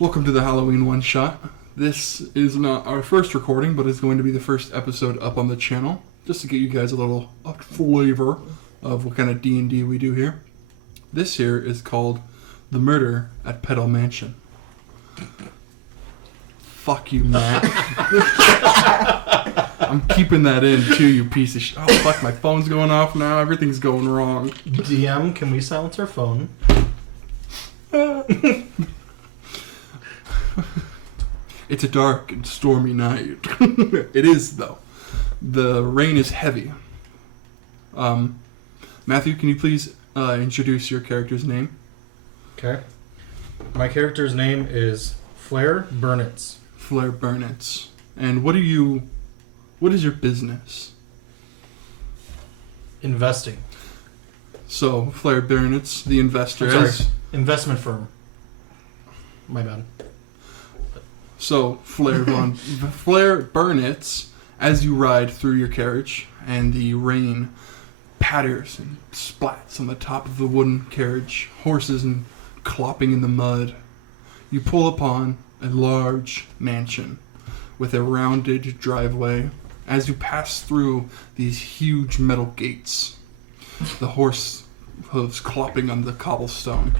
Welcome to the Halloween one-shot. This is not our first recording, but it's going to be the first episode up on the channel, just to get you guys a flavor of what kind of D&D we do here. This here is called The Murder at Pettle Mansion. Fuck you, Matt. I'm keeping that in too, you piece of shit. Oh, fuck, my phone's going off now. Everything's going wrong. DM, can we silence our phone? It's a dark and stormy night. It is, though. The rain is heavy. Matthew, can you please introduce your character's name? Okay. My character's name is Flair Burnitz. Flair Burnitz. And what is your business? Investing. So, Flair Burnitz, the investor. Investment firm. My bad. So, Flair Burnitz, as you ride through your carriage, and the rain patters and splats on the top of the wooden carriage, horses and clopping in the mud, you pull upon a large mansion with a rounded driveway. As you pass through these huge metal gates, the horse hooves clopping on the cobblestone.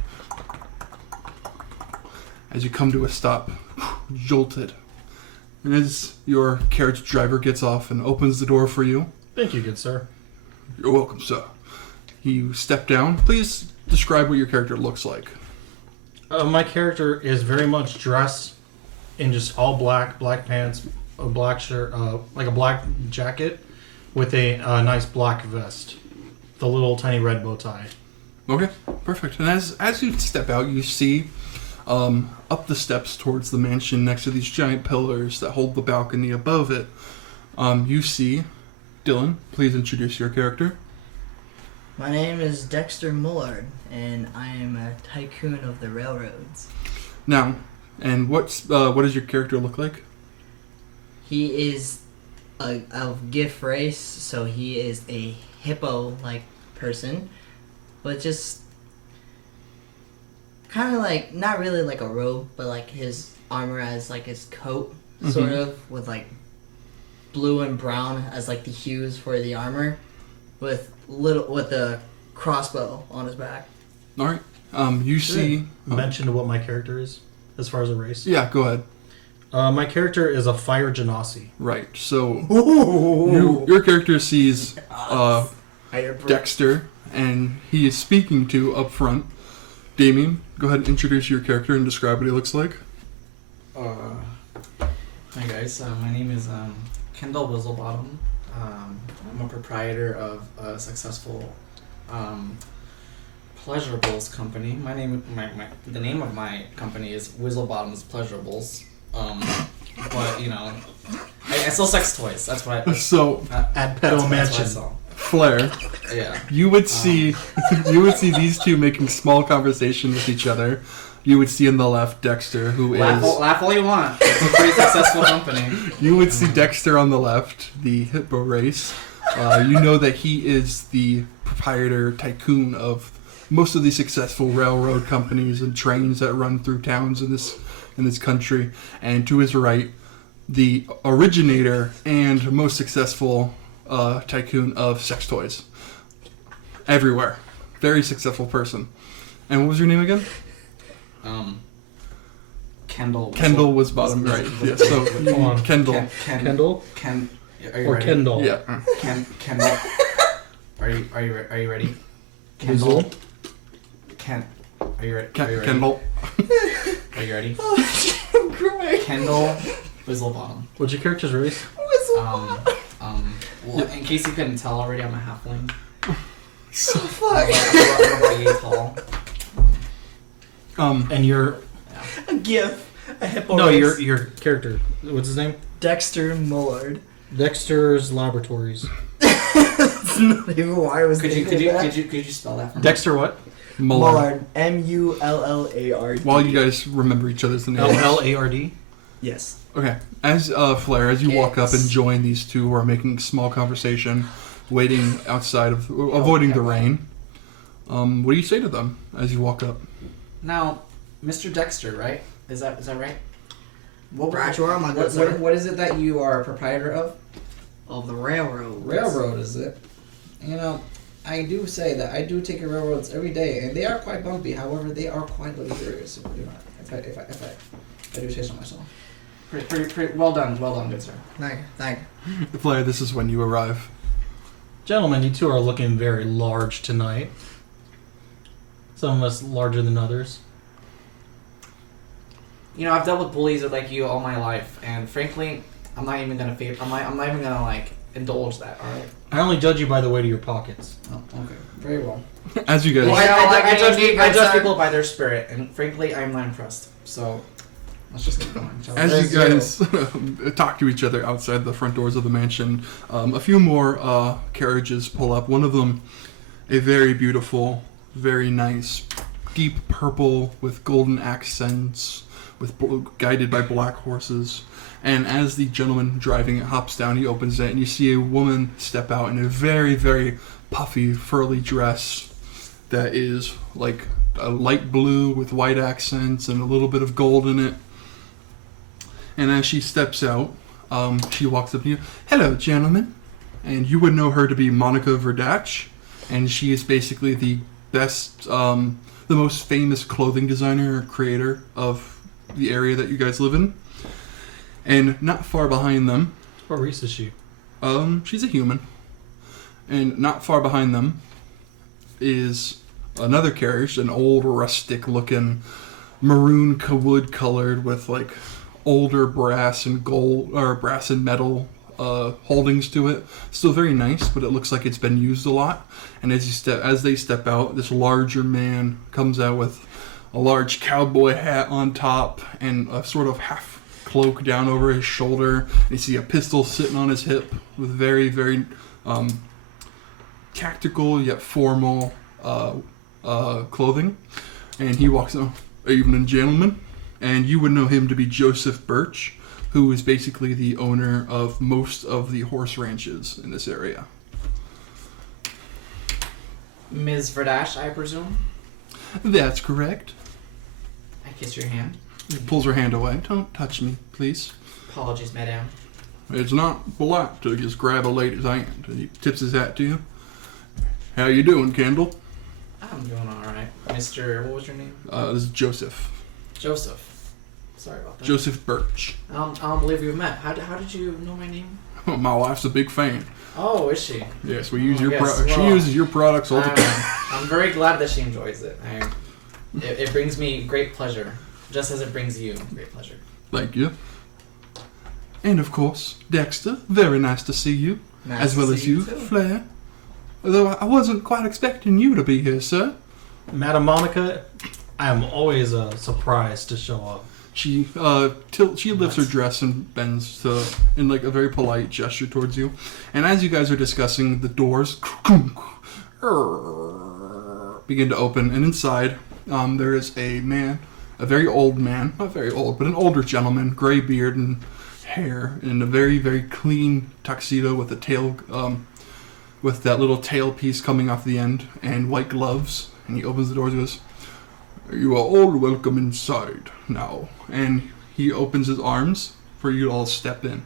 As you come to a stop, jolted. And as your carriage driver gets off and opens the door for you. Thank you, good sir. You're welcome, sir. You step down. Please describe what your character looks like. My character is very much dressed in just all black pants, a black shirt, like a black jacket with a nice black vest. The little tiny red bow tie. Okay, perfect. And as you step out, you see up the steps towards the mansion next to these giant pillars that hold the balcony above it. You see Dylan. Please introduce your character. My name is Dexter Mullard, and I am a tycoon of the railroads. Now, and what does your character look like? He is of gift race, so he is a hippo-like person, but just kind of like, not really like a robe, but like his armor as like his coat, sort of, with like blue and brown as like the hues for the armor, with a crossbow on his back. All right. You see. Mention what my character is as far as a race. Yeah, go ahead. My character is a fire genasi. Right. So your character sees Dexter, and he is speaking to up front. Damien, go ahead and introduce your character and describe what he looks like. Hi guys, my name is Kendall Whistlebottom. I'm a proprietor of a successful pleasurables company. The name of my company is Whistlebottom's Pleasurables. But you know, I sell sex toys. That's what I. So at Pettle Mansion. Flair, yeah. You would see these two making small conversation with each other. You would see on the left Dexter, who laugh all you want. It's a pretty successful company. You would see Dexter on the left, the hippo race. You know that he is the proprietor tycoon of most of the successful railroad companies and trains that run through towns in this country. And to his right, the originator and most successful tycoon of sex toys. Everywhere. Very successful person. And what was your name again? Kendall. Kendall was bottom right. Yeah, so Kendall. Kendall? Are you or ready? Kendall? Yeah. Kendall. Are you ready? Kendall. Are you ready? Kendall. Are you ready? I'm crying. Kendall Whistlebottom. What's your character's race? Well, in case you couldn't tell already, I'm a halfling. So fuck. I'm about yay tall. And you're... A gift. A hippo No, race. your character. What's his name? Dexter Mullard. Dexter's Laboratories. That's not even why I was Could you thinking that. spell that for me? Dexter what? Mullard. Mullard. While you guys remember each other's names. L-L-A-R-D? Yes. Okay. As Flair, as you walk up and join these two who are making small conversation, waiting outside avoiding the rain, what do you say to them as you walk up? Now, Mr. Dexter, right? Is that right? Bradshaw, my good sir. What is it that you are a proprietor of? Of the railroad. Railroad, is it? You know, I do say that I do take your railroads every day, and they are quite bumpy. However, they are quite luxurious. If I do say so myself. Pretty well done, good sir. Thank you. Flair, this is when you arrive. Gentlemen, you two are looking very large tonight. Some of us larger than others. You know, I've dealt with bullies like you all my life, and frankly, I'm not even gonna like indulge that. All right. I only judge you by the weight of your pockets. Oh, okay. Very well. As you guys... Well, I I judge people by their spirit, and frankly, I'm not impressed. So, let's just keep going. As you guys talk to each other outside the front doors of the mansion, a few more carriages pull up. One of them, a very beautiful, very nice, deep purple with golden accents, guided by black horses. And as the gentleman driving it hops down, he opens it, and you see a woman step out in a very, very puffy, furry dress that is like a light blue with white accents and a little bit of gold in it. And as she steps out, she walks up to you. Hello, gentlemen. And you would know her to be Monica Verdach. And she is basically the best, the most famous clothing designer or creator of the area that you guys live in. And not far behind them... What race is she? She's a human. And not far behind them is another carriage, an old rustic-looking maroon wood colored with like older brass and gold or brass and metal holdings to it. Still very nice, but it looks like it's been used a lot. And as they step out, this larger man comes out with a large cowboy hat on top and a sort of half cloak down over his shoulder. And you see a pistol sitting on his hip with very, very tactical yet formal clothing. And he walks out, evening, gentlemen. And you would know him to be Joseph Birch, who is basically the owner of most of the horse ranches in this area. Ms. Verdach, I presume? That's correct. I kiss your hand. He pulls her hand away. Don't touch me, please. Apologies, madame. It's not polite to just grab a lady's hand. He tips his hat to you. How you doing, Kendall? I'm doing all right. Mr. What was your name? This is Joseph. Joseph. Sorry about that. Joseph Birch. I don't believe we've met. How did you know my name? My wife's a big fan. Oh, is she? Yes, we use Well, she uses your products all the time. I'm very glad that she enjoys it. It brings me great pleasure, just as it brings you great pleasure. Thank you. And of course, Dexter, very nice to see you. Nice as well to as see you, too. Flair. Although I wasn't quite expecting you to be here, sir. Madam Monica, I am always surprised to show up. She lifts her dress and bends in like a very polite gesture towards you. And as you guys are discussing, the doors begin to open, and inside there is a man, a very old man, not very old, but an older gentleman, gray beard and hair, in a very, very clean tuxedo with a tail, with that little tail piece coming off the end, and white gloves. And he opens the doors and goes, "You are all welcome inside now." And he opens his arms for you to all step in.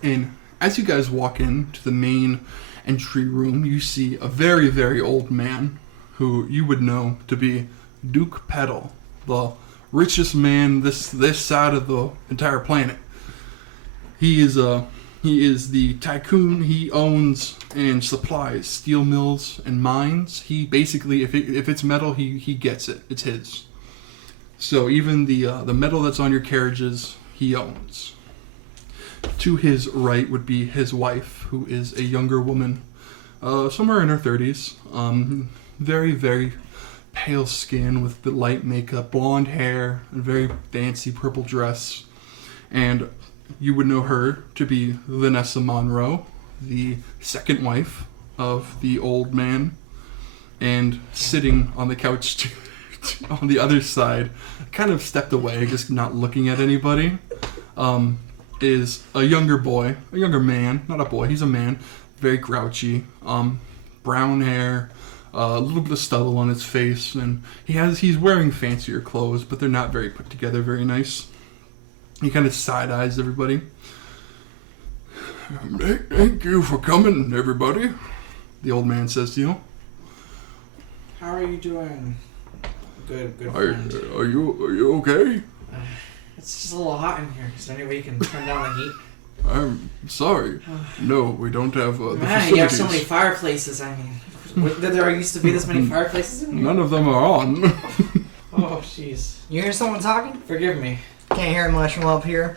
And as you guys walk into the main entry room, you see a very, very old man who you would know to be Duke Pettle, the richest man this side of the entire planet. He is the tycoon. He owns and supplies steel mills and mines. He basically, if it's metal, he gets it. It's his. So even the metal that's on your carriages, he owns. To his right would be his wife, who is a younger woman, somewhere in her 30s. Very, very pale skin with the light makeup, blonde hair, a very fancy purple dress. And you would know her to be Vanessa Monroe, the second wife of the old man. And sitting on the couch on the other side, kind of stepped away, just not looking at anybody, is a younger man, not a boy, he's a man, very grouchy, brown hair, a little bit of stubble on his face, and he's wearing fancier clothes, but they're not very put together, very nice. He kind of side-eyes everybody. Thank you for coming, everybody, the old man says to you. How are you doing? Good Are friend. you okay? It's just a little hot in here. Is there any way you can turn down the heat? I'm sorry. No, we don't have the Man, facilities. you have so many fireplaces. I mean, there used to be this many fireplaces in here? None of them are on. Oh, jeez. You hear someone talking? Forgive me. Can't hear much from up here.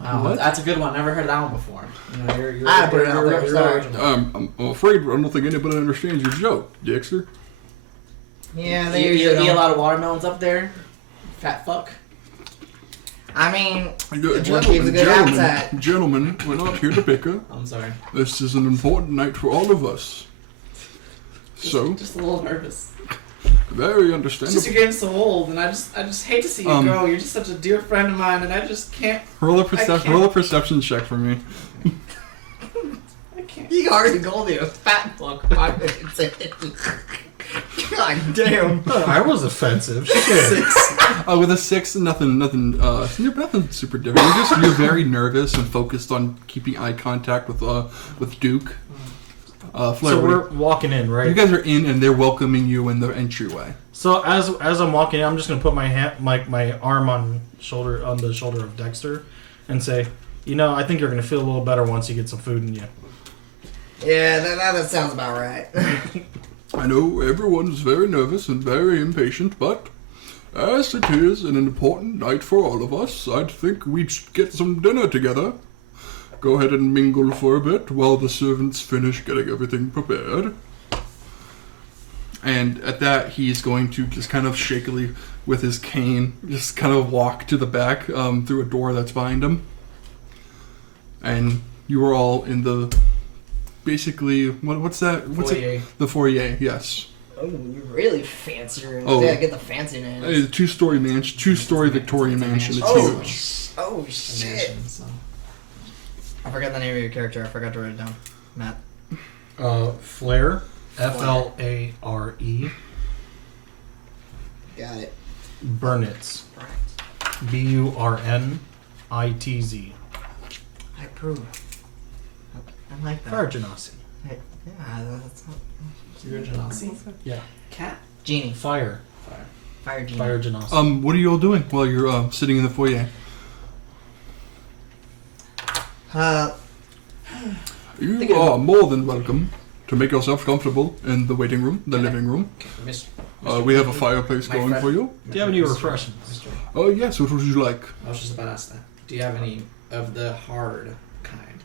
Wow, What? that's a good one. Never heard that one before. You know, you're I put it out there, sorry. original. I'm afraid I don't think anybody understands your joke, Dexter. Yeah, You they usually eat a don't. lot of watermelons up there? Fat fuck. I mean, Gentlemen, appetite. gentlemen, we're not here to bicker. I'm sorry. This is an important night for all of us. So, Just a little nervous. very It's understandable. just you're getting so old, and I just hate to see you go. You're just such a dear friend of mine, and I just can't. Roll a can't. perception check for me. I can't. He already called you a fat fuck 5 minutes in. God damn. I was offensive. Shit. With a 6, nothing super different. You're very nervous and focused on keeping eye contact with Duke. Flair, So we're walking in, right? you guys are in, and they're welcoming you in the entryway. So as I'm walking in, I'm just gonna put my arm on the shoulder of Dexter, and say, I think you're gonna feel a little better once you get some food in you. Yeah, that sounds about right. I know everyone's very nervous and very impatient, but as it is an important night for all of us, I'd think we'd get some dinner together. Go ahead and mingle for a bit while the servants finish getting everything prepared. And at that, he's going to just kind of shakily, with his cane, just kind of walk to the back through a door that's behind him. And you are all in the, basically, what's that? What's Foyer. it? The foyer, yes. Oh, you're really fancy rooms. Oh. Yeah, get the fancy names. A two-story mansion, two-story Victorian mansion. It's Oh, huge. oh The shit. mansion, so. I forgot the name of your character. I forgot to write it down. Matt. Flair, Flare, Got it. Burnitz, Right. Burnitz. I approve. I like that. Fire Genasi. Yeah, that's not... You're a Genasi? Yeah. Cat? Genie. Fire Fire Genie. Genasi. What are you all doing while you're sitting in the foyer? You are more than welcome to make yourself comfortable in the waiting room, the living room. We have a fireplace My going friend- for you. Do you have any refreshments? Oh yes, what would you like? I was just about to ask that. Do you have any of the hard kind?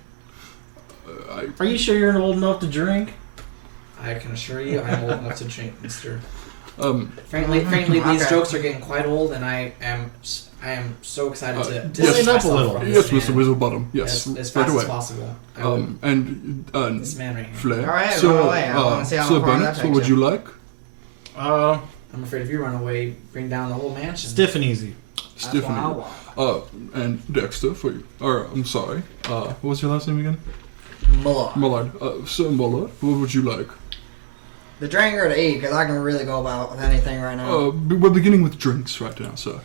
Are you sure you're old enough to drink? I can assure you I'm old enough to drink, mister. Frankly, Frankly, these Okay. jokes are getting quite old, and I am so excited to yes. distance Up a myself little. from yes, this Mr. man Whiztlebottom. Yes, as right fast away. as possible. I would- And this man right here. Flair. All right, so, run away. I wanna see how Sir far Burnett, that what takes would you. you like? I'm afraid if you run away, bring down the whole mansion. Stiff and easy. Stephanie. And Dexter for you. Or I'm sorry. What was your last name again? Muller. Mullard. Sir Mullard, what would you like? The drink or the eat, because I can really go about with anything right now. We're beginning with drinks right now, sir.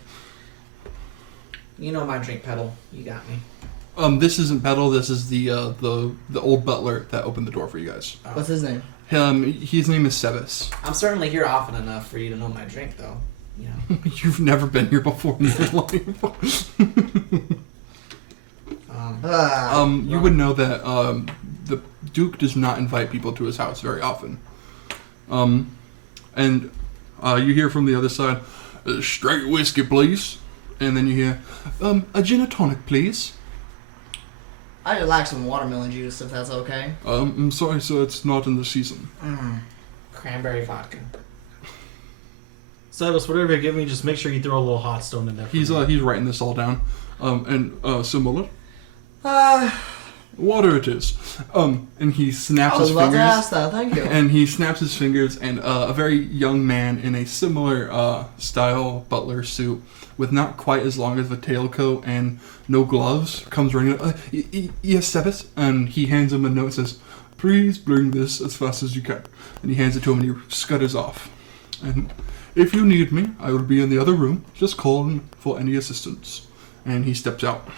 You know my drink, Pettle. You got me. This isn't Pettle. This is the old butler that opened the door for you guys. What's his name? His name is Sebas. I'm certainly here often enough for you to know my drink, though. You know. You've never been here before in your life. You would know that the Duke does not invite people to his house very often. And you hear from the other side, straight whiskey, please. And then you hear, a gin and tonic, please. I just like some watermelon juice, if that's okay. I'm sorry, sir, it's not in the season. Cranberry vodka. Sebas, whatever you give me, just make sure you throw a little hot stone in there. For He's me. writing this all down. Similar. I Water it is. And he snaps would his love to fingers. ask that, thank you. And he snaps his fingers, and a very young man in a similar style butler suit, with not quite as long as a tailcoat and no gloves, comes running up. Yes, Sebas. And he hands him a note and says, Please bring this as fast as you can. And he hands it to him and he scutters off. And if you need me, I will be in the other room. Just call me for any assistance. And he steps out.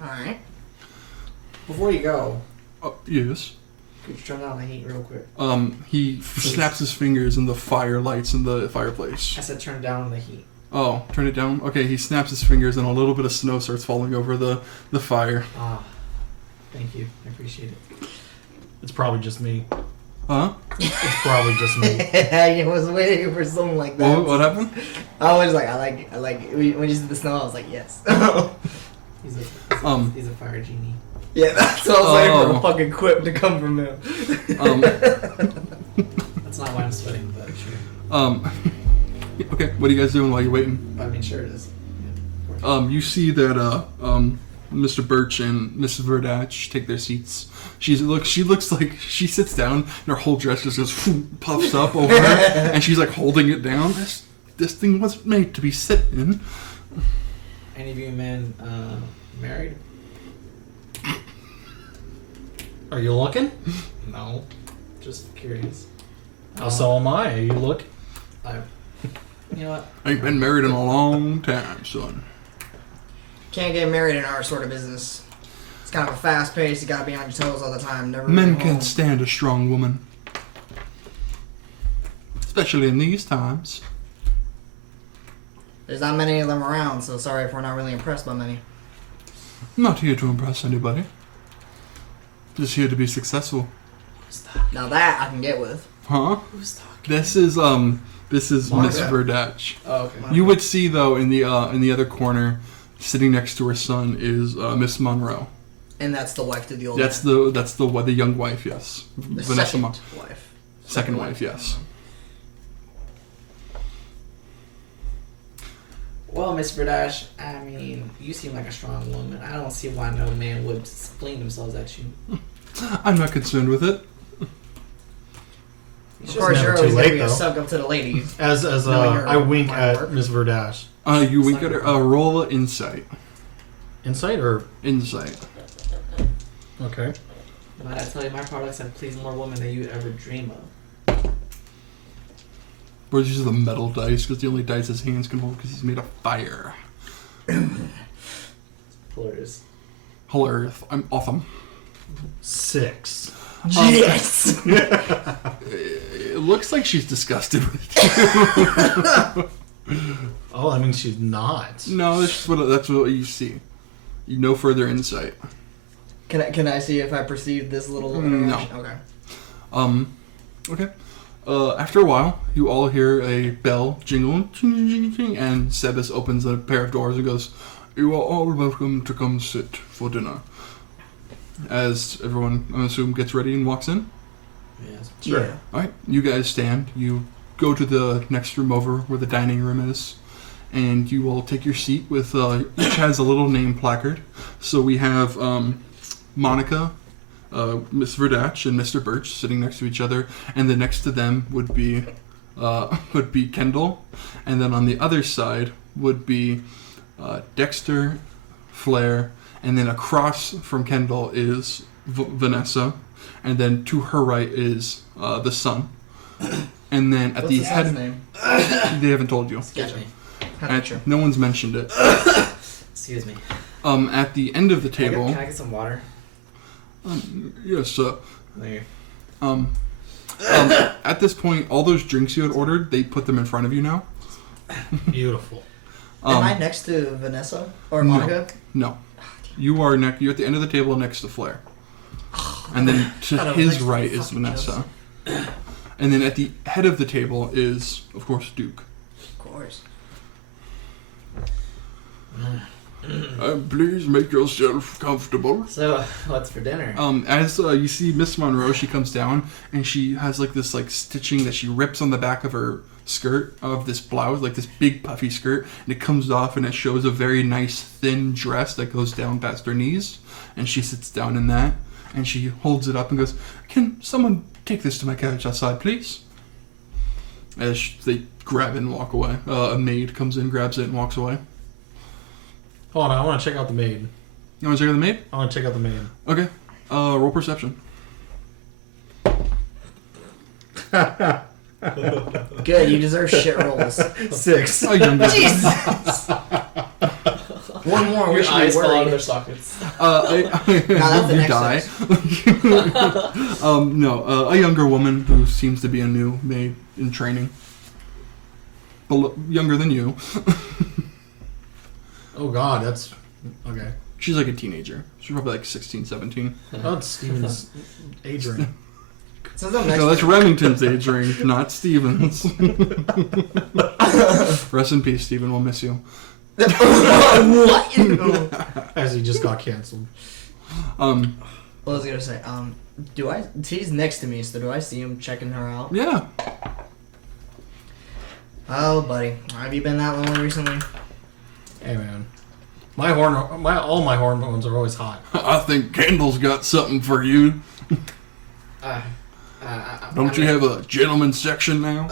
Alright. Before you go, Yes. could you turn down the heat real quick? He snaps his fingers and the fire lights in the fireplace. I said turn down the heat. Oh, turn it down? Okay, he snaps his fingers and a little bit of snow starts falling over the fire. Ah, thank you. I appreciate it. It's probably just me. Huh? It's probably just me. I was waiting for something like that. What happened? I was like, I like when you said the snow, I was like, yes. He's a fire genie. Yeah, that's what I was waiting for Oh. a fucking quip to come from him. That's not why I'm sweating, but sure. Okay, what are you guys doing while you're waiting? I mean, sure it is. Yeah, of course. You see that Mr. Birch and Mrs. Verdach take their seats. She looks like she sits down and her whole dress just goes puffs up over her, and she's like holding it down. This thing wasn't made to be sit in. Any of you men married? Are you looking? No. Just curious. Oh, so am I. Are you look? You know what? I've been married in a long time, son. Can't get married in our sort of business. It's kind of a fast pace. You gotta be on your toes all the time. Never Men really home. can't stand a strong woman, especially in these times. There's not many of them around, so sorry if we're not really impressed by many. I'm not here to impress anybody. Just here to be successful. Now that I can get with. Huh? Who's talking? This is Miss Monica. Verdach. Oh, okay. You would see though in the other corner, sitting next to her son, is Miss Monroe. And that's the wife to the old That's man. the young wife, yes. The Vanessa second Mon- wife. Second wife, yes. Well, Miss Verdash, I mean, you seem like a strong woman. I don't see why no man would fling themselves at you. I'm not concerned with it. Of course, never you're too always late, gonna be a though. suck up to the ladies. As Knowing your I wink line at work. Miss Verdash. You wink at her. Roll a insight. Insight or Insight. okay? Might I tell you, my products have pleased more women than you'd ever dream of. Whereas uses the metal dice because the only dice his hands can hold because he's made of fire. Hilarious. Hilarious. I'm awesome. 6. Yes! It looks like she's disgusted with you. Oh, I mean she's not. No, that's what you see. You no further insight. Can I see if I perceive this little No. interaction? Okay. Okay. After a while, you all hear a bell jingle, ching, ching, ching, and Sebas opens a pair of doors and goes, "You are all welcome to come sit for dinner." As everyone, I assume, gets ready and walks in. Yes. Sure. Yeah. All right, you guys stand. You go to the next room over where the dining room is, and you all take your seat with, each has a little name placard. So we have Monica, Miss Verdach, and Mr. Birch sitting next to each other, and then next to them would be Kendall, and then on the other side would be Dexter, Flair, and then across from Kendall is Vanessa, and then to her right is the son, and then at What's the his head, name? they haven't told you. Gotcha. And no one's mentioned it. Excuse me. At the end of the table, Can I get some water? yes. There. At this point, all those drinks you had ordered, they put them in front of you now. Beautiful. Am I next to Vanessa or no. Monica? No, you're at the end of the table next to Flair, and then to Thought it was his next to right is fucking Vanessa, and then at the head of the table is, of course, Duke. Of course. Please make yourself comfortable. So, what's for dinner? As you see Miss Monroe, she comes down and she has this stitching that she rips on the back of her skirt of this blouse, like this big puffy skirt, and it comes off and it shows a very nice thin dress that goes down past her knees, and she sits down in that and she holds it up and goes, "Can someone take this to my carriage outside, please?" As they grab it and walk away. A maid comes in, grabs it, and walks away. Hold on, I want to check out the maid. You want to check out the maid? I want to check out the maid. Okay. Roll perception. Good, you deserve shit rolls. 6. A younger, Jesus! One more, we Your should eyes be fall out of worried. their sockets. that's the you next die. No, a younger woman who seems to be a new maid in training. Younger than you. Oh god, that's okay. She's like a teenager. She's probably like 16, 17. That's Steven's age range. So the next No, that's Remington's age range, not Steven's. Rest in peace, Steven. We'll miss you. What? As he just got canceled. What was I gonna say? He's next to me, so do I see him checking her out? Yeah. Oh, buddy, have you been that lonely recently? Hey man, all my hormones are always hot. I think Kendall's got something for you. Don't you have a gentleman's section now?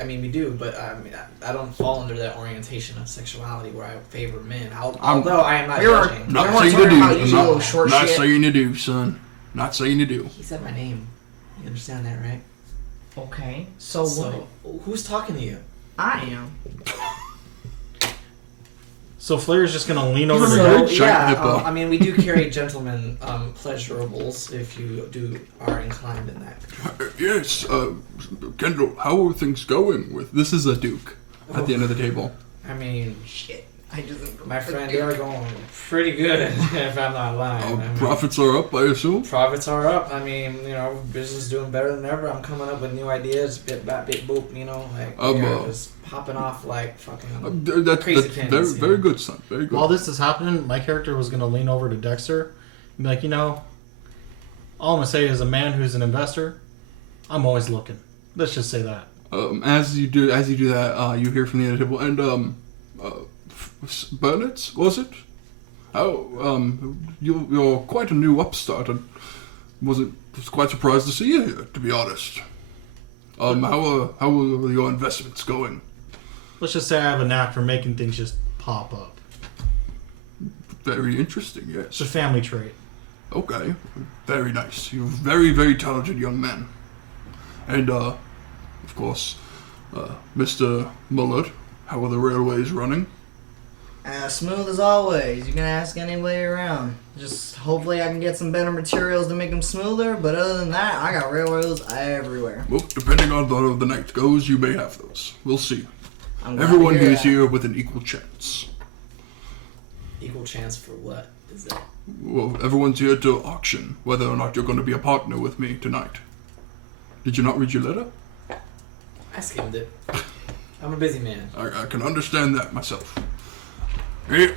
I mean, we do, but I don't fall under that orientation of sexuality where I favor men. Although I am not judging. Not Everyone's saying you talking about do. you little short Not shit. saying you do, son. Not saying you do. He said my name. You understand that, right? Okay, so what? So, who's talking to you? I am. So Flair's just gonna lean over So- to Very her. giant hippo. I mean, we do carry gentlemen pleasurables if you are inclined in that. Yes, Kendall, how are things going with... This is a duke at the end of the table. I mean, Shit, I just. my friend, they are going pretty good, if I'm not lying. I mean, Profits are up, I assume? profits are up. I mean, business is doing better than ever. I'm coming up with new ideas, bit by bit, boop. Like they're just popping off like fucking. That's Crazy very, pins, very good, son. Very good. While this is happening, my character was gonna lean over to Dexter and be like, all I'm gonna say is, a man who's an investor, I'm always looking. Let's just say that. As you do that, you hear from the other table, and Burnett, was it? Oh, you're quite a new upstart, and was quite surprised to see you here, to be honest. How are your investments going? Let's just say I have a knack for making things just pop up. Very interesting, It's yes. a family trait. Okay, very nice. You're a very, very talented young man. And, of course, Mr. Mullard, how are the railways running? Smooth as always. You can ask anybody around. Just hopefully I can get some better materials to make them smoother. But other than that, I got railroads everywhere. Well, depending on how the night goes, you may have those. We'll see. I'm glad Everyone to hear is that. here with an equal chance. Equal chance for what is that? Well, everyone's here to auction whether or not you're going to be a partner with me tonight. Did you not read your letter? I skimmed it. I'm a busy man. I can understand that myself.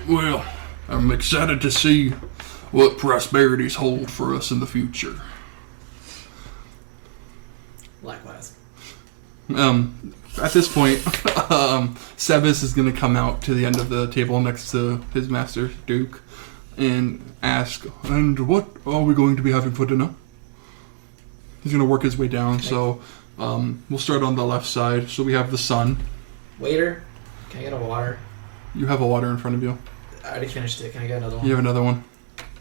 Well, I'm excited to see what prosperities hold for us in the future. Likewise. At this point, Sebas is going to come out to the end of the table next to his master, Duke, and ask, and what are we going to be having for dinner? He's going to work his way down, so we'll start on the left side. So we have the sun. Waiter, can I get a water? You have a water in front of you. I already finished it. Can I get another one? You have another one.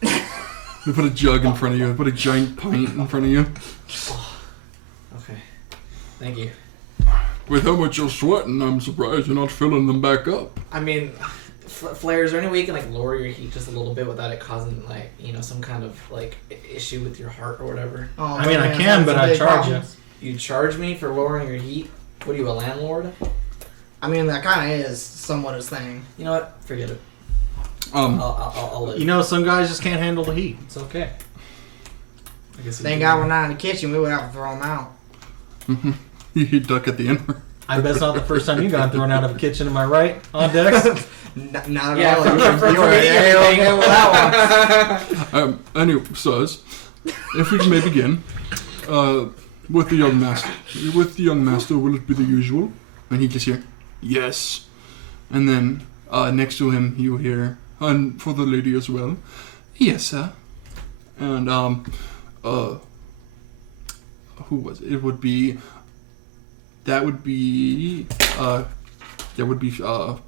They put a jug in front of you. They put a giant pint in front of you. Okay. Thank you. With how much you're sweating, I'm surprised you're not filling them back up. I mean, Flair, is there any way you can lower your heat just a little bit without it causing some kind of issue with your heart or whatever? Oh, I mean, I man, can, that's but a I big charge problem. you. You charge me for lowering your heat? What are you, a landlord? I mean, that kind of is somewhat his thing. You know what? Forget it. Um, I'll let you. Some guys just can't handle the heat. It's okay. I guess Thank God we're not in the kitchen. We would have to throw him out. you duck at the end. I bet it's not the first time you got thrown out of a kitchen, am I right? On Dex? Not at Yeah, all. for You were me, okay with that one. Anyway, sirs, if we may begin, with the young master. With the young master, will it be the usual? And he just hear, yes. And then, next to him, you hear, and for the lady as well, yes, sir. And, who was it? It would be,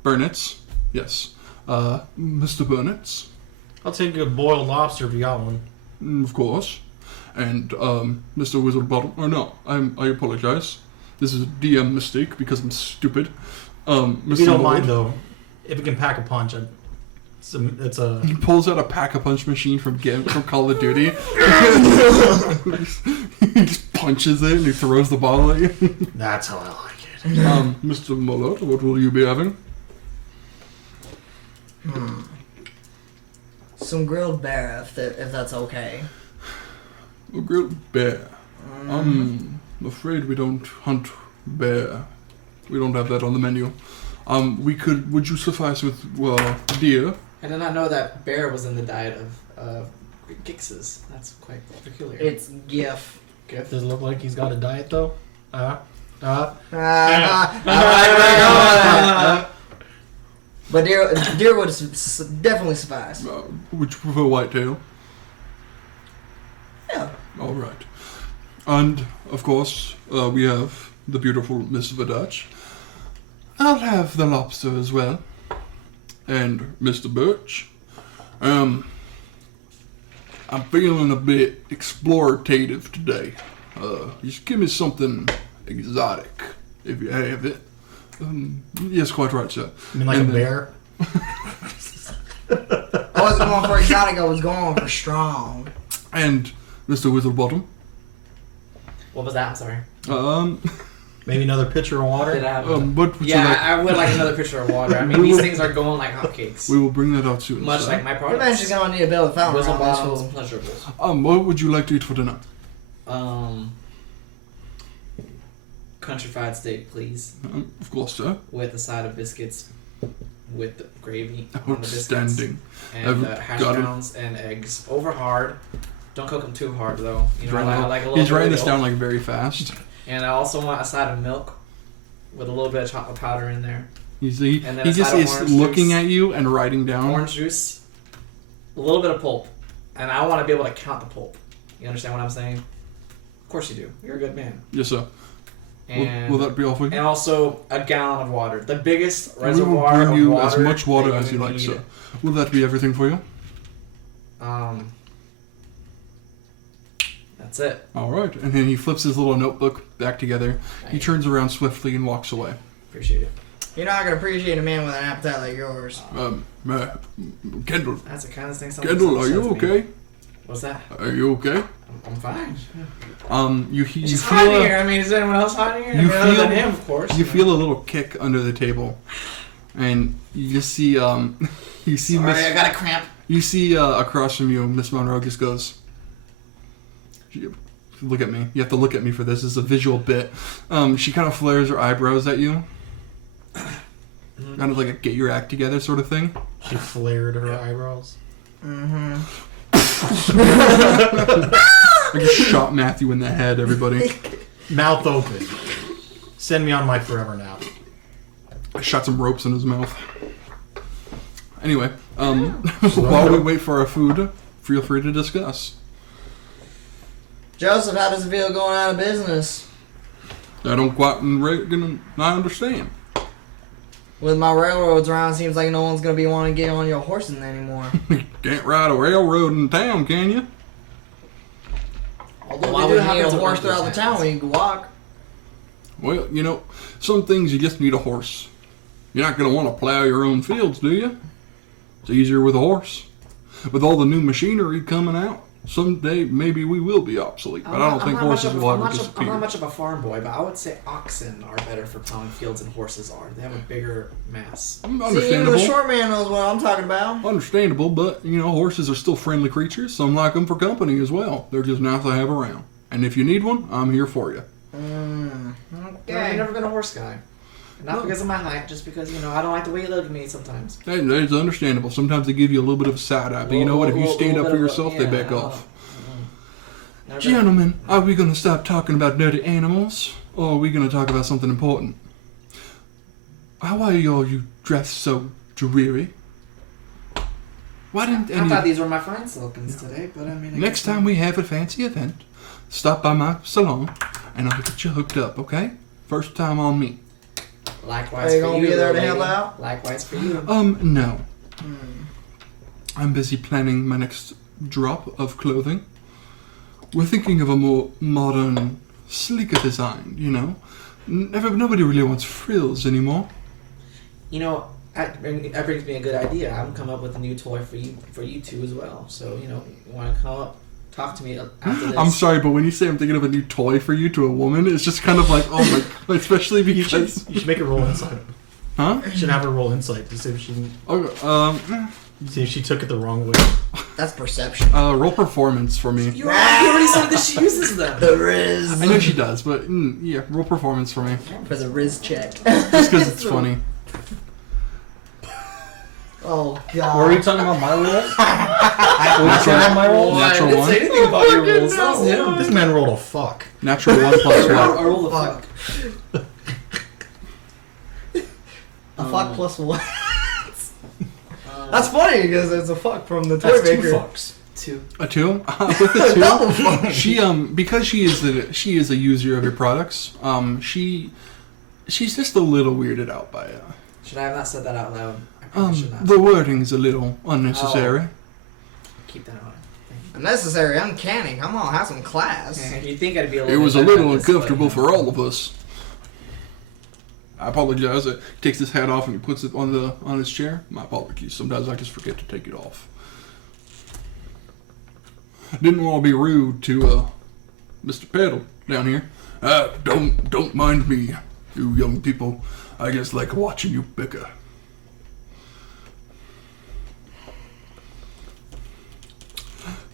Burnett's. Yes. Mr. Burnett's. I'll take a boiled lobster if you got one. Of course. And Mr. Wizardbottom, or no, I apologize. This is a DM mistake because I'm stupid. If you don't mind though, if it can pack a punch, it's a. He pulls out a pack-a-punch machine from Call of Duty. He just punches it and he throws the bottle at you. That's how I like it. Mr. Mullard, what will you be having? Some grilled bear, if that's okay. A grilled bear. I'm afraid we don't hunt bear. We don't have that on the menu. Would you suffice with, deer? I did not know that bear was in the diet of Gixes. That's quite peculiar. It's GIF. Gif. Does it look like he's got a diet though? But deer would definitely suffice. Would you prefer whitetail? Yeah. All right. And, of course, we have the beautiful Miss Vidach. I'll have the lobster as well. And Mr. Birch. I'm feeling a bit explorative today. Just give me something exotic, if you have it. Yes, quite right, sir. You mean like a bear? I wasn't going for exotic, I was going for strong. And Mr. Witherbottom. What was that? I'm sorry. Maybe another pitcher of water? Did I have what would you like? I would like another pitcher of water. I mean, these things are going like hotcakes. We will bring that out soon. Much sir. like my You're products. eventually going to need a bill of fountain Whistle around this bottles, fool. pleasurables. What would you like to eat for dinner? Country fried steak, please. Of course, sir. With a side of biscuits, with the gravy on the biscuits. Outstanding. And hash browns and eggs. Over hard. Don't cook them too hard though. You know, I like a little. He's writing this down like very fast. And I also want a side of milk with a little bit of chocolate powder in there. He And then he a just side of is orange looking juice. at you and writing down. Orange juice, a little bit of pulp, and I want to be able to count the pulp. You understand what I'm saying? Of course you do. You're a good man. Yes, sir. And Will that be all for you? and also a gallon of water, the biggest We will reservoir bring of you water as much water that as you like, need. sir. Will that be everything for you? That's it. All right. And then he flips his little notebook back together. He turns around swiftly and walks away. Appreciate it. You're not going to appreciate a man with an appetite like yours. Kendall. That's the kind of thing. Kendall, are you okay? What's that? Are you okay? I'm fine. You It's feel hot in here. I mean, is anyone else hot in here? you other feel- than him, of course. you feel a little kick under the table, and you just see you see Sorry, I Miss got a cramp. you see across from you Miss Monroe just goes. Look at me. You have to look at me for this. It's a visual bit. She kind of flares her eyebrows at you. Kind of like a get your act together sort of thing. She flared her eyebrows. Mm-hmm. I just shot Matthew in the head, everybody. Mouth open. Send me on my forever nap. I shot some ropes in his mouth. Anyway, while we wait for our food, feel free to discuss. Joseph, how does it feel going out of business? I don't quite not understand. With my railroads around, seems like no one's going to be wanting to get on your horses anymore. Can't ride a railroad in town, can you? Although Why we do would you happen need a to horse run throughout the these town things. when you can walk? Well, some things you just need a horse. You're not going to want to plow your own fields, do you? It's easier with a horse. With all the new machinery coming out, someday maybe we will be obsolete. But I don't think horses will ever I'm disappear. not much of a farm boy, but I would say oxen are better for plowing fields than horses are. They have a bigger mass. See, even Understandable. the short man knows what I'm talking about. Understandable, but horses are still friendly creatures. Some like them for company as well. They're just nice to have around. And if you need one, I'm here for you. I've never been a horse guy. Not because of my height, just because, I don't like the way you look at me sometimes. Hey, it's understandable. Sometimes they give you a little bit of a side eye, but you know what? If you stand up for yourself, they back off. Gentlemen, are we going to stop talking about dirty animals, or are we going to talk about something important? How are you dressed so dreary? Why didn't I thought these were my fine silkins today, but I mean... Next time we have a fancy event, stop by my salon, and I'll get you hooked up, okay? First time on me. Likewise Are you for gonna you, be there to little help lady. out? Likewise for you. No. I'm busy planning my next drop of clothing. we're thinking of a more modern, sleeker design, you know? Nobody really wants frills anymore. You know, that brings me a good idea. I'm coming up with a new toy for you two as well. So, you know, you want to come up, talk to me after this? I'm sorry, but when you say I'm thinking of a new toy for you to a woman, it's just kind of like, oh my god, especially because... You should make her roll insight. Huh? You should have her roll insight to see if she see if she took it the wrong way. That's perception. Roll performance for me. You already said that she uses them. The Riz. I know she does, but yeah, roll performance for me. For the Riz check. Just because it's funny. Oh, God. Were you talking about my rolls? Were you talking about my rolls? Natural I didn't one. say anything about your rules. That was him. This man rolled a fuck. Natural 1 plus I what? rolled the fuck. A fuck plus one. That's funny because it's a fuck from the toy That's two maker. fucks. 2. A 2? With a 2, Double fuck. she because she is a user of your products. She's just a little weirded out by it. Should I have not said that out loud? I probably should not. The wording's a little unnecessary. Keep that on. Unnecessary, uncanny. Come on, have some class. You think I'd be a It little was a bit better little than this, uncomfortable but, for all of us. I apologize. He takes his hat off and he puts it on his chair. My apologies. Sometimes I just forget to take it off. Didn't want to be rude to Mr. Pettle down here. Don't mind me, you young people. I just like watching you bicker.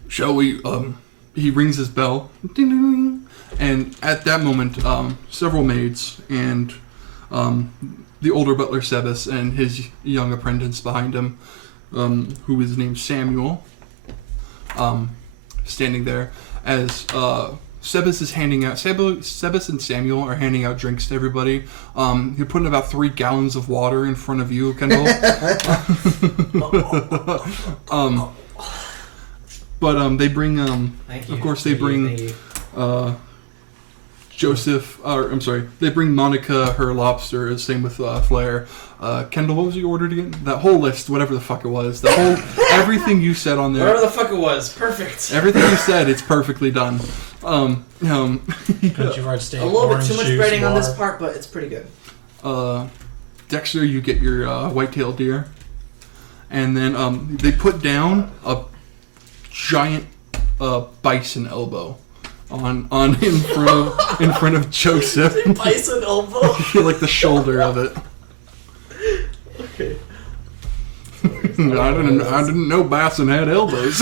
Shall we? He rings his bell. Ding, ding, ding. And at that moment, several maids and the older butler Sebas and his young apprentice behind him, who is named Samuel, standing there as Sebas is handing out. Sebas and Samuel are handing out drinks to everybody. You're putting about 3 gallons of water in front of you, Kendall. But they bring Thank you. of course they Thank bring you. Joseph, or I'm sorry, they bring Monica her lobster, same with Flair. Kendall, what was you ordered again? That whole list, whatever the fuck it was. The whole, everything you said on there. Whatever the fuck it was, perfect. Everything you said, it's perfectly done. Country fried steak, A little bit orange too much juice, breading on this water. part, but it's pretty good. Dexter, you get your white-tailed deer. And then they put down a giant bison elbow on in front of Joseph. Bison elbow. Like the shoulder of it. Okay. I didn't know bison had elbows.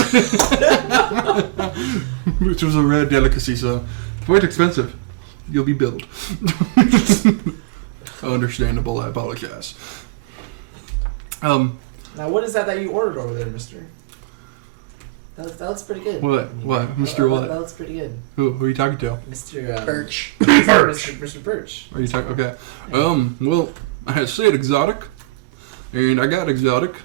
Which was a rare delicacy, so quite expensive. You'll be billed. Understandable, I apologize. Now, what is that you ordered over there, mister? That looks pretty good. What? Mr. What? That looks pretty good. Who are you talking to? Mr. Birch. Mr. Birch. Are you talking? Okay. Well, I said exotic, and I got exotic.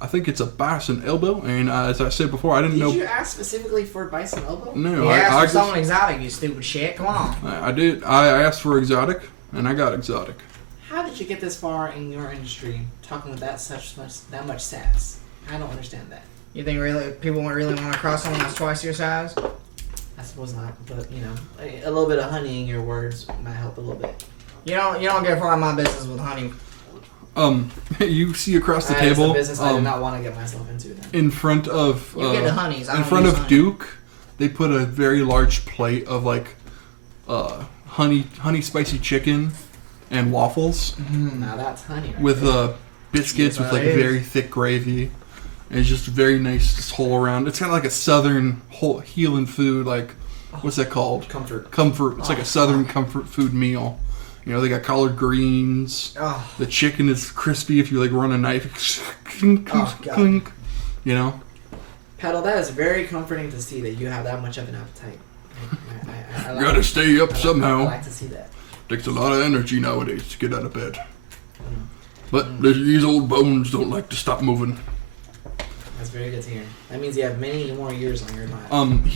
I think it's a bison elbow, and as I said before, I didn't know. Did you ask specifically for bison elbow? No, You I asked for just, something exotic, you stupid shit. Come on. I did. I asked for exotic, and I got exotic. How did you get this far in your industry talking with that much sass? I don't understand that. You think really people really want to cross someone that's twice your size? I suppose not, but you know, a little bit of honey in your words might help a little bit. You don't get far in my business with honey. You see across the That is table, a business I do not want to get myself into. Then. in front of You get the honeys. I in don't front use of honey. Duke, they put a very large plate of like honey spicy chicken and waffles Now that's honey. Right with there. biscuits with like That is. very thick gravy. And it's just very nice, just whole around. It's kind of like a southern healing food, like what's that called? Comfort. Comfort. It's like a southern comfort food meal. You know, they got collard greens. Oh, The chicken is crispy if you like run a knife. Clink, Oh, God. clink. You know. Pettle, that is very comforting to see that you have that much of an appetite. I like, Gotta stay up I somehow. like to see that. Takes a lot of energy nowadays to get out of bed. But these old bones don't like to stop moving. That's very good to hear. That means you have many more years on your life.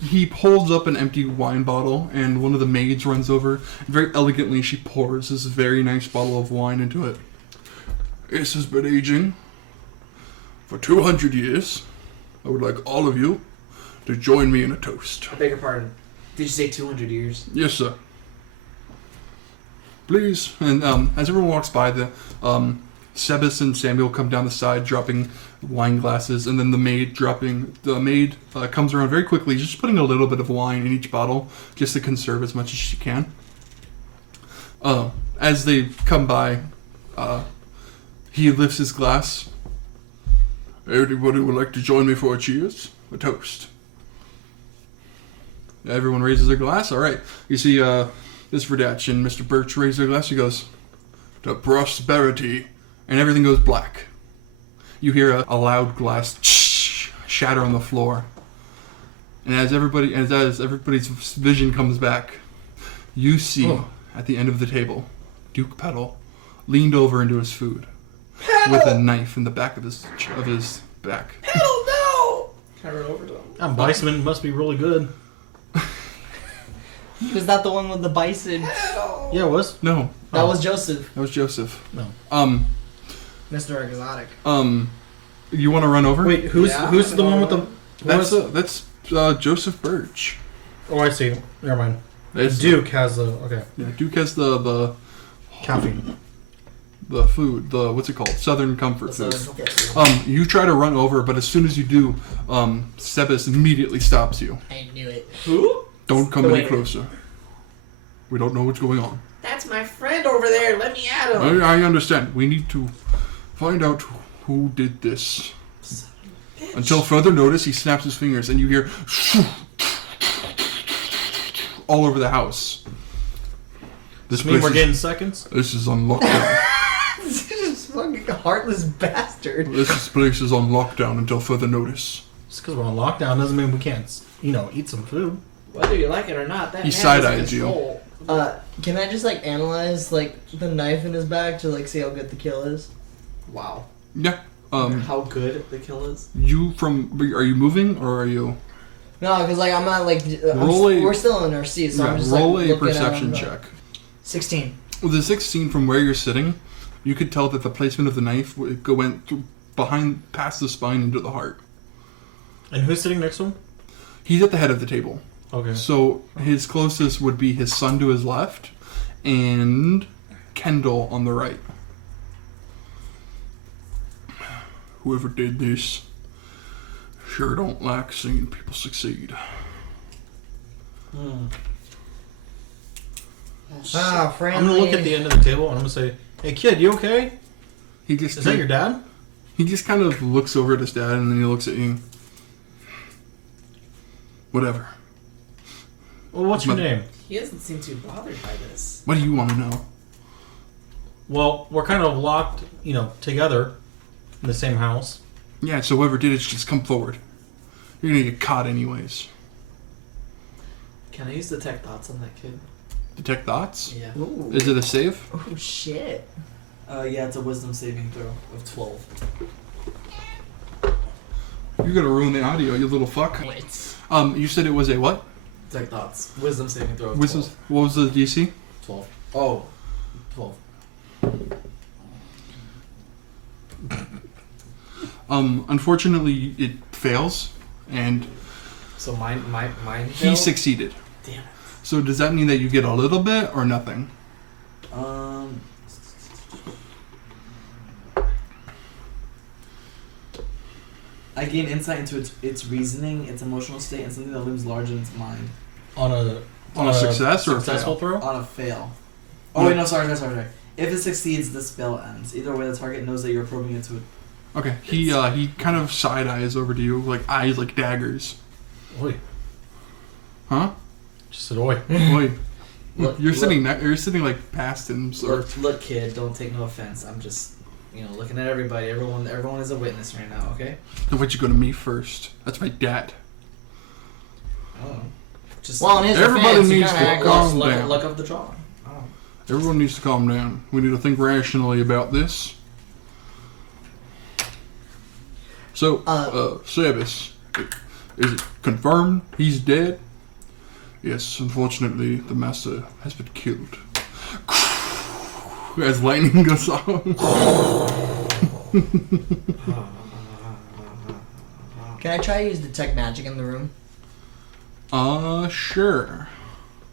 He holds up an empty wine bottle, and one of the maids runs over. Very elegantly, she pours this very nice bottle of wine into it. This has been aging for 200 years. I would like all of you to join me in a toast. I beg your pardon. Did you say 200 years? Yes, sir. Please. And as everyone walks by, the Sebas and Samuel come down the side, dropping wine glasses, and then the maid comes around very quickly, just putting a little bit of wine in each bottle, just to conserve as much as she can. As they come by, he lifts his glass. Anybody would like to join me for a cheers? A toast. Everyone raises their glass. All right. You see Miss Verdach and Mr. Birch raise their glass. He goes, to prosperity. And everything goes black. You hear a loud glass shatter on the floor. And as everybody's vision comes back, you see at the end of the table, Duke Pettle leaned over into his food with a knife in the back of his back. Pettle, no! Can I run over to him? That bison must be really good. Was that the one with the bison? Yeah, it was. No. That was Joseph. That was Joseph. No. Mr. Exotic. You want to run over? Wait, who's the one with the... That's Joseph Birch. Oh, I see. Never mind. It's, Duke has the... Okay. Yeah, Duke has the Caffeine. The food, what's it called? Southern Comfort food. Yes. You try to run over, but as soon as you do, Sebas immediately stops you. I knew it. Who? Don't come any closer. We don't know what's going on. That's my friend over there. Let me at him. I understand. We need to find out who did this. Until further notice, he snaps his fingers, and you hear all over the house. This means we're getting seconds? This is on lockdown. This is fucking heartless bastard. This place is on lockdown until further notice. Just because we're on lockdown doesn't mean we can't, eat some food. Whether you like it or not, that He man side-eyes is in you. control. Can I just analyze the knife in his bag to see how good the kill is? Wow. Yeah. How good the kill is. Are you moving or are you? No, because I'm not we're still in our seats, so I'm just roll a looking perception at him, check. 16. With the 16 from where you're sitting, you could tell that the placement of the knife went past the spine into the heart. And who's sitting next to him? He's at the head of the table. Okay. So his closest would be his son to his left, and Kendall on the right. Whoever did this sure don't like seeing people succeed. Friendly. I'm gonna look at the end of the table and I'm gonna say, "Hey kid, you okay? Is that your dad?" He just kind of looks over at his dad and then he looks at you. Whatever. Well, what's your name? He doesn't seem too bothered by this. What do you want to know? Well, we're kind of locked, together in the same house. Yeah, so whoever did it, just come forward. You're gonna get caught anyways. Can I use detect thoughts on that kid? Detect thoughts? Yeah. Ooh. Is it a save? Oh shit. Yeah, it's a wisdom saving throw of 12. You're gonna ruin the audio, you little fuck. Wait. You said it was a what? Detect thoughts. Wisdom saving throw of Wisdom. 12. What was the DC? 12. Oh. 12. Unfortunately, it fails, and So mine he failed? succeeded. Damn it. So does that mean that you get a little bit or nothing? I gain insight into its reasoning, its emotional state, and something that looms large in its mind. On a success or a successful fail? throw? On a fail. Oh wait, no, sorry. If it succeeds, the spell ends. Either way, the target knows that you're probing into it. Okay. He kind of side eyes over to you, like eyes like daggers. Oi. Huh? Just said oi. Oi. Look, You're sitting like past him, so Look, kid, don't take no offense. I'm just, looking at everybody. Everyone is a witness right now, okay? then why'd you go to me first? That's my dad. I don't know. Just Well, in his Everybody defense, needs you to kinda calm look, down. look up the drawing. I don't know. Everyone needs to calm down. We need to think rationally about this. So, Sebas, is it confirmed he's dead? Yes, unfortunately, the master has been killed. As lightning goes off. Can I try to use detect magic in the room? Sure.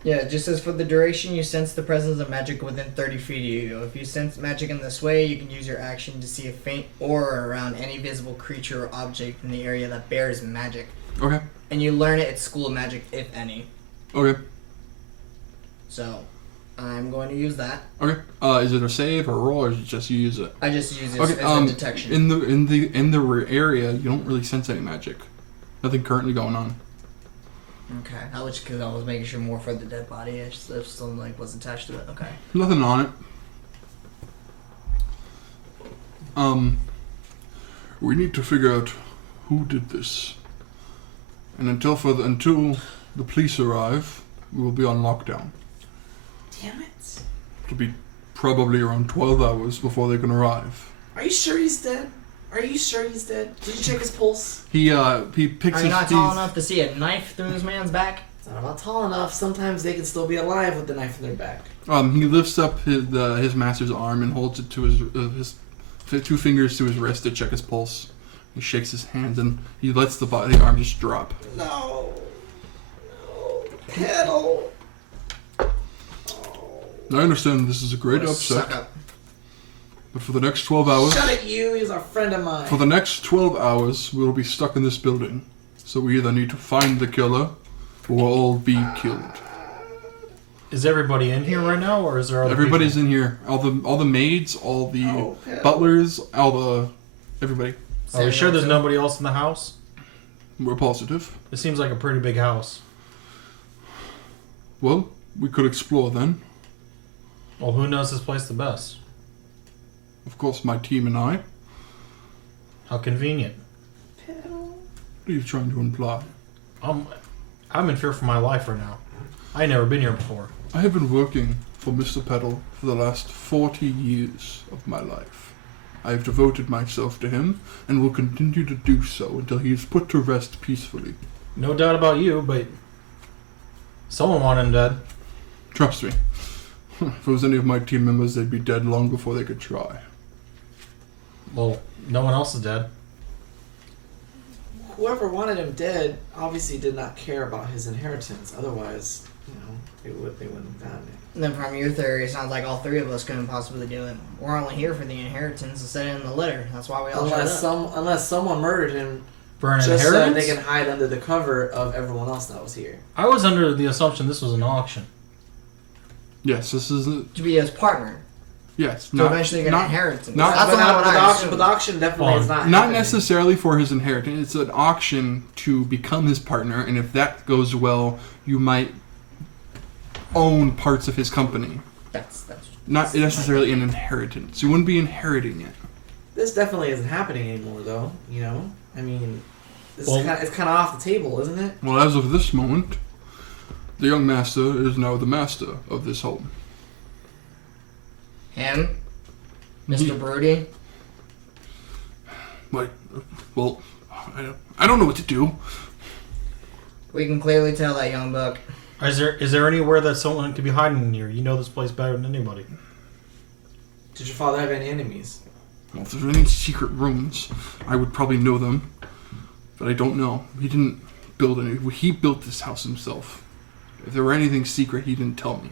Yeah, it just says for the duration you sense the presence of magic within 30 feet of you. If you sense magic in this way, you can use your action to see a faint aura around any visible creature or object in the area that bears magic. Okay. And you learn it at School of Magic, if any. Okay. So, I'm going to use that. Okay. Is it a save or a roll, or is it just you use it? I just use it Okay. as a detection. In the area, you don't really sense any magic. Nothing currently going on. Okay, I was because I was making sure more for the dead body if something like was attached to it. Okay. Nothing on it. We need to figure out who did this, and until the police arrive, we will be on lockdown. Damn it. It'll be probably around 12 hours before they can arrive. Are you sure he's dead? Are you sure he's dead? Did you check his pulse? He picks Are his you not teeth. tall enough to see a knife through this man's back? It's not about tall enough. Sometimes they can still be alive with the knife in their back. He lifts up his master's arm and holds it to his 2 fingers to his wrist to check his pulse. He shakes his hands and he lets the arm just drop. No. Pettle. I understand this is a great upset, Suck up. but for the next 12 hours... Shut it, you. He's a friend of mine. For the next 12 hours, we'll be stuck in this building. So we either need to find the killer, or we'll all be killed. Is everybody in here right now, or is there other Everybody's people? in here. All the maids, all the Pettle. butlers, everybody. Are we sure there's nobody else in the house? We're positive. It seems like a pretty big house. Well, we could explore then. Well, who knows this place the best? Of course, my team and I. How convenient. Pettle. What are you trying to imply? I'm in fear for my life right now. I ain't never been here before. I have been working for Mr. Pettle for the last 40 years of my life. I have devoted myself to him and will continue to do so until he is put to rest peacefully. No doubt about you, but someone wanted him dead. Trust me. If it was any of my team members, they'd be dead long before they could try. Well, no one else is dead. Whoever wanted him dead obviously did not care about his inheritance. Otherwise, they wouldn't have done it. And then from your theory, it sounds like all 3 of us couldn't possibly do it. We're only here for the inheritance and set it in the litter. That's why we all showed up. Unless someone murdered him For an just so that inheritance? they can hide under the cover of everyone else that was here. I was under the assumption this was an auction. Yes, this is a, To be his partner. yes. So eventually get an inheritance. not- That's but, not what I but the auction definitely is not Not happening. necessarily for his inheritance. It's an auction to become his partner, and if that goes well, you might own parts of his company. That's Not necessarily an inheritance. You wouldn't be inheriting it. This definitely isn't happening anymore, though. I mean, it's Well- kind of off the table, isn't it? Well, as of this moment, the young master is now the master of this home. him, Mr. Brody. Like, well, I don't know what to do. We can clearly tell that young buck. Is there anywhere that someone could be hiding in here? You know this place better than anybody. Did your father have any enemies? Well, if there's any secret rooms, I would probably know them. But I don't know. He didn't build any. He built this house himself. If there were anything secret, he didn't tell me.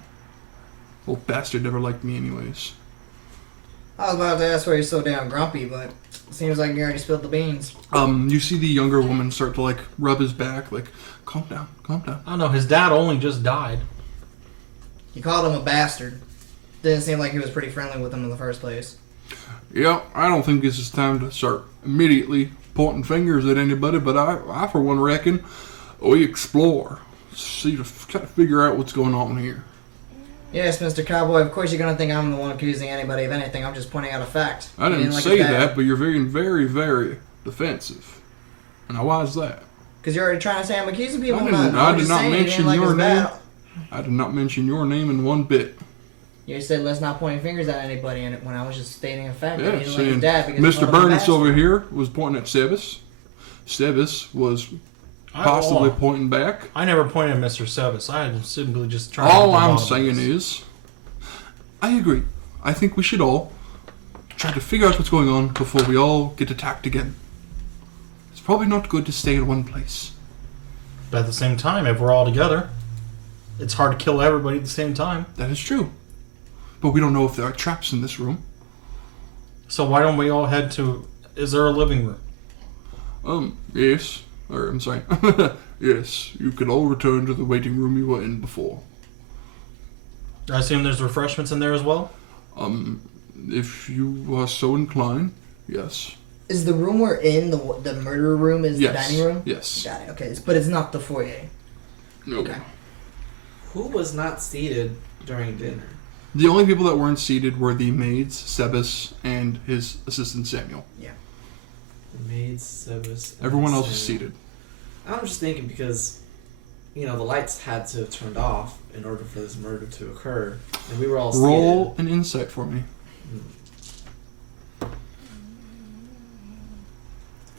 Old bastard never liked me anyways. I was about to ask why you're so damn grumpy, but it seems like you already spilled the beans. You see the younger woman start to, rub his back, calm down, calm down. I don't know. His dad only just died. You called him a bastard. Didn't seem like he was pretty friendly with him in the first place. Yeah, I don't think this is time to start immediately pointing fingers at anybody, but I for one reckon we explore. See, to try to figure out what's going on here. Yes, Mr. Cowboy, of course you're going to think I'm the one accusing anybody of anything. I'm just pointing out a fact. I You didn't like say his dad. that, but you're very, very, very defensive. Now, why is that? Because you're already trying to say I'm accusing people. I did not mention your name. Bad. I did not mention your name in one bit. You said let's not point fingers at anybody, and when I was just stating a fact, that Yeah, he didn't like saying his dad because he Mr. called him a Burnitz bastard. over here was pointing at Sebas. Sebas was possibly pointing back. I never pointed at Mr. Sebas. I had simply just tried. All I'm saying is, I agree. I think we should all try to figure out what's going on before we all get attacked again. It's probably not good to stay in one place. But at the same time, if we're all together, it's hard to kill everybody at the same time. That is true. But we don't know if there are traps in this room. So why don't we all head to... Is there a living room? Yes. Or, I'm sorry. Yes, you can all return to the waiting room you were in before. I assume there's refreshments in there as well? If you are so inclined, yes. Is the room we're in, the murder room, is Yes. the dining room? Yes. Got it, okay. But it's not the foyer. No. Okay. Who was not seated during dinner? The only people that weren't seated were the maids, Sebas, and his assistant Samuel. The maids, Sebas. Everyone else was seated. I'm just thinking because, the lights had to have turned off in order for this murder to occur, and we were all Roll an insight for me.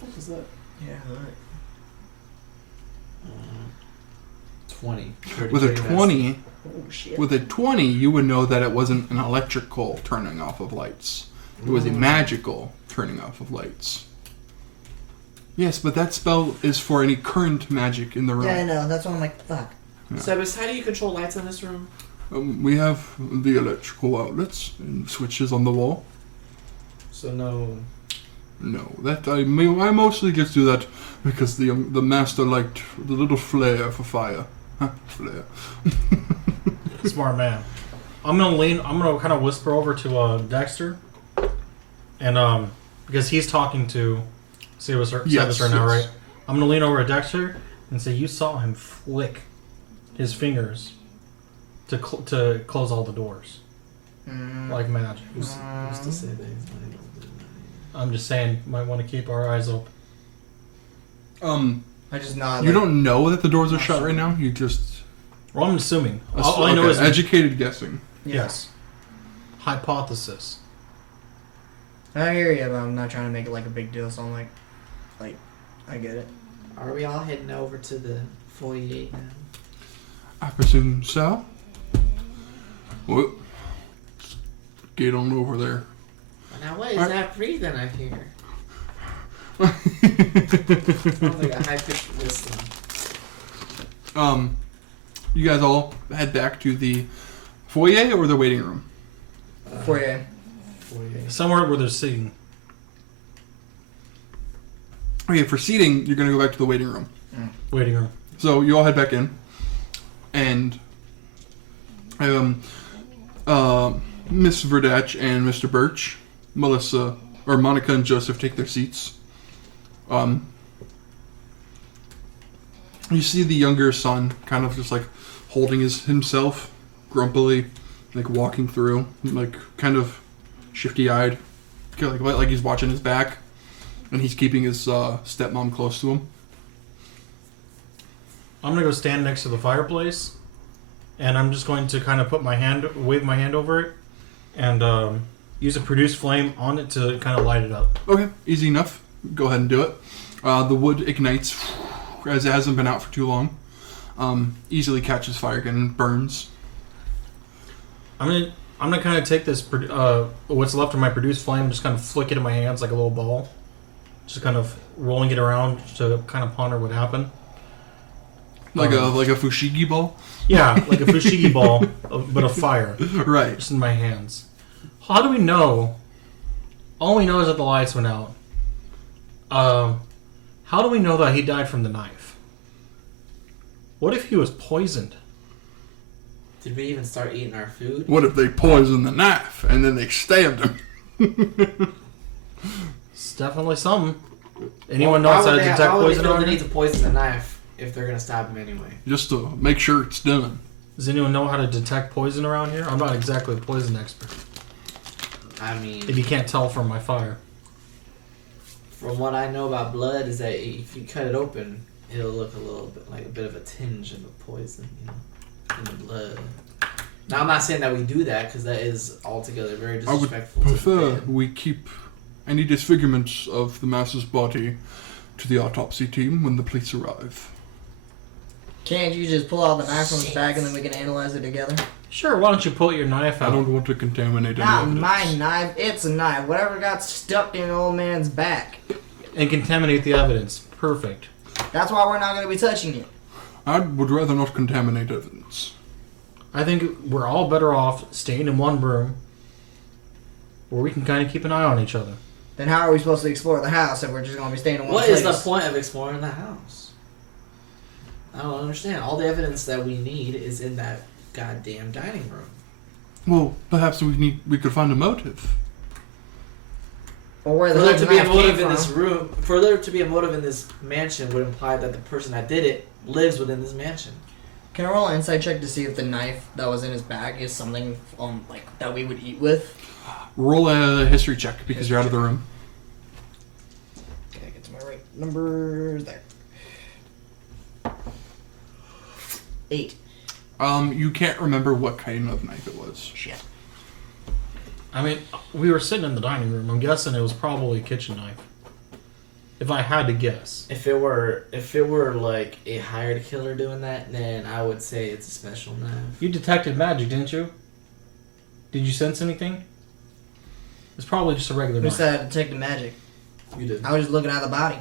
What was that? Yeah, alright. 20. With a 20, Oh, shit. with a 20, you would know that it wasn't an electrical turning off of lights. It was a magical turning off of lights. Yes, but that spell is for any current magic in the room. Yeah, I know. That's why I'm like, fuck. Yeah. Sebas, how do you control lights in this room? We have the electrical outlets and switches on the wall. So no. No, that I mostly just do that because the master liked the little flare for fire. Flare. Smart man. I'm gonna kind of whisper over to Dexter. And because he's talking to Sebas right now, right? I'm gonna lean over to Dexter and say, "You saw him flick his fingers to close all the doors, like magic." Who's to say that he's not able to do that? I'm just saying, might want to keep our eyes open. I just nod. You don't know that the doors are shut right now. You just Well, I'm assuming. All I know is educated guessing. yes. Hypothesis. I hear you, but I'm not trying to make it like a big deal, so I'm like, I get it. Are we all heading over to the foyer now? I presume so. Well, get on over there. Now what is that breathing I hear? Sounds like a high-pitched whistle. You guys all head back to the foyer or the waiting room? Foyer. Somewhere where there's seating. Okay, for seating, you're going to go back to the waiting room. Waiting room. So you all head back in, and Miss Verdach and Mr. Birch, Melissa, or Monica and Joseph take their seats. You see the younger son kind of just like holding himself grumpily, like walking through, like kind of shifty-eyed, like he's watching his back, and he's keeping his stepmom close to him. I'm gonna go stand next to the fireplace, and I'm just going to kind of wave my hand over it, and use a produce flame on it to kind of light it up. Okay, easy enough. Go ahead and do it. The wood ignites as it hasn't been out for too long. Easily catches fire again and burns. I'm gonna kind of take this what's left of my produce flame, and just kind of flick it in my hands like a little ball, just kind of rolling it around to kind of ponder what happened. Like a fushigi ball? Yeah, like a fushigi ball, but of fire. Right. Just in my hands. How do we know? All we know is that the lights went out. How do we know that he died from the knife? What if he was poisoned? Did we even start eating our food? What if they poisoned the knife and then they stabbed him? It's definitely something. Anyone knows how to detect poison Why would they feel around the here? need to poison the knife if they're gonna stab him anyway? Just to make sure it's done. Does anyone know how to detect poison around here? I'm not exactly a poison expert. I mean, If you can't tell from my fire. from what I know about blood, is that if you cut it open, it'll look a little bit like a bit of a tinge of a poison, in the blood. Now, I'm not saying that we do that because that is altogether very I would disrespectful. to prefer the dead. we keep any disfigurements of the master's body to the autopsy team when the police arrive. Can't you just pull out the knife from his bag and then we can analyze it together? Sure, why don't you pull your knife I out? don't want to contaminate any Not evidence. my knife, it's a knife. Whatever got stuck in an old man's back. And contaminate the evidence. Perfect. That's why we're not going to be touching it. I would rather not contaminate evidence. I think we're all better off staying in one room where we can kind of keep an eye on each other. Then how are we supposed to explore the house if we're just gonna be staying in one What place? is the point of exploring the house? I don't understand. All the evidence that we need is in that goddamn dining room. Well, perhaps we could find a motive. Or where For the there heck to be a knife came motive in from. this room, for there to be a motive in this mansion would imply that the person that did it lives within this mansion. Can I roll an insight check to see if the knife that was in his bag is something like that we would eat with? Roll a history check because you're out of the room. Okay, get to my right numbers there. 8. You can't remember what kind of knife it was. Shit. I mean, we were sitting in the dining room. I'm guessing it was probably a kitchen knife. If I had to guess. If it were like a hired killer doing that, then I would say it's a special knife. You detected magic, didn't you? Did you sense anything? It's probably just a regular Who knife. said I detected magic? You did. I was just looking at the body.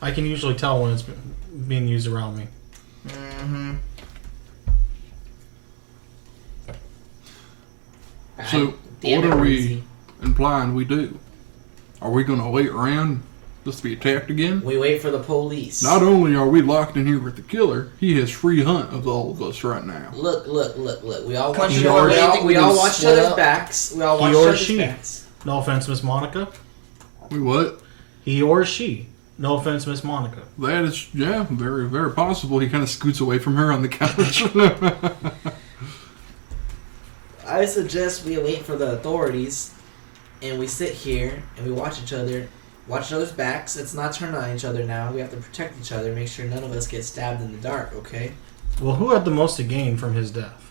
I can usually tell when it's being used around me. Mm-hmm. So, what are we implying we do? Are we going to wait around just to be attacked again? We wait for the police. Not only are we locked in here with the killer, he has free hunt of all of us right now. Look. We all watch Country each boy, other. do you think We we all can watch each split other's up? backs. We all watch He each or other's she. backs. No offense, Miss Monica. We what? He or she. No offense, Miss Monica. That is, yeah, very, very possible. He kind of scoots away from her on the couch. I suggest we wait for the authorities, and we sit here and we watch each other's backs. Let's not turn on each other now. We have to protect each other, make sure none of us get stabbed in the dark. Okay? Well, who had the most to gain from his death?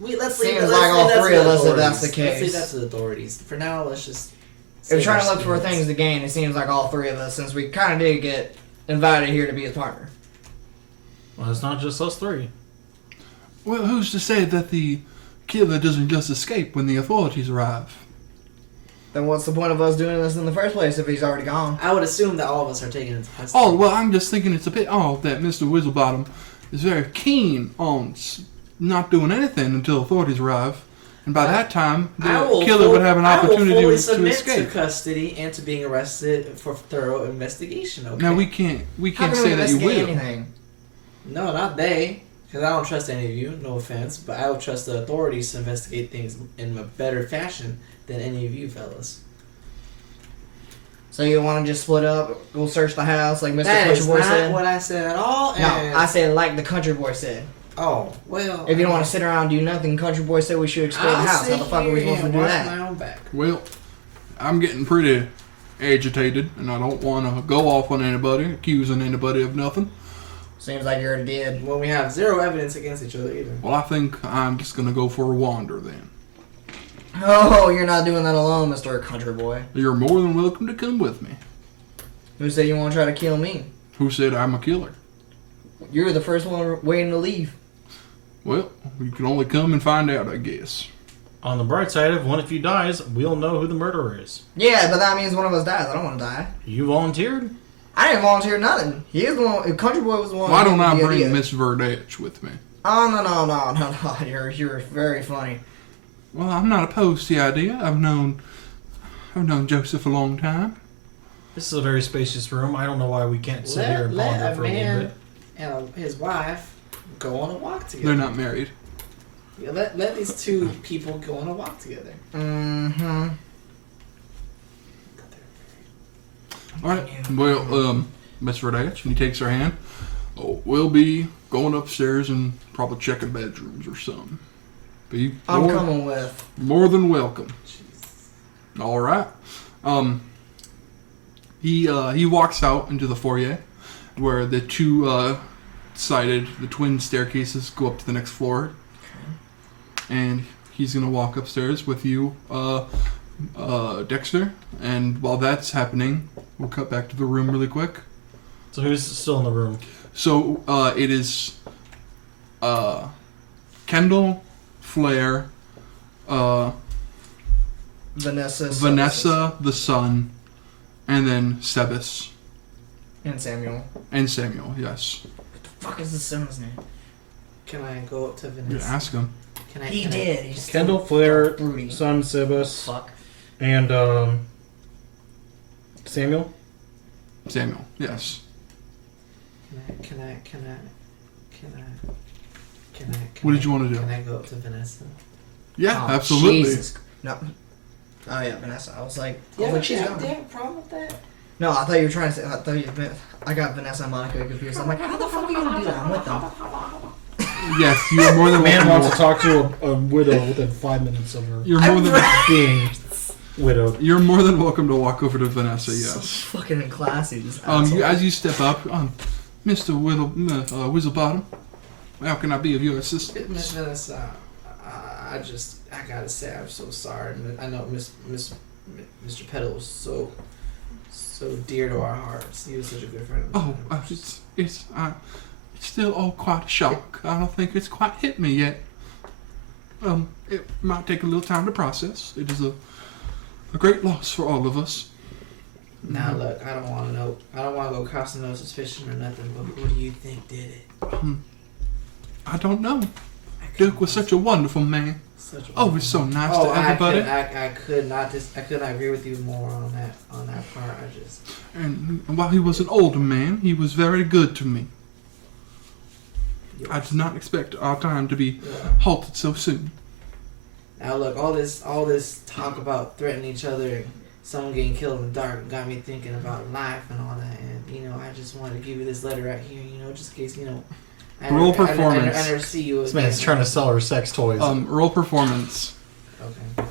Let's Seems let's like all that to three of us if authorities. that's the Let's case. leave that to the authorities. For now, let's just. If we're save trying to our look for skins. things to gain, it seems like all three of us, since we kind of did get invited here to be his partner. Well, it's not just us three. Well, who's to say that the killer doesn't just escape when the authorities arrive? Then what's the point of us doing this in the first place if he's already gone? I would assume that all of us are taken into custody. Oh, well, I'm just thinking it's a bit odd that Mr. Whistlebottom is very keen on not doing anything until authorities arrive. And by that time, the killer would have an opportunity I will fully to submit escape. to custody and to being arrested for thorough investigation. Okay. Now, we can't How can say we that you investigate will. anything? No, not they. Because I don't trust any of you, no offense, but I would trust the authorities to investigate things in a better fashion than any of you fellas. So you want to just split up, go search the house like Mr. That Country is Boy not said? what I said at all. No, and- I said like the Country Boy said. Oh, well. If you don't want to sit around and do nothing, Country Boy said we should explore the I'll house. How sit the fuck are we here supposed to and do watch that? my own back. Well, I'm getting pretty agitated, and I don't want to go off on anybody, accusing anybody of nothing. Seems like you already did. When we have zero evidence against each other either. Well, I think I'm just going to go for a wander then. Oh, you're not doing that alone, Mr. Country Boy. You're more than welcome to come with me. Who said you want to try to kill me? Who said I'm a killer? You're the first one waiting to leave. Well, you can only come and find out, I guess. On the bright side, if one of you dies, we'll know who the murderer is. Yeah, but that means one of us dies. I don't want to die. You volunteered? I didn't volunteer nothing. He is the one. Country Boy was the one. Why who don't gave I me the bring idea. Miss Verdetch with me? Oh no! You're very funny. Well, I'm not opposed to the idea. I've known Joseph a long time. This is a very spacious room. I don't know why we can't sit here and Let ponder a for a little man bit. and his wife go on a walk together. They're not married. Yeah, let these two people go on a walk together. Mm-hmm. All right. Well, Miss Verdetch, and he takes her hand. Oh, we'll be going upstairs and probably checking bedrooms or something. Be I'm coming with. more than welcome. All right. He walks out into the foyer, where the the twin staircases go up to the next floor, and he's gonna walk upstairs with you, Dexter. And while that's happening, we'll cut back to the room really quick. So who's still in the room? So it is Kendall, Flair, Vanessa, the son, and then Sebas. And Samuel. And Samuel, yes. What the fuck is the son's name? Can I go up to You Vanessa? ask him. He did. He's Kendall, Flair, broody. son Sebas, Fuck. and Samuel. Samuel, yes. Can I? What did you want to do? Can I go up to Vanessa? Yeah, Oh, absolutely. Jesus. No. Oh yeah, Vanessa. I was like, Yeah, she's do gone. you have a problem with that? No, I thought you were trying to say. I got Vanessa and Monica confused. I'm like, how the fuck are you gonna do that? I'm with them. Yes, you are more than Man welcome. wants to talk to a widow within 5 minutes of her You're more than being widowed. you're more than welcome to walk over to Vanessa. So Yes. fucking classy. This asshole. As you step up, Mr. Whizzelbottom, how can I be of your assistance? Miss Vanessa, I gotta say I'm so sorry. I know Mr. Pettle was so dear to our hearts. He was such a good friend of Oh, mine. it's still all quite a shock. I don't think it's quite hit me yet. It might take a little time to process. It is a great loss for all of us. Now look, I don't want to know. I don't want to go casting no suspicion or nothing. But who do you think did it? I don't know. I Duke was such a wonderful man. Always so nice to everybody. I could not agree with you more on that part. And while he was an older man, he was very good to me. I did not expect our time to be halted so soon. Now look, all this talk about threatening each other and someone getting killed in the dark got me thinking about life and all that. And I just wanted to give you this letter right here. Just in case Roll performance. I never see you. This man's trying to sell her sex toys. Roll performance. Okay.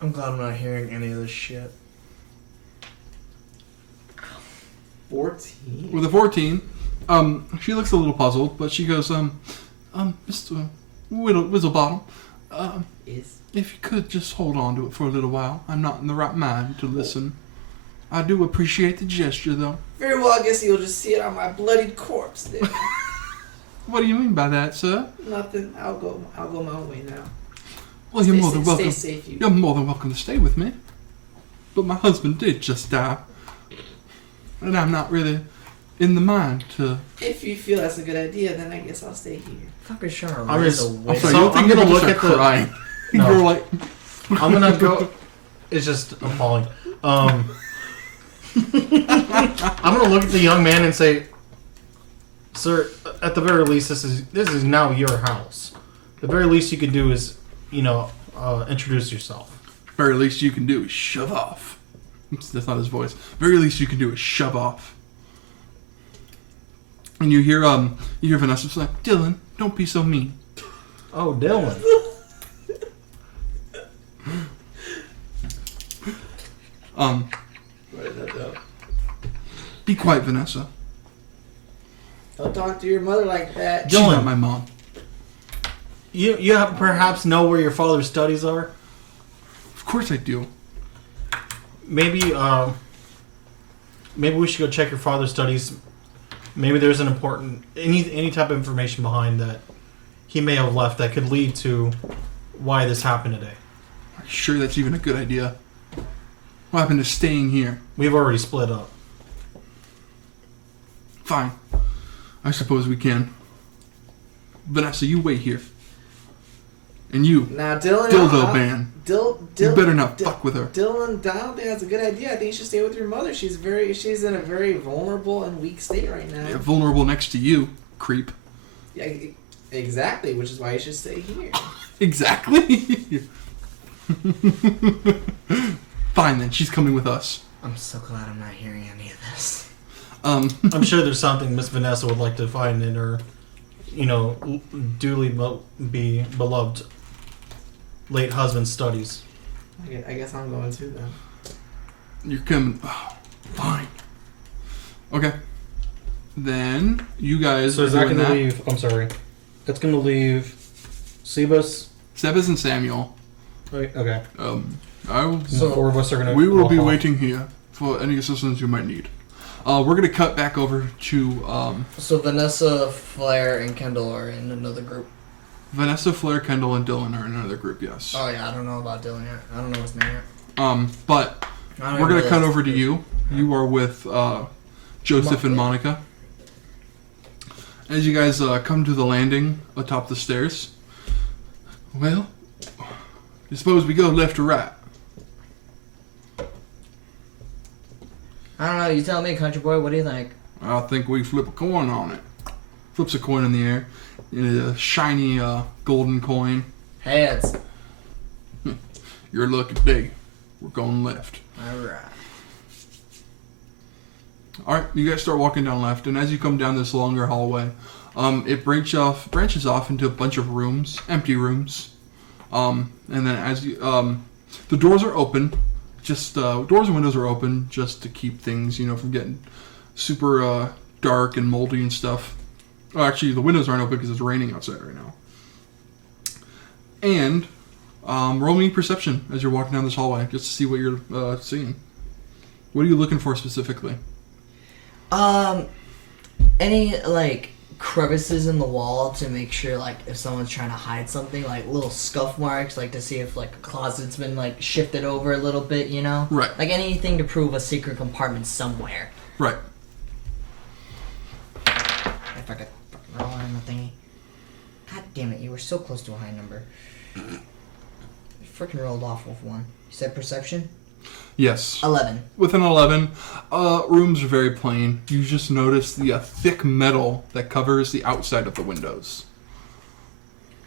I'm glad I'm not hearing any of this shit. 14. With a 14, she looks a little puzzled, but she goes, Mr. Whizzelbottom, Is if you could just hold on to it for a little while. I'm not in the right mind to listen. I do appreciate the gesture, though. very well. I guess you'll just see it on my bloodied corpse then. What do you mean by that, sir? Nothing. I'll go my own way now. Well, you're more than welcome. Stay safe, you. You're more than welcome to stay with me. But my husband did just die, and I'm not really in the mind to. If you feel that's a good idea, then I guess I'll stay here. Fucker's trying to I'm raise just- a I'm widow. sorry, So you don't think I'm you're gonna gonna look start at the- crying? No. You're like, I'm gonna go. It's just appalling. I'm gonna look at the young man and say, "Sir, at the very least, this is now your house. The very least you can do is, introduce yourself." very least you can do is shove off. That's not his voice. Very least you can do is shove off. And you hear Vanessa say, Dylan, don't be so mean. Oh, Dylan. Write that down. Be quiet, Vanessa. Don't talk to your mother like that. She's Dylan. not my mom. You have perhaps know where your father's studies are? Of course I do. Maybe we should go check your father's studies. Maybe there's an important any type of information behind that he may have left that could lead to why this happened today. Are you sure that's even a good idea? What happened to staying here? We've already split up. Fine. I suppose we can. Vanessa, you wait here. And you, Now, Dylan. dildo man, you Dylan. better not fuck with her. Dylan, I don't think that's a good idea. I think you should stay with your mother. She's in a very vulnerable and weak state right now. Yeah, vulnerable next to you, creep. Yeah, exactly. Which is why you should stay here. Exactly. Fine then, she's coming with us. I'm so glad I'm not hearing any of this. I'm sure there's something Miss Vanessa would like to find in her, duly be beloved late husband's studies. I guess I'm going too then. You're coming. Oh, fine. Okay. Then you guys So are is that doing going to that. leave? I'm sorry. That's going to leave Sebas. Sebas and Samuel. Right, okay. The 4 of us are going to. we will be waiting here for any assistance you might need. We're gonna cut back over to So Vanessa, Flair, and Kendall are in another group. Vanessa, Flair, Kendall, and Dylan are in another group, yes. Oh yeah, I don't know about Dylan yet. I don't know his name yet. But we're going to cut over to you. You are with Joseph and Monica. As you guys come to the landing atop the stairs, well, you suppose we go left or right? I don't know. You tell me, country boy. What do you think? I think we flip a coin on it. Flips a coin in the air. A shiny golden coin. Heads. You're lucky day. We're going left. Alright. Alright, you guys start walking down left, and as you come down this longer hallway, it branches off into a bunch of rooms, empty rooms. And then as you, the doors are open, just, doors and windows are open just to keep things, from getting super, dark and moldy and stuff. Oh, actually, the windows aren't open because it's raining outside right now. And, roll me perception as you're walking down this hallway, just to see what you're, seeing. What are you looking for specifically? Any, crevices in the wall to make sure, if someone's trying to hide something, little scuff marks, to see if, a closet's been, shifted over a little bit, Right. Anything to prove a secret compartment somewhere. Right. If I could fucking roll on the thingy. God damn it, you were so close to a high number. You freaking rolled off with one. You said perception? Yes. 11. With an 11, rooms are very plain. You just notice the thick metal that covers the outside of the windows.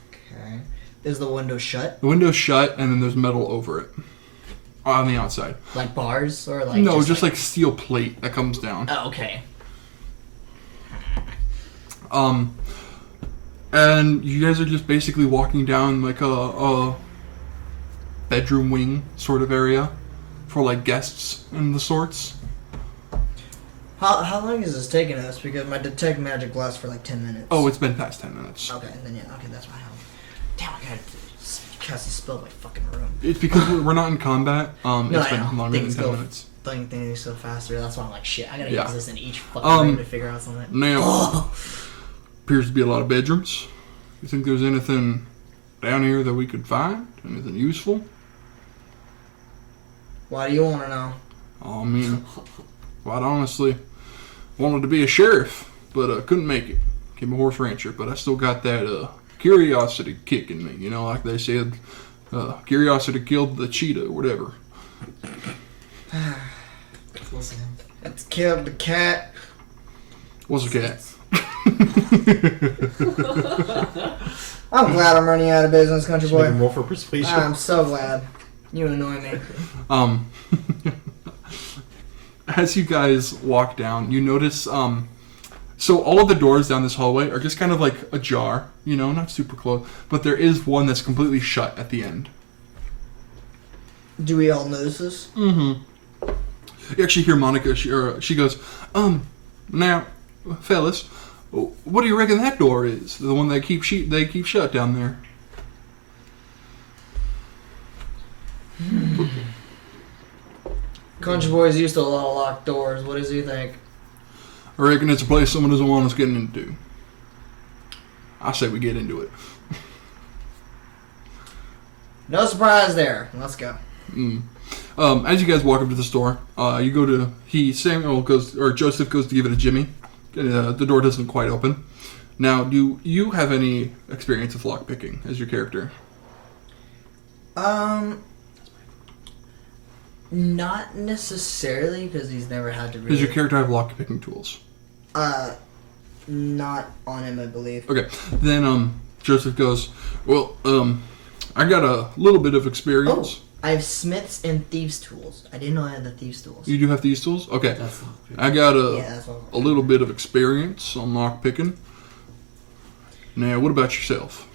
Okay. Is the window shut? The window's shut, and then there's metal over it. On the outside. Like bars? Or No, just like steel plate that comes down. Oh, okay. And you guys are just basically walking down like a bedroom wing sort of area for guests and the sorts. How long is this taking us? Because my detect magic lasts for 10 minutes. Oh, it's been past 10 minutes. Okay, then okay, that's why. Damn, I gotta cast a spell by fucking room. It's because we're not in combat. No, It's I been know. longer than Things 10 go minutes. Things so faster. That's why I'm shit. I gotta Yeah. use this in each fucking room to figure out something. Now, appears to be a lot of bedrooms. You think there's anything down here that we could find? Anything useful? Why do you want to know? I mean, quite honestly, wanted to be a sheriff, but couldn't make it. Became a horse rancher, but I still got that curiosity kick in me. Like they said, curiosity killed the cheetah or whatever. It's killed the cat. What's a cat? I'm glad I'm running out of business, country boy. Roll for persuasion. I'm so glad. You annoy me. As you guys walk down, you notice, so all of the doors down this hallway are just kind of like ajar, not super close, but there is one that's completely shut at the end. Do we all notice this? Mm-hmm. You actually hear Monica, she goes, now, fellas, what do you reckon that door is? The one they keep shut down there. Country boys used to a lot of locked doors. What does he think? I reckon it's a place someone doesn't want us getting into. I say we get into it. No surprise there. Let's go. As you guys walk up to the store, you go to Joseph goes to give it a jimmy. The door doesn't quite open. Now, do you have any experience with lockpicking as your character? Not necessarily, because he's never had to really... Does your character have lockpicking tools? Not on him, I believe. Okay, then Joseph goes, well, I got a little bit of experience. Oh, I have smiths and thieves' tools. I didn't know I had the thieves' tools. You do have these tools? Okay. That's not I got that's what a little bit of experience on lockpicking. Now, what about yourself?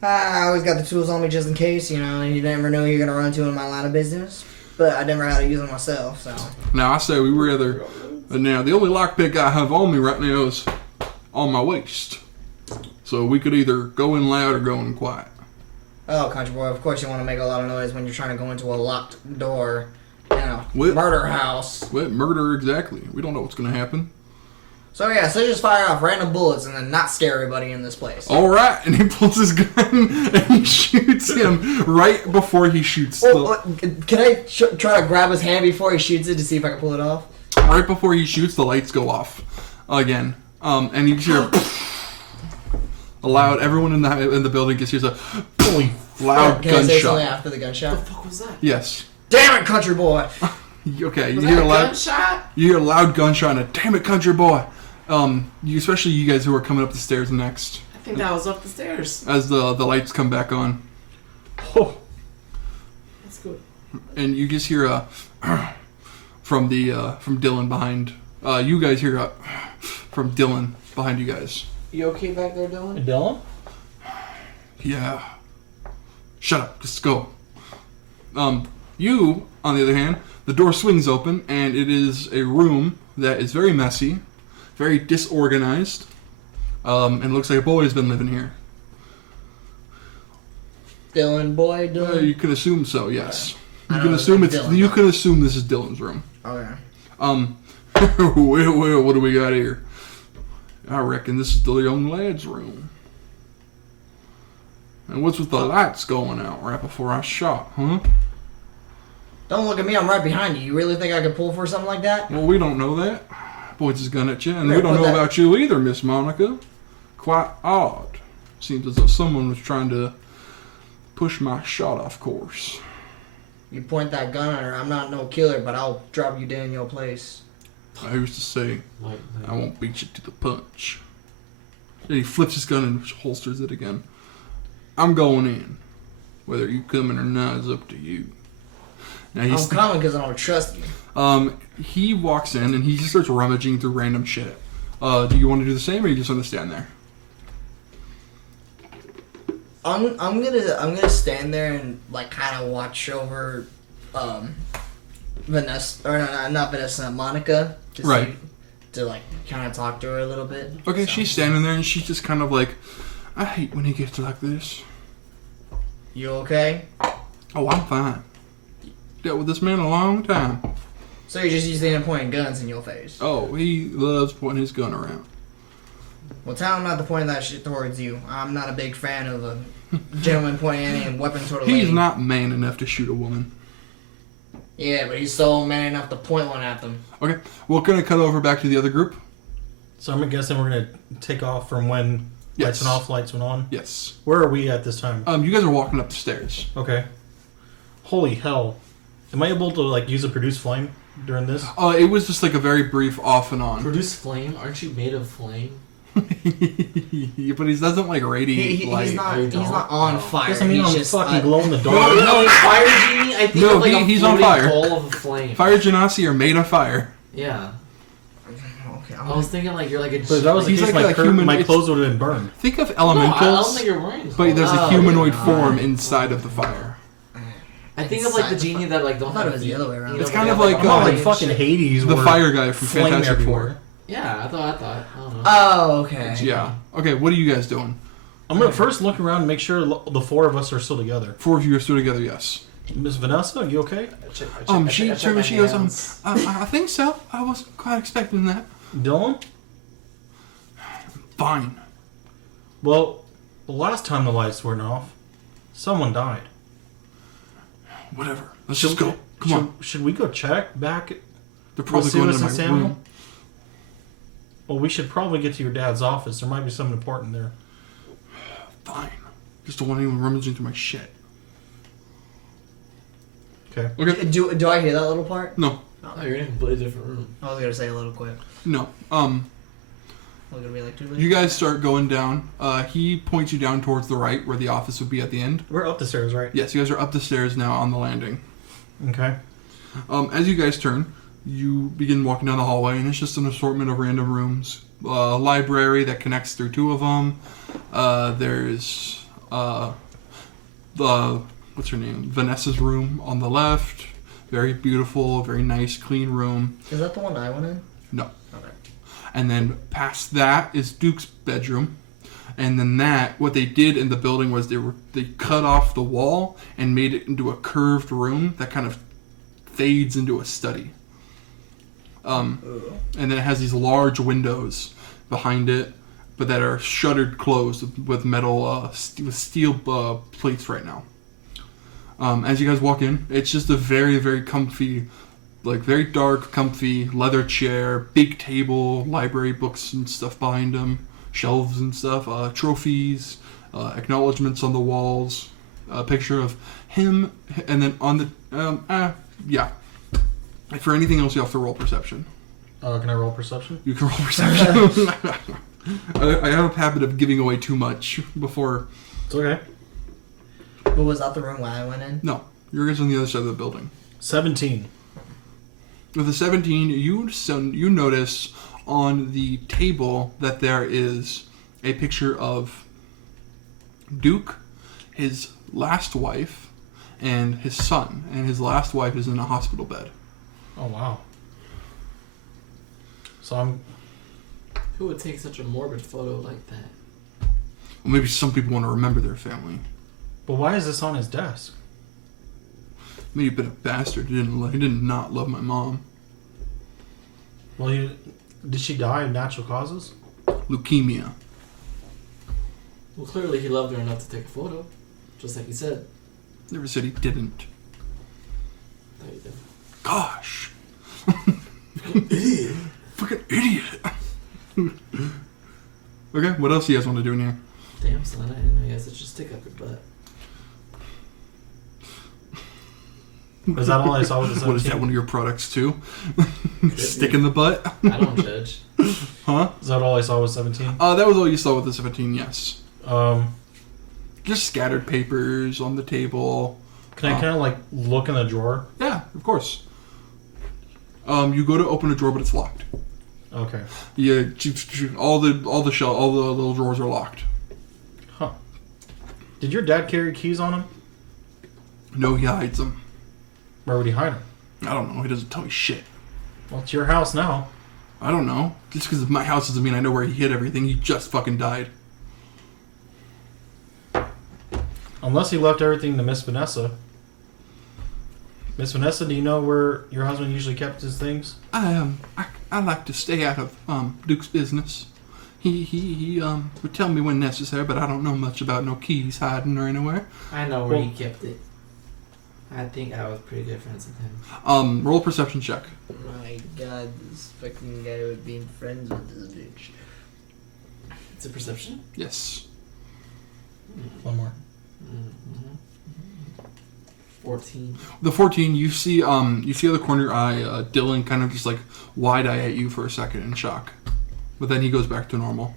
I always got the tools on me just in case, you never know who you're going to run into in my line of business. But I never had to use them myself, so... Now, I say we rather... Now, the only lockpick I have on me right now is on my waist. So we could either go in loud or go in quiet. Oh, country boy, of course you want to make a lot of noise when you're trying to go into a locked door, What? murder house. What? Murder, exactly. We don't know what's going to happen. So yeah, so just fire off random bullets and then not scare everybody in this place. All right, and he pulls his gun and he shoots him right before he shoots Can I try to grab his hand before he shoots it to see if I can pull it off? Right before he shoots, the lights go off again, and you hear a loud. Everyone in the building gets hears a loud Can I say something gunshot. after the What gunshot? the fuck was that? Yes. Damn it, country boy! Okay. Was You that hear a a loud. gunshot? You hear a loud gunshot and a damn it, country boy. Especially you guys who are coming up the stairs next, I think that was up the stairs. as the lights come back on, Oh, That's good. and you just hear a from Dylan behind. You guys hear a from Dylan behind you guys. You okay back there, Dylan? Dylan? Yeah. Shut up. Just go. You, on the other hand, the door swings open, and it is a room that is very messy, very disorganized, and looks like a boy has been living here. Dylan boy, Dylan. You can assume so. Yes. I You know can it's assume like it's. Dylan. You can assume this is Dylan's room. Okay. Well, what do we got here? I reckon this is the young lad's room. And what's with the lights going out right before I shot, huh? Don't look at me, I'm right behind you. You really think I could pull for something like that? Well, we don't know that. Points his gun at you, and Yeah, we don't put know that- about you either, Miss Monica. Quite odd. Seems as though someone was trying to push my shot off course. You point that gun at her, I'm not no killer, but I'll drop you dead in your place. I used to say, Like, I won't beat you to the punch. And he flips his gun and holsters it again. I'm going in. Whether you coming or not is up to you. Now I'm he's coming because I don't trust you. he walks in and he just starts rummaging through random shit. Do you want to do the same, or you just want to stand there? I'm gonna stand there and like kind of watch over Vanessa, or no, not Vanessa, Monica, to Right. to like kind of talk to her a little bit. Okay, So, she's standing there and she's just kind of like, I hate when he gets like this. You okay? Oh, I'm fine. Dealt with this man a long time. So you're just using him pointing guns in your face? Oh, he loves pointing his gun around. Well, tell him not to point that shit towards you. I'm not a big fan of a gentleman pointing any weapon toward a lady. He's not man enough to shoot a woman. Yeah, but he's so man enough to point one at them. Okay, we're gonna cut over back to the other group. So I'm guessing we're gonna take off from when lights Yes. went off, lights went on. Yes. Where are we at this time? You guys are walking up the stairs. Okay. Holy hell! Am I able to like use a produce flame during this? It was just like a very brief off and on. produce flame? Aren't you made of flame? But he doesn't like radiate light. He's not. You He's don't? not on No. fire. Doesn't mean he's I'm just fucking glow in the No, dark. no, fire genie. I think No, of like a he's on floating fire. ball of a flame. Fire genasi are made of fire. Yeah. Okay, I was thinking like you're like a. But if that was the He's case, like a human- my it's- clothes would have been burned. Think of No, I don't elementals, think you're wearing. but there's a Oh, humanoid yeah. form inside of the fire. I think of like the genie that like I don't thought have it was the feet. other way around. You It's know, kind they of have, like, I'm not like body fucking and shit. Hades. The where fire guy from flame Fantastic everywhere. Four. Yeah, I thought. I don't know. Oh, okay. Yeah. Okay, what are you guys doing? I'm gonna first look around and make sure the four of us are still together. 4 of you are still together, yes. Miss Vanessa, you okay? She she goes, I think so. I wasn't quite expecting that. Dylan? Fine. Well, the last time the lights weren't off, someone died. Whatever. Let's just go. Come on. Should we go check back? They're probably We'll going see to what's my in Samuel? room. Well, we should probably get to your dad's office. There might be something important there. Fine. Just don't want anyone rummaging through my shit. Okay. Okay. Do I hear that little part? No. Oh, you're in a completely different room. I was gonna say a little quick. No. I was gonna be like 2 minutes. You guys start going down. He points you down towards the right, where the office would be at the end. We're up the stairs, right? Yes, you guys are up the stairs now on the landing. Okay. As you guys turn, you begin walking down the hallway, and it's just an assortment of random rooms. Library that connects through 2 of them. There's what's her name? Vanessa's room on the left. Very beautiful, very nice, clean room. Is that the one I went in? No. Okay. And then past that is Duke's bedroom. And then what they did in the building was they cut off the wall and made it into a curved room that kind of fades into a study. And then it has these large windows behind it, but that are shuttered closed with metal, with steel plates right now. As you guys walk in, it's just a very, very comfy, like very dark, comfy leather chair, big table, library books and stuff behind them, shelves and stuff, trophies, acknowledgments on the walls, a picture of him, and then on the, yeah. For anything else, you have to roll perception. Can I roll perception? You can roll perception. I have a habit of giving away too much before. It's okay. But was that the room where I went in? No, you're guys on the other side of the building. 17. With a 17, you notice on the table that there is a picture of Duke, his last wife, and his son. And his last wife is in a hospital bed. Oh, wow. So I'm... Who would take such a morbid photo like that? Well, maybe some people want to remember their family. But why is this on his desk? Maybe you've been a bastard. He did not love my mom. Well, did she die of natural causes? Leukemia. Well, clearly he loved her enough to take a photo. Just like he said. Never said he didn't. Thought he did. Gosh. Idiot. Fucking idiot. Okay, what else do you guys want to do in here? Damn, son, I didn't know you had such a stick up your butt. Was that all I saw with the 17? What is that, one of your products too? Stick in the butt? I don't judge. Huh? Is that all I saw with 17? That was all you saw with the 17, yes. Um, Just scattered papers on the table. can I kind of like look in the drawer? Yeah, of course. You go to open a drawer, but it's locked. Okay. Yeah, all the little drawers are locked. Huh. Did your dad carry keys on him? No, he hides them. Where would he hide them? I don't know. He doesn't tell me shit. Well, it's your house now. I don't know. Just because it's my house doesn't mean I know where he hid everything. He just fucking died. Unless he left everything to Miss Vanessa. Miss Vanessa, do you know where your husband usually kept his things? I like to stay out of Duke's business. He would tell me when necessary, but I don't know much about no keys hiding or anywhere. I know where he kept it. I think I was pretty good friends with him. Roll a perception check. My God, this fucking guy would be friends with this bitch. It's a perception? Yes. One more. 14. The 14, you see out of the corner of your eye, Dylan kind of just like wide eye at you for a second in shock, but then he goes back to normal.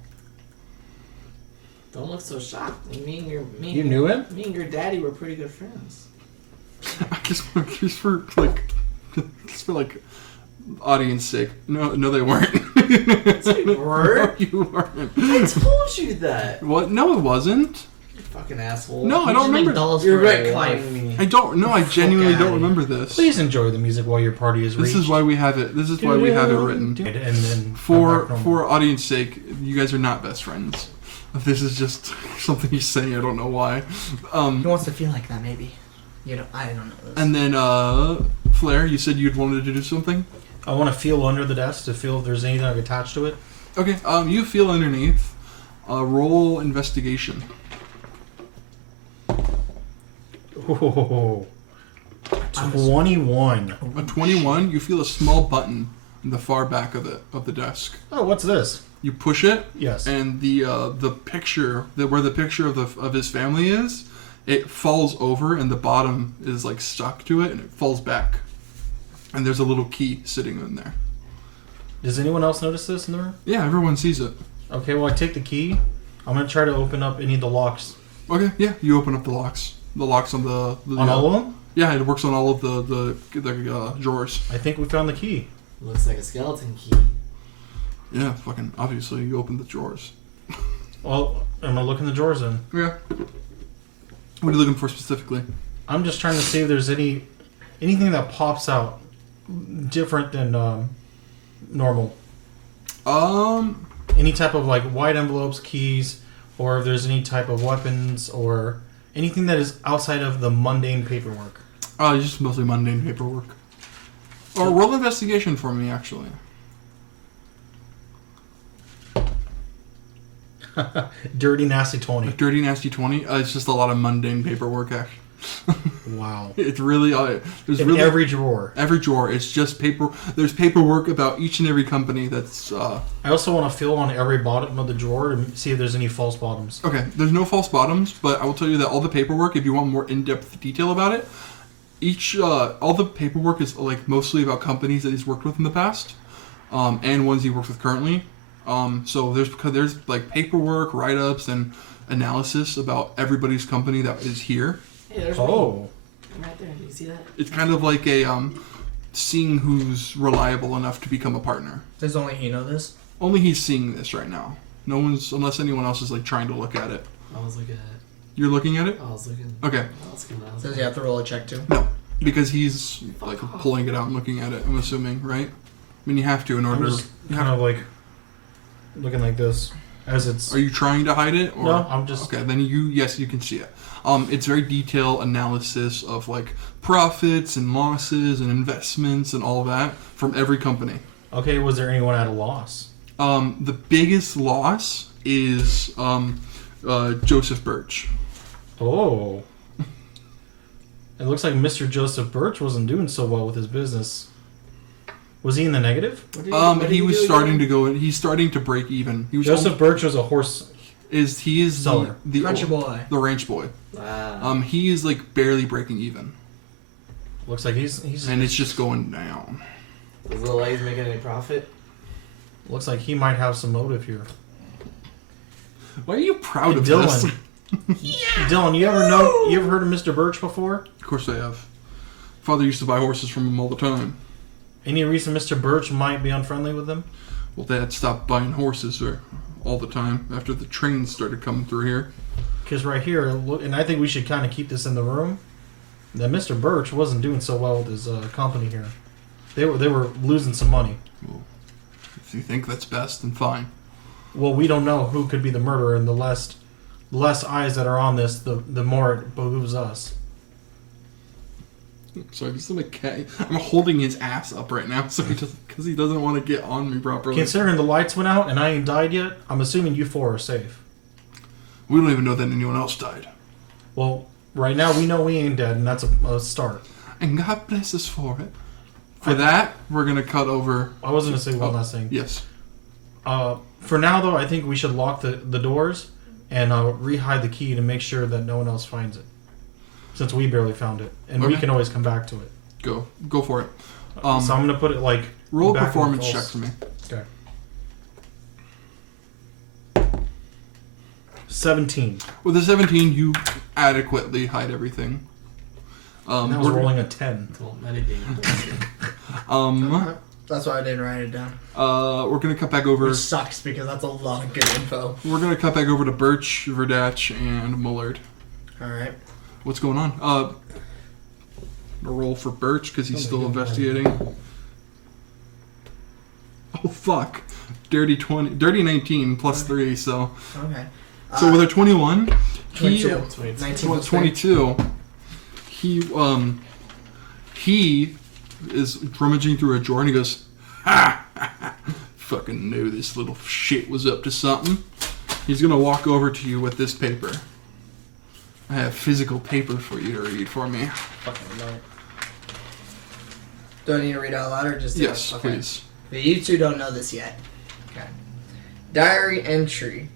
Don't look so shocked. You knew him? Me and your daddy were pretty good friends. I just for audience sake. No, they weren't. You were? No, you weren't. I told you that. What? No, it wasn't. You fucking asshole. No, I don't remember. You're retconning me. I don't. No, I genuinely don't remember this. Please enjoy the music while your party is reached. This is why we have it. This is why we have it written. And then For audience sake, you guys are not best friends. This is just something he's saying. I don't know why. He wants to feel like that, maybe. You know, I don't know this. And then, Flair, you said you'd wanted to do something? I want to feel under the desk to feel if there's anything I've attached to it. Okay, you feel underneath. Roll investigation. Oh, 21. A 21, you feel a small button in the far back of the desk. Oh, what's this? You push it, Yes. and the picture, where the picture of his family is, it falls over, and the bottom is like stuck to it, and it falls back. And there's a little key sitting in there. Does anyone else notice this in the room? Yeah, everyone sees it. Okay, well, I take the key. I'm going to try to open up any of the locks. Okay, yeah, you open up the locks. The locks on the On all of them? Yeah, it works on all of the drawers. I think we found the key. Looks like a skeleton key. Yeah, fucking obviously you open the drawers. Well, I'm going to look in the drawers then. Yeah. What are you looking for specifically? I'm just trying to see if there's anything that pops out different than normal. Any type of like white envelopes, keys, or if there's any type of weapons or anything that is outside of the mundane paperwork. Just mostly mundane paperwork. Or roll investigation for me, actually. Dirty nasty 20. A dirty, nasty 20. It's just a lot of mundane paperwork, actually. Wow. It's really there's In really every drawer. every drawer. It's just paper. There's paperwork about each and every company. That's I also want to feel on every bottom of the drawer to see if there's any false bottoms. okay. There's no false bottoms, but I will tell you that all the paperwork, if you want more in-depth detail about it, all the paperwork is like mostly about companies that he's worked with in the past, and ones he works with currently. So there's like paperwork, write-ups, and analysis about everybody's company that is here. Hey, there's Oh. me. Right there. Do you see that? It's kind of like a seeing who's reliable enough to become a partner. Does only he know this? Only he's seeing this right now. No one's, unless anyone else is like trying to look at it. I was looking at it. You're looking at it? I was looking. Okay. I was looking. Does he have to roll a check too? No, because he's like pulling it out and looking at it. I'm assuming, right? I mean, you have to in order. I'm just kind of like looking like this as it's. Are you trying to hide it? Or? No, I'm just. Okay, then yes, you can see it. It's very detailed analysis of like profits and losses and investments and all that from every company. Okay, was there anyone at a loss? The biggest loss is Joseph Birch. Oh. It looks like Mr. Joseph Birch wasn't doing so well with his business. Was he in the negative? He was starting to go in. He's starting to break even. He was Joseph Birch was a horse. He is Seller. the Country boy. the ranch boy. Wow. He is like barely breaking even, Looks like he's and it's just going down. Does Little A's making any profit? looks like he might have some motive here. Why are you proud of Dylan. this? Dylan, you ever heard of Mr. Birch before? Of course I have. Father used to buy horses from him all the time. Any reason Mr. Birch might be unfriendly with them? Well, Dad stopped buying horses all the time after the trains started coming through here. Because right here, and I think we should kind of keep this in the room, that Mr. Birch wasn't doing so well with his company here. They were losing some money. Well, if you think that's best, then fine. Well, we don't know who could be the murderer, and the less eyes that are on this, the more it behooves us. Sorry, just like I'm holding his ass up right now, so because he doesn't want to get on me properly. Considering the lights went out and I ain't died yet, I'm assuming you four are safe. We don't even know that anyone else died. Well, right now we know we ain't dead, and that's a start. And God bless us for it. For that, we're gonna cut over. I was going to say one last thing. Yes. For now, though, I think we should lock the doors and re-hide the key to make sure that no one else finds it. Since we barely found it. And we Okay. can always come back to it. Go for it. So I'm going to put it like... Roll a back in the performance false. check for me. Okay. 17. With a 17, you adequately hide everything. And I was rolling a 10. Little metagame. That's why I didn't write it down. We're gonna cut back over. Which sucks because that's a lot of good info. We're gonna cut back over to Birch, Verdach, and Mullard. Alright. What's going on? A roll for Birch because he's still investigating. Oh fuck! Dirty 19 plus 3, so. Okay. So with a 21, 22. 19 plus 22. He is rummaging through a drawer and he goes, "Ha! Fucking knew this little shit was up to something." He's gonna walk over to you with this paper. I have physical paper for you to read for me. Fucking no. Do I need to read out loud or just... Yes, okay. please. But you two don't know this yet. Okay. Diary entry.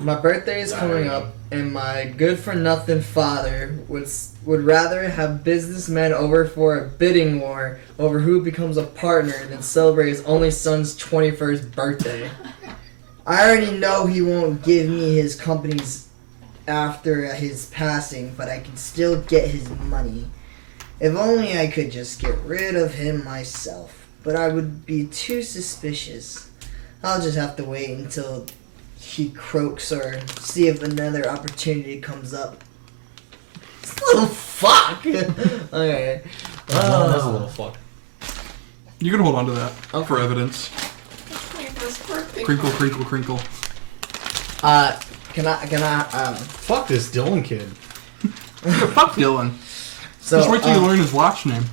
My birthday is coming up, and my good-for-nothing father would rather have businessmen over for a bidding war over who becomes a partner than celebrate his only son's 21st birthday. I already know he won't give me his companies after his passing, but I can still get his money. If only I could just get rid of him myself. But I would be too suspicious. I'll just have to wait until he croaks or see if another opportunity comes up. This little fuck! Okay. That's a little fuck. You can hold on to that Okay. for evidence. Crinkle, crinkle, crinkle. Can I, Fuck this Dylan kid. Fuck Dylan. so, Just wait till you learn his last name.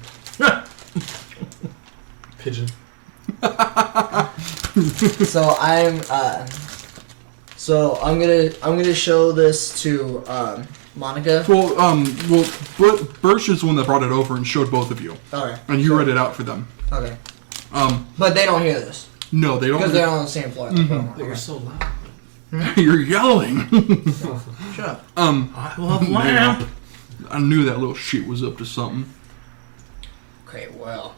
pigeon. So I'm gonna show this to Monica. Well, Birch is the one that brought it over and showed both of you, Okay. and you read it out for them. Okay. But they don't hear this No, they don't. because they're on the same floor. But you're so loud. You're yelling. Shut up. I love lamp. I knew that little shit was up to something. Okay, well,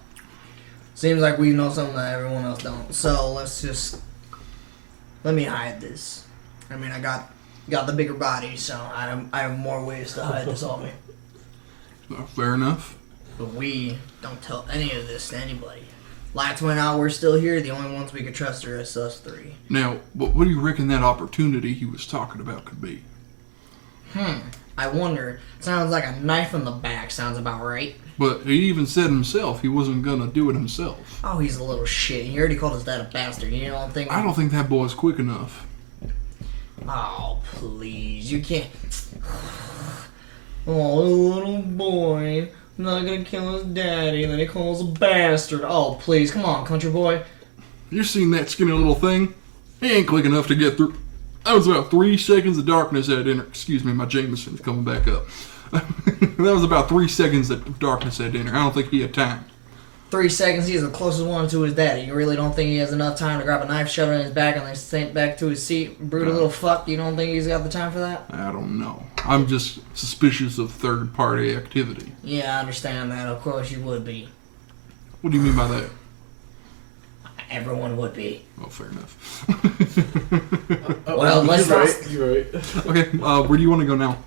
seems like we know something that everyone else don't. So let me hide this. I mean, I got the bigger body, so I have more ways to hide this on me. Fair enough. But we don't tell any of this to anybody. Lights went out, we're still here. The only ones we could trust are us three. Now, what do you reckon that opportunity he was talking about could be? I wonder. Sounds like a knife in the back. Sounds about right. But he even said himself he wasn't gonna do it himself. Oh, he's a little shit. He already called his dad a bastard. You don't think? I don't think that boy's quick enough. Oh, please. You can't. Oh, little boy. Not gonna kill his daddy. Then he calls a bastard. Oh, please. Come on, country boy. You seen that skinny little thing? He ain't quick enough to get through. That was about 3 seconds of darkness at dinner. Excuse me, my Jameson's coming back up. That was about 3 seconds of darkness at dinner. I don't think he had time. 3 seconds, he's the closest one to his daddy. You really don't think he has enough time to grab a knife, shove it in his back, and then sink back to his seat? Brutal little fuck. You don't think he's got the time for that? I don't know. I'm just suspicious of third-party activity. Yeah, I understand that. Of course you would be. What do you mean by that? Everyone would be. Well, fair enough. Well, let's you're not. right. You're right. Okay, where do you want to go now?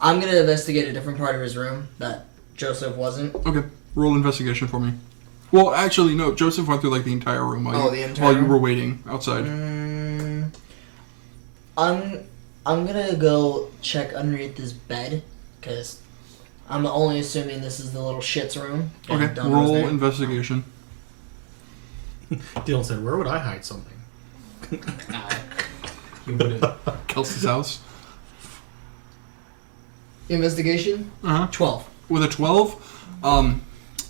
I'm gonna investigate a different part of his room that Joseph wasn't. Okay, roll investigation for me. Well, actually, no. Joseph went through like the entire room while you were waiting outside. I'm gonna go check underneath this bed because I'm only assuming this is the little shit's room. Okay, roll investigation. Dylan said, "Where would I hide something?" You wouldn't. Kelsey's house. Investigation? 12. With a 12,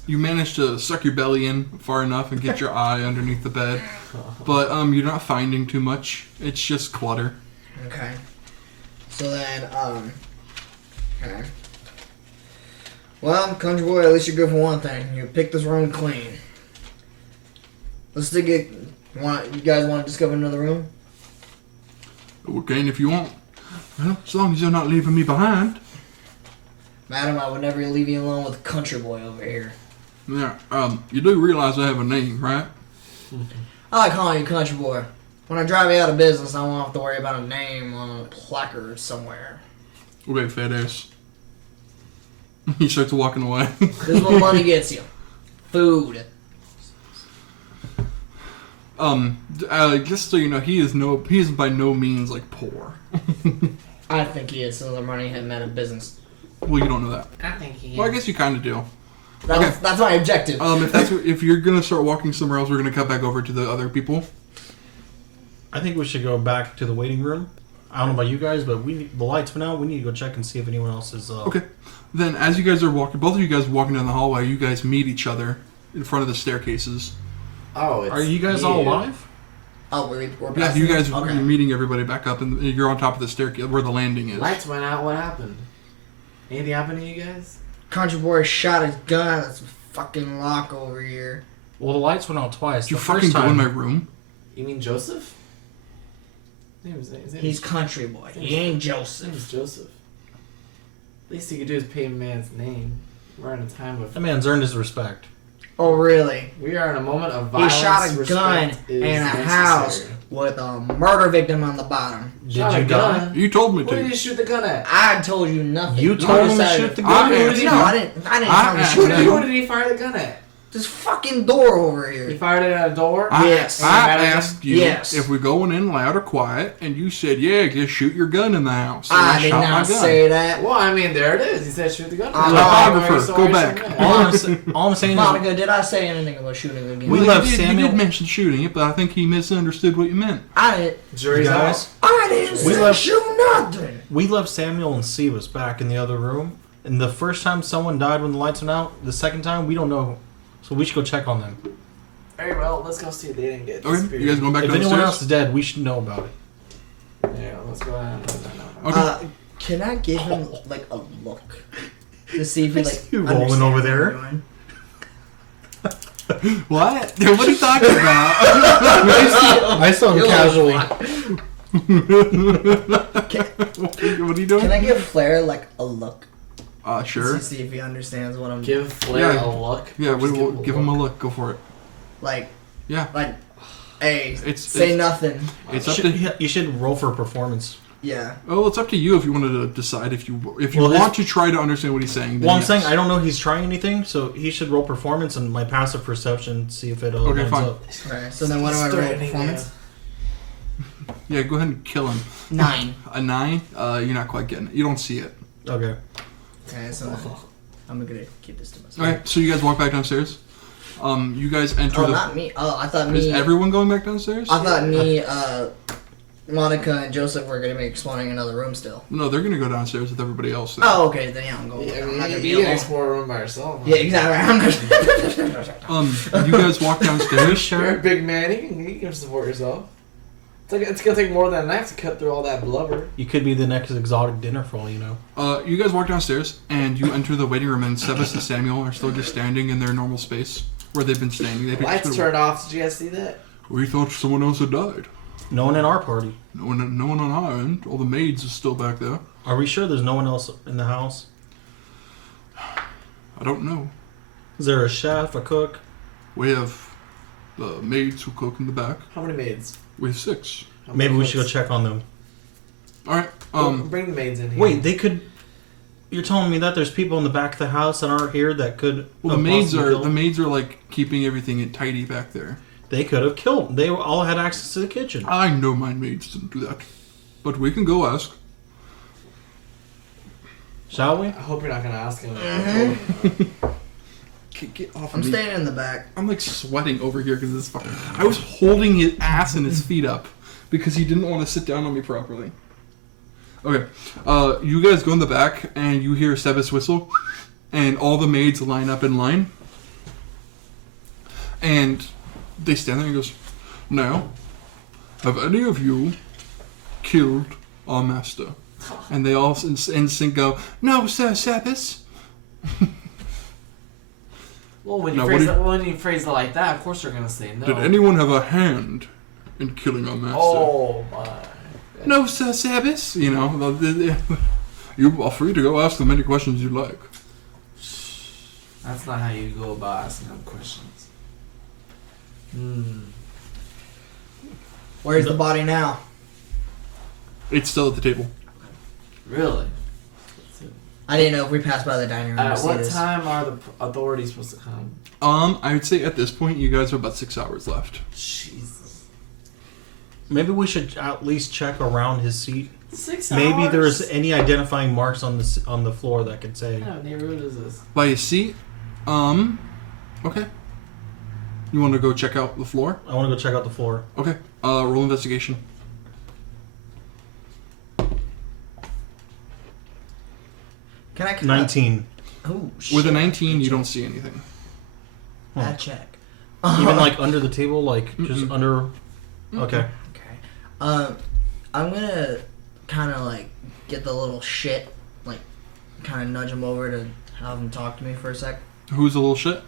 you manage to suck your belly in far enough and get your eye underneath the bed. But you're not finding too much. It's just clutter. Okay. So then, okay. Well, country boy, at least you're good for one thing. You picked this room clean. Let's stick it. You guys want to discover another room? Okay, and if you want. Well, as long as you're not leaving me behind. Madam, I would never leave you alone with country boy over here. Yeah, you do realize I have a name, right? I like calling you country boy. When I drive you out of business, I won't have to worry about a name on a placard somewhere. Okay, fat ass. He starts walking away. This is what money gets you. Food. Just so you know, he is by no means like poor. I think he is, so the money him out of business. Well, you don't know that. I think he is. Well, I guess you kind of do. That's my objective. If you're gonna start walking somewhere else, we're gonna cut back over to the other people. I think we should go back to the waiting room. I don't know about you guys, but the lights went out. We need to go check and see if anyone else is. Okay. Then, as you guys are walking, both of you guys walking down the hallway, you guys meet each other in front of the staircases. Oh, are you guys all alive? Oh, we're yeah, you guys okay. You're meeting everybody back up, and you're on top of the staircase where the landing is. Lights went out. What happened? Anything happened to you guys? Country boy shot his gun. That's a fucking lock over here. Well, the lights went out twice. Did you fucking go in my room? You mean Joseph? He's country boy. He ain't Joseph. His name is Joseph. Least he could do is pay a man's name. We're in a time of... That man's earned his respect. Oh, really? We are in a moment of violence. He shot a gun in a house with a murder victim on the bottom. Did you die? You told me to. Who did you shoot the gun at? I told you nothing. You told him to shoot the gun? I didn't tell him to shoot it. Who did he fire the gun at? This fucking door over here. He fired it at a door? Yes. I asked you if we're going in loud or quiet, and you said, yeah, just shoot your gun in the house. And I did not say that. Well, I mean, there it is. He said shoot the gun. Photographer, go back. All I'm saying Monica, did I say anything about shooting the gun? We left Samuel. You did mention shooting it, but I think he misunderstood what you meant. I didn't. Jury's out. I didn't say shoot nothing. We left Samuel and Sebas back in the other room, and the first time someone died when the lights went out, the second time, we don't know. So we should go check on them. Very well, let's go see if they didn't get Okay, disappeared. you guys going back If downstairs? anyone else is dead, we should know about it. Yeah, let's go ahead. Okay. Can I give him like a look to see if he like You rolling understands over what there? I'm doing? What? What are you talking about? I saw him You're casually. What are you doing? Can I give Flair like a look Sure. to see if he understands what I'm Give Flair Yeah. a look. Yeah, Just we'll give him a look. Go for it. like? Yeah. Like, hey, It's- say it's- nothing. It's up Should- to. You should roll for performance. Yeah. Oh, it's up to you if you wanted to decide if you Well, want to try to understand what he's saying. Then Well, I'm yes. saying I don't know he's trying anything, so he should roll performance and my passive perception, see if it Okay, lines fine. up. Right. So then what do I roll? Threatening, Performance? Yeah, go ahead and kill him. 9. A 9? You're not quite getting it. You don't see it. Okay. Okay, so I'm gonna keep this to myself. Okay, so you guys walk back downstairs. You guys enter Oh, the. not me. Oh, I thought Is me. everyone going back downstairs? I thought me, Monica and Joseph were gonna be exploring another room still. No, they're gonna go downstairs with everybody else. Then. Oh, okay. Then yeah, I'm going. Yeah, I I'm mean, not gonna be you can alone. explore a room by yourself. Yeah, exactly. You guys walk downstairs. You're a big man. You can support yourself. It's gonna take more than a knife to cut through all that blubber. You could be the next exotic dinner for all you know. You guys walk downstairs and you enter the waiting room, and Sebas and Samuel are still just standing in their normal space where they've been standing. They've been Lights turned off. Did you guys see that? We thought someone else had died. No one in our party. No one on our end. All the maids are still back there. Are we sure there's no one else in the house? I don't know. Is there a chef, a cook? We have the maids who cook in the back. How many maids? We have 6. How Maybe many we should go cooks? check on them. All right. Bring the maids in here. Wait, they could. You're telling me that there's people in the back of the house that aren't here that could. Well, have possibly killed? the maids are like keeping everything tidy back there. They could have killed. They all had access to the kitchen. I know my maids didn't do that, but we can go ask. Shall we? I hope you're not gonna ask him. Get off I'm me! staying in the back. I'm like sweating over here because this fucking. I was holding his ass and his feet up because he didn't want to sit down on me properly. Okay, you guys go in the back and you hear Sebas whistle, and all the maids line up in line, and they stand there and he goes, "Now, have any of you killed our master?" And they all in sync go, "No, Sir Sebas." Well, when Now, you phrase it like that, of course they're gonna say no. Did anyone have a hand in killing our master? Oh my. No, Sir Sebas. You know, you are free to go ask them any questions you like. That's not how you go about asking them questions. Where's the body now? It's still at the table. Really? I didn't know if we passed by the dining room. to At see what this. time are the authorities supposed to come? I would say at this point you guys have about 6 hours left. Jesus. Maybe we should at least check around his seat. 6 Maybe hours? there's any identifying marks on the floor that could say. What kind of neighborhood is this? By your seat, okay. You want to go check out the floor? I want to go check out the floor. Okay. Roll investigation. Can I? 19. Oh shit. With a 19, you don't see anything. Bad check. Even like under the table, like just under. Okay. Okay. I'm gonna kind of like get the little shit, like kind of nudge him over to have him talk to me for a sec. Who's the little shit?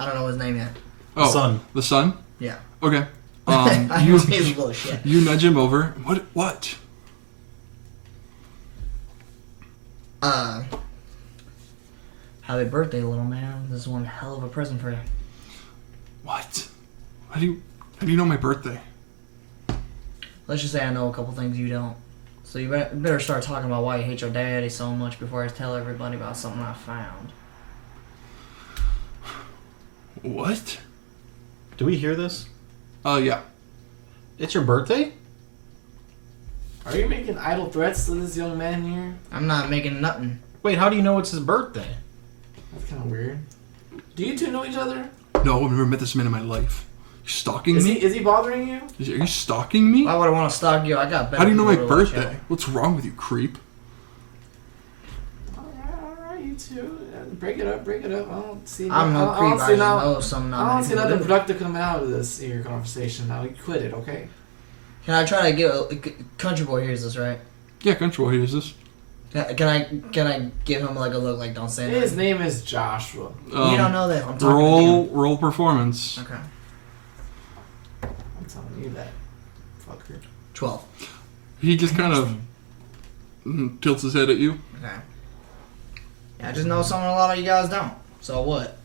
I don't know his name yet. Oh, Son. The son? Yeah. Okay. I You say his little shit. you nudge him over. What? Happy birthday, little man. This is one hell of a present for you. What? How do you know my birthday? Let's just say I know a couple things you don't. So you better start talking about why you hate your daddy so much before I tell everybody about something I found. What? Do we hear this? Yeah. It's your birthday? Are you making idle threats to this young man here? I'm not making nothing. Wait, how do you know it's his birthday? That's kind of weird. Do you two know each other? No, I've never met this man in my life. You stalking me? Is he bothering you? Are you stalking me? Why would I want to stalk you? I got better. How do you know my people to watch birthday? out. What's wrong with you, creep? Alright, you too. Break it up. I don't see. I'm no I creep. don't I see just no. know something. I don't see nothing productive coming out of this here conversation. Now you quit it, okay? Can I try to get Country Boy hears this, right? Yeah, Control hears this. Can I give him like a look like don't say His that? name is Joshua. You don't know that. I'm talking Roll performance. to you. Okay. I'm telling you that. Fucker. 12. He just kind of tilts his head at you. Okay. Yeah, I just know something a lot of you guys don't. So what?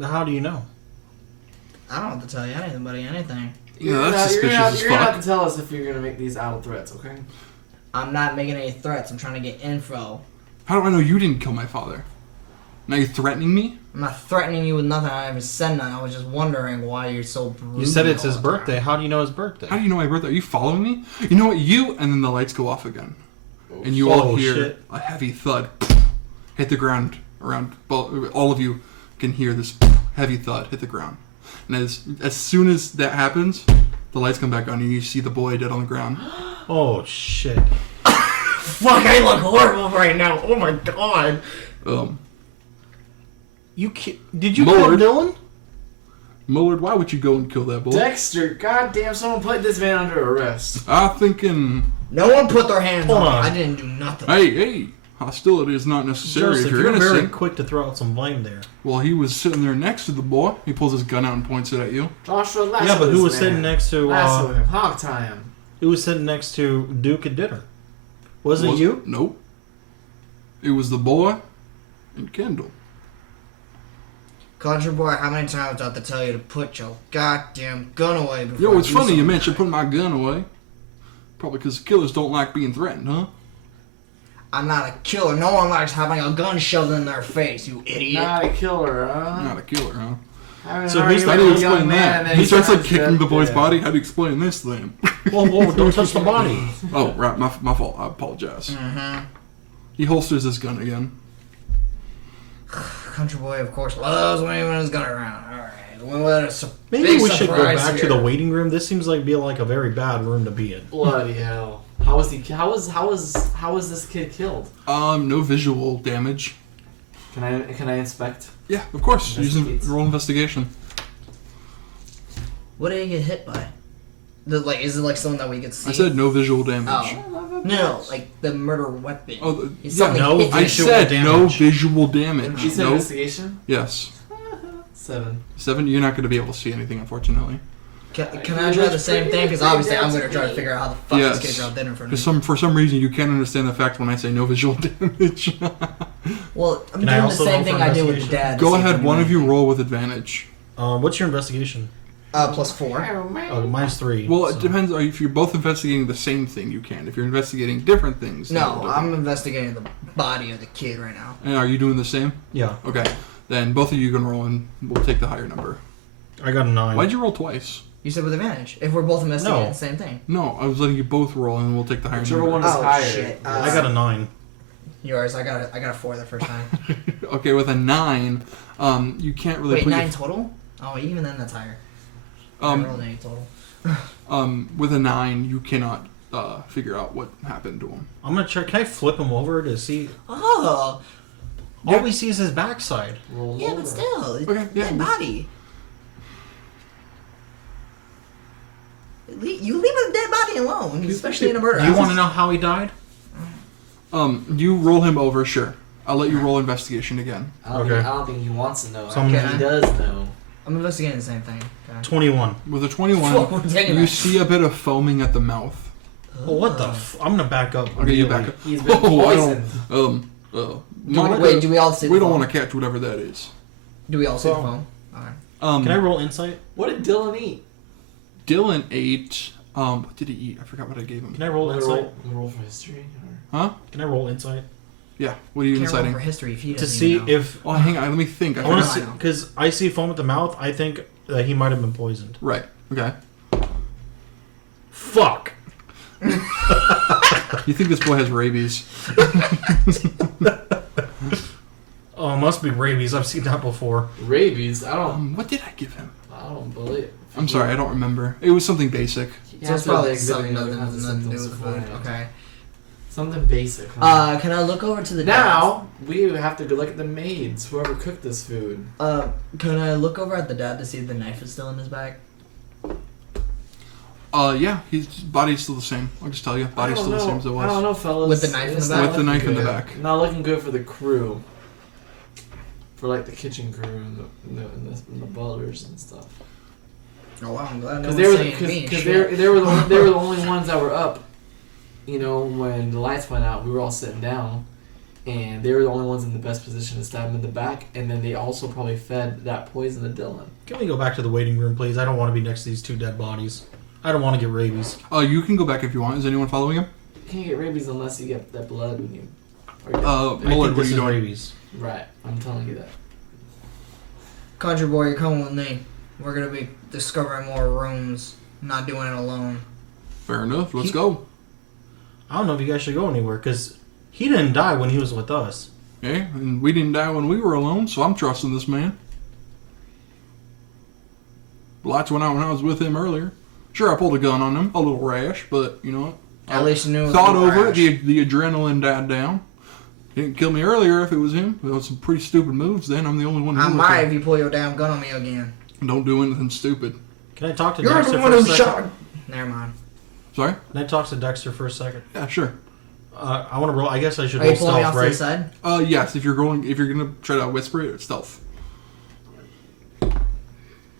How do you know? I don't have to tell you anything. Yeah, that's suspicious as You're gonna have fuck. to tell us if you're gonna make these idle threats, okay? I'm not making any threats. I'm trying to get info. How do I know you didn't kill my father? Now you're threatening me? I'm not threatening you with nothing. I haven't said nothing. I was just wondering why you're so brutal. You said it's all his the time. birthday. How do you know his birthday? How do you know my birthday? Are you following me? You know what? You, and then the lights go off again. And you all Oh, hear shit. a heavy thud hit the ground around. All of you can hear this heavy thud hit the ground. And as soon as that happens, the lights come back on and you see the boy dead on the ground. Oh shit! Fuck! I look horrible right now. Oh my god. Did you Mullard. kill Dylan? Mullard, why would you go and kill that boy? Dexter, goddamn, someone put this man under arrest. I'm thinking, No one put their hands Hold on me. on. I didn't do nothing. hey, hostility is not necessary Joseph, if you're you're very innocent. quick to throw out some blame there. Well, he was sitting there next to the boy. He pulls his gun out and points it at you. Joshua, lasso Yeah, but who this was man. sitting next to? Lasso him, hog tie him. Who was sitting next to Duke at dinner? Wasn't it you? Nope. It was the boy and Kendall. Country Boy, how many times do I have to tell you to put your goddamn gun away before Yo, it's I do funny you something mentioned about putting my gun away. Probably because killers don't like being threatened, huh? it? I'm not a killer. No one likes having a gun shoved in their face, you idiot. Not a killer, huh? Not a killer, huh? Having So an who's argument How do you with a young explain man that? and then He starts like sounds kicking dead. the boy's Yeah. body. How do you explain this then? Whoa, don't touch the body. Oh, right, my fault. I apologize. Mm-hmm. He holsters his gun again. Country Boy, of course, loves waving his gun around. Alright. Well, what a Maybe big we should go surprise back to here. the waiting room. This seems like a very bad room to be in. Bloody hell! How was he? How was this kid killed? No visual damage. Can I inspect? Yeah, of course. Using Investigate. roll investigation. What did he get hit by? Is it like something that we could see? I said no visual damage. Oh. No, like the murder weapon. Oh, It's yeah, something no hit I you. visual said no damage. visual damage. You said No. investigation. Yes. 7. 7. You're not going to be able to see anything, unfortunately. Can I try the same thing? Because obviously I'm going to try to me. figure out how the fuck Yes. this kid dropped dinner for me. Because for some reason you can't understand the fact when I say no visual damage. Well, I'm Can I doing the also same roll thing for I did with the investigation? dad. Go to see ahead. if One of you anything- roll with advantage. What's your investigation? +4. Mine's 3. Well, so. it depends. If you're both investigating the same thing, you can. If you're investigating different things, then No, it'll I'm different. investigating the body of the kid right now. And are you doing the same? Yeah, Okay. Then both of you can roll, and we'll take the higher number. I got a 9. Why'd you roll twice? You said with advantage. If we're both investigating No. the same thing. No, I was letting you both roll, and we'll take the higher Whichever number. one is Oh, higher. shit. I got a 9. Yours, I got a 4 the first time. Okay, with a 9, you can't really Wait, put 9 total? Oh, even then that's higher. I your, rolled 8 total. with a 9, you cannot figure out what happened to him. I'm gonna check. Can I flip him over to see? Oh, All we see is his backside. Roll yeah, over. but still, it's Okay, yeah. dead body. You leave a dead body alone, especially in a murder Do you house. want to know how he died? You roll him over, sure. I'll let you roll investigation again. I don't think he wants to know. So I think I'm- he does know. I'm investigating the same thing. Okay. 21. With a 21, Whoa, dang you it. see a bit of foaming at the mouth. Well, what the? I'm gonna back up. Okay, you immediately. back up. He's been Oh, I don't. poisoned. Monica, Wait, do we all see the we don't phone? want to catch whatever that is. Do we all see the Phone. phone? Alright. Can I roll insight? What did Dylan eat? Dylan ate. What did he eat? I forgot what I gave him. Can I roll insight? Roll for history. Huh? Can I roll insight Yeah. What are you Can't roll inciting? for history if he to doesn't see even know. if Oh, hang on. Let me think. I want to forgot. see because I see foam at the mouth. I think that he might have been poisoned. Right. Okay. Fuck. You think this boy has rabies? Oh, it must be rabies. I've seen that before. Rabies. I don't. What did I give him? I don't believe. I'm sorry. I don't remember. It was something basic. So it's probably something nothing to do with food. Okay. Something basic. Huh? Can I look over to the Now we have to go look at the maids. Whoever cooked this food. Can I look over at the dad to see if the knife is still in his bag? Yeah, his body's still the same. I'll just tell you, body's still the same as it was. I don't know, fellas. With the knife in the back? With the knife in the back. Not looking good for the crew. For like the kitchen crew and the butlers and stuff. Oh wow, I'm glad Because they were the only ones that were up. You know, when the lights went out, we were all sitting down, and they were the only ones in the best position to stab him in the back. And then they also probably fed that poison to Dylan. Can we go back to the waiting room, please? I don't want to be next to these 2 dead bodies. I don't want to get rabies. You can go back if you want. Is anyone following him? You can't get rabies unless you get that blood when you. Mullard, what are you doing? Rabies. Right, I'm telling you that. Country boy, you're coming with me. We're gonna be discovering more rooms. I'm not doing it alone. Fair enough. Let's go. I don't know if you guys should go anywhere, because he didn't die when he was with us. Yeah, and we didn't die when we were alone, so I'm trusting this man. The lights went out when I was with him earlier. Sure, I pulled a gun on him, a little rash, but you know what? At least you knew it was thought over rash. it. The adrenaline died down. He didn't kill me earlier if it was him. It was some pretty stupid moves then. I'm the only one who I looked might at if you pull your damn gun on me again. it. Don't do anything stupid. Can I talk to You're Dexter the one for a who second? shot. Never mind. Sorry? Can I talk to Dexter for a second? Yeah, sure. I want to roll. I guess I should Are you roll pulling me stealth, off to the right? side? Yes, if you're gonna try to whisper it, it's stealth.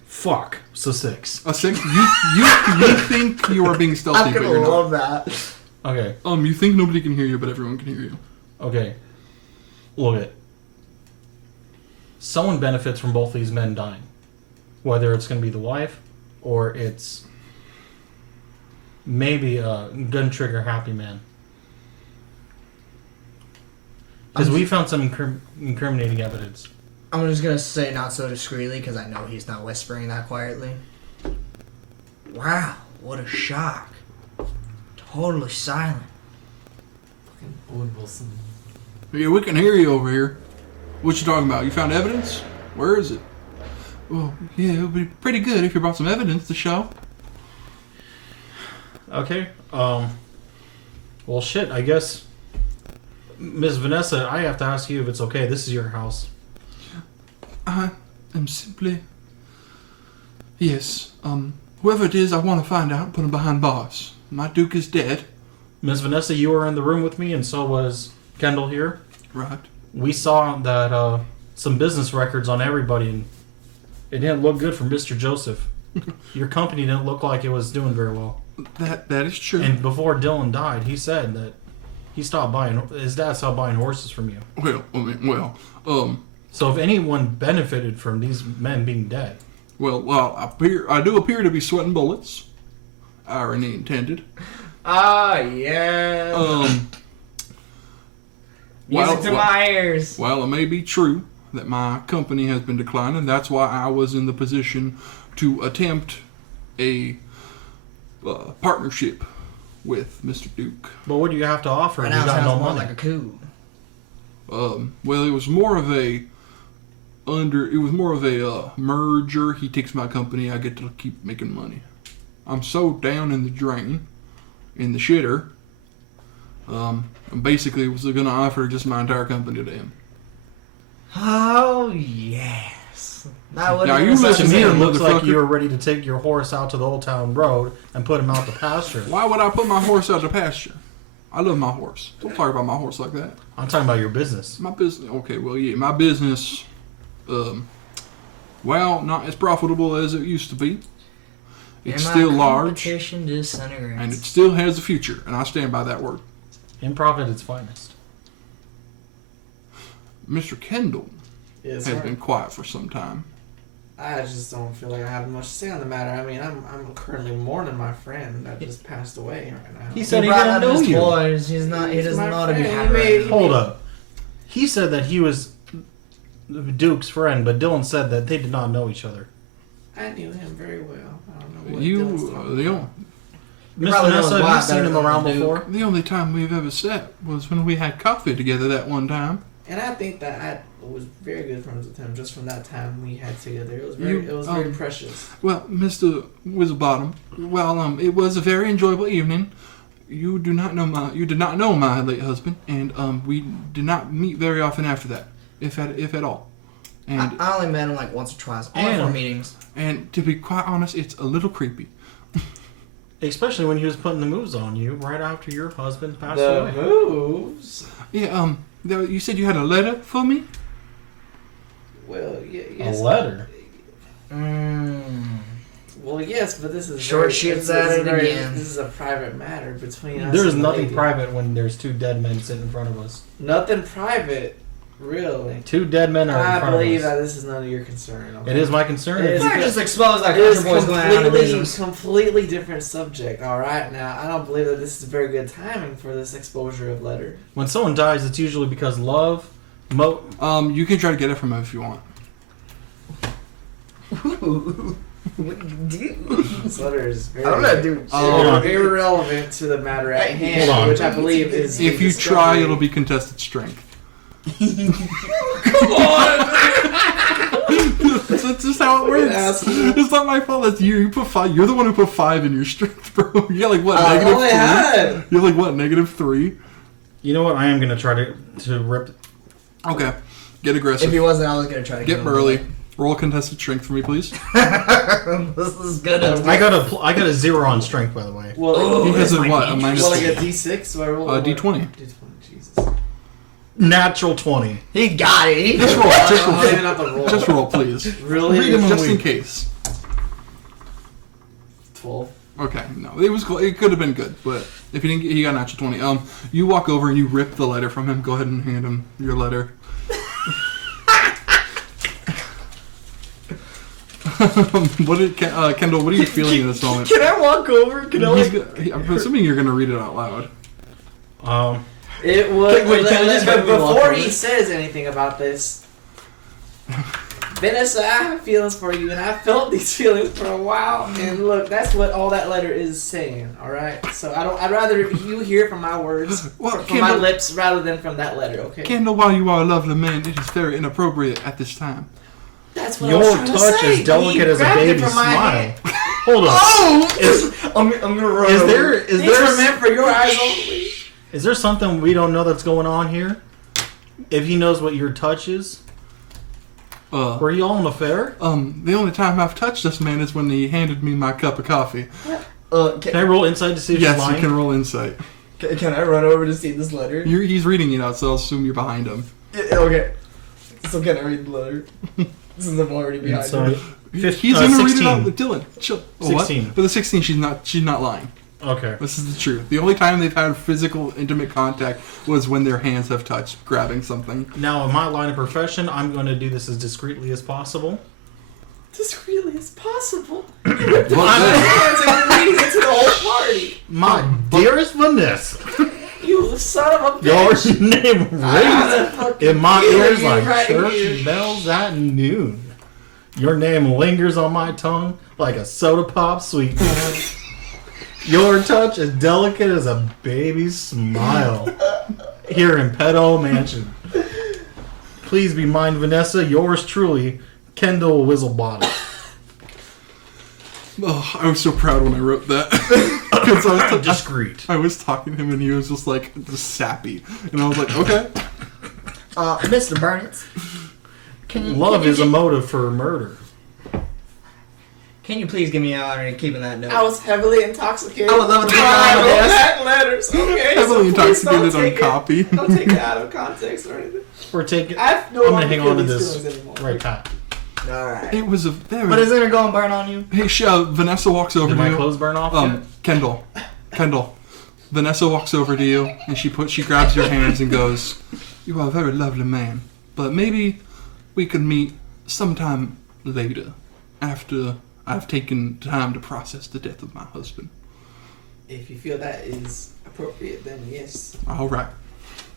Fuck. So 6. A 6? You think you are being stealthy, I'm but gonna you're love not. that. Okay. You think nobody can hear you, but everyone can hear you. Okay. Look it. Someone benefits from both these men dying. Whether it's going to be the wife, or it's maybe a gun trigger happy man. Because we found some incriminating evidence. I'm just gonna say not so discreetly because I know he's not whispering that quietly. Wow, what a shock. Totally silent. Fucking Owen Wilson. Yeah, we can hear you over here. What you talking about? You found evidence? Where is it? Well, yeah, it would be pretty good if you brought some evidence to show. Okay. Well, shit, I guess... Miss Vanessa, I have to ask you if it's okay. This is your house. I am simply... Yes, whoever it is, I want to find out and put him behind bars. My Duke is dead. Miss Vanessa, you were in the room with me, and so was Kendall here. Right. We saw that some business records on everybody, and it didn't look good for Mr. Joseph. Your company didn't look like it was doing very well. That is true. And before Dylan died, he said that his dad stopped buying horses from you. So if anyone benefited from these men being dead... I do appear to be sweating bullets. Irony intended. Ah, yeah. Music to my ears. While it may be true that my company has been declining, that's why I was in the position to attempt a partnership with Mr. Duke. But what do you have to offer? Right if now you it got sounds no more money? like a coup. It was more of a merger. He takes my company, I get to keep making money. I'm so down in the drain, in the shitter. Basically was going to offer just my entire company to him. Oh, yes. That would Now, have you been such listen a To me, here, it looks like motherfucker. you were ready to take your horse out to the Old Town Road and put him out to pasture. Why would I put my horse out to pasture? I love my horse. Don't talk about my horse like that. I'm talking about your business. My business, okay, well, yeah, my business, not as profitable as it used to be. It's And my still large, competition disintegrates. and it still has a future, and I stand by that word. Improv at its finest. Mr. Kendall Yes, has sir. been quiet for some time. I just don't feel like I have much to say on the matter. I mean, I'm currently mourning my friend that just passed away right now. He He said he brought didn't out know his you. toys. He doesn't my know how to be friend. happy. He made- Hold up. He said that he was Duke's friend, but Dylan said that they did not know each other. I knew him very well. I don't know what You, Dylan's talking the, about. only, Miss probably knows Vanessa, have why you seen better him than around the Duke. before? the only time we've ever sat was when we had coffee together that one time. And I think that I was very good friends with him just from that time we had together. It was You, very precious. Well, Mr. Whistlebottom, it was a very enjoyable evening. You did not know my late husband, and we did not meet very often after that, if at all. And I only met him like once or twice. Only for meetings. And to be quite honest, it's a little creepy. Especially when he was putting the moves on you right after your husband passed The away. moves? Yeah, you said you had a letter for me? Well, yes. A letter? Well, yes, but this is Short shoots at it again. This is a private matter between us. There's and the nothing lady. private when there's two dead men sitting in front of us. Nothing private, really. Two dead men are in I front believe of us. that this is none of your concern. Okay? It is my concern. It is- I just exposed that It is country boys going out of business. completely different subject. All right, now I don't believe that this is very good timing for this exposure of letter. When someone dies, it's usually because love. You can try to get it from him if you want. What do you do? This letter is very, I don't know, dude. irrelevant to the matter at hand, hold on. which I believe is. If you try, it'll be contested strength. Come on! That's just how it works. Asshole. It's not my fault. That's you. You put 5. You're the one who put 5 in your strength, bro. You got like what? I Negative only 3. had. You're like what? -3. You know what? I am gonna try to rip. Okay. Get aggressive. If he wasn't, I was gonna try to Get him. burly. Roll contested strength for me, please. This is good. I got a 0 on strength, by the way. Well, He has a my what? A nature. minus well, like a D6. So I roll D20. D20. Jesus. Natural 20. He got it. He Just roll. Just I'm roll. saving out the roll. Just roll, please. Really? Read him a Just in week. case. 12. Okay, no, it was. It could have been good, but if he didn't, he got an natural 20. You walk over and you rip the letter from him. Go ahead and hand him your letter. Kendall? What are you feeling in this moment? Can I walk over? Can I? I'm assuming you're gonna read it out loud. It was. Wait, can I just have me walk before over? he says anything about this, Vanessa, I have feelings for you, and I felt these feelings for a while. And look, that's what all that letter is saying. All right. So I'd rather you hear from my words, Well, from my Kendall- lips, rather than from that letter. Okay. Kendall, while you are a lovely man, it is very inappropriate at this time. That's what I was Your trying to touch say. is delicate He as a grabbed it baby's from my smile. hand. Hold on. Oh! I'm gonna run. Is over. there is These were there meant for your eyes only. is there something we don't know that's going on here? If he knows what your touch is, were you all in an affair? The only time I've touched this man is when he handed me my cup of coffee. Can I roll insight to see if Yes, she's you lying? can roll insight. Can I run over to see this letter? He's reading it out, so I'll assume you're behind him. Yeah, okay. So can I read the letter? Since I'm already behind So, him. He's gonna read it 16. out with Dylan. Chill. Oh, what? 16. But the 16, she's not lying. Okay. This is the truth. The only time they've had physical, intimate contact was when their hands have touched, grabbing something. Now, in my line of profession, I'm going to do this as discreetly as possible. Discreetly as possible. Well, My hands are reading it to the whole party. My dearest Vanessa, You son of a your bitch. name rings in my ears like right church here. bells at noon. Your name lingers on my tongue like a soda pop sweetness. Your touch is delicate as a baby's smile. Here in Pettle Mansion. Please be mine, Vanessa. Yours truly, Kendall Whizzelbottom. Oh, I was so proud when I wrote that. Because Discreet. I was talking to him and he was just like, just sappy. And I was like, okay. Mr. Burnett, Love is a motive for murder. Can you please give me an honor in keeping that note? I was heavily intoxicated. I would love to While be I on wrote this. that letters. Okay, Heavily so please don't intoxicated on take it- copy. Don't take it out of context or anything. We're taking. I I'm no gonna longer hang feel on to these this feelings anymore. right time. Alright. It was a very... But is it gonna go and burn on you? Hey, Vanessa walks over Did to my you. clothes burn off yet? Kendall. Vanessa walks over to you and she grabs your hands and goes, "You are a very lovely man, but maybe we could meet sometime later, after I've taken time to process the death of my husband." If you feel that is appropriate, then yes. All right.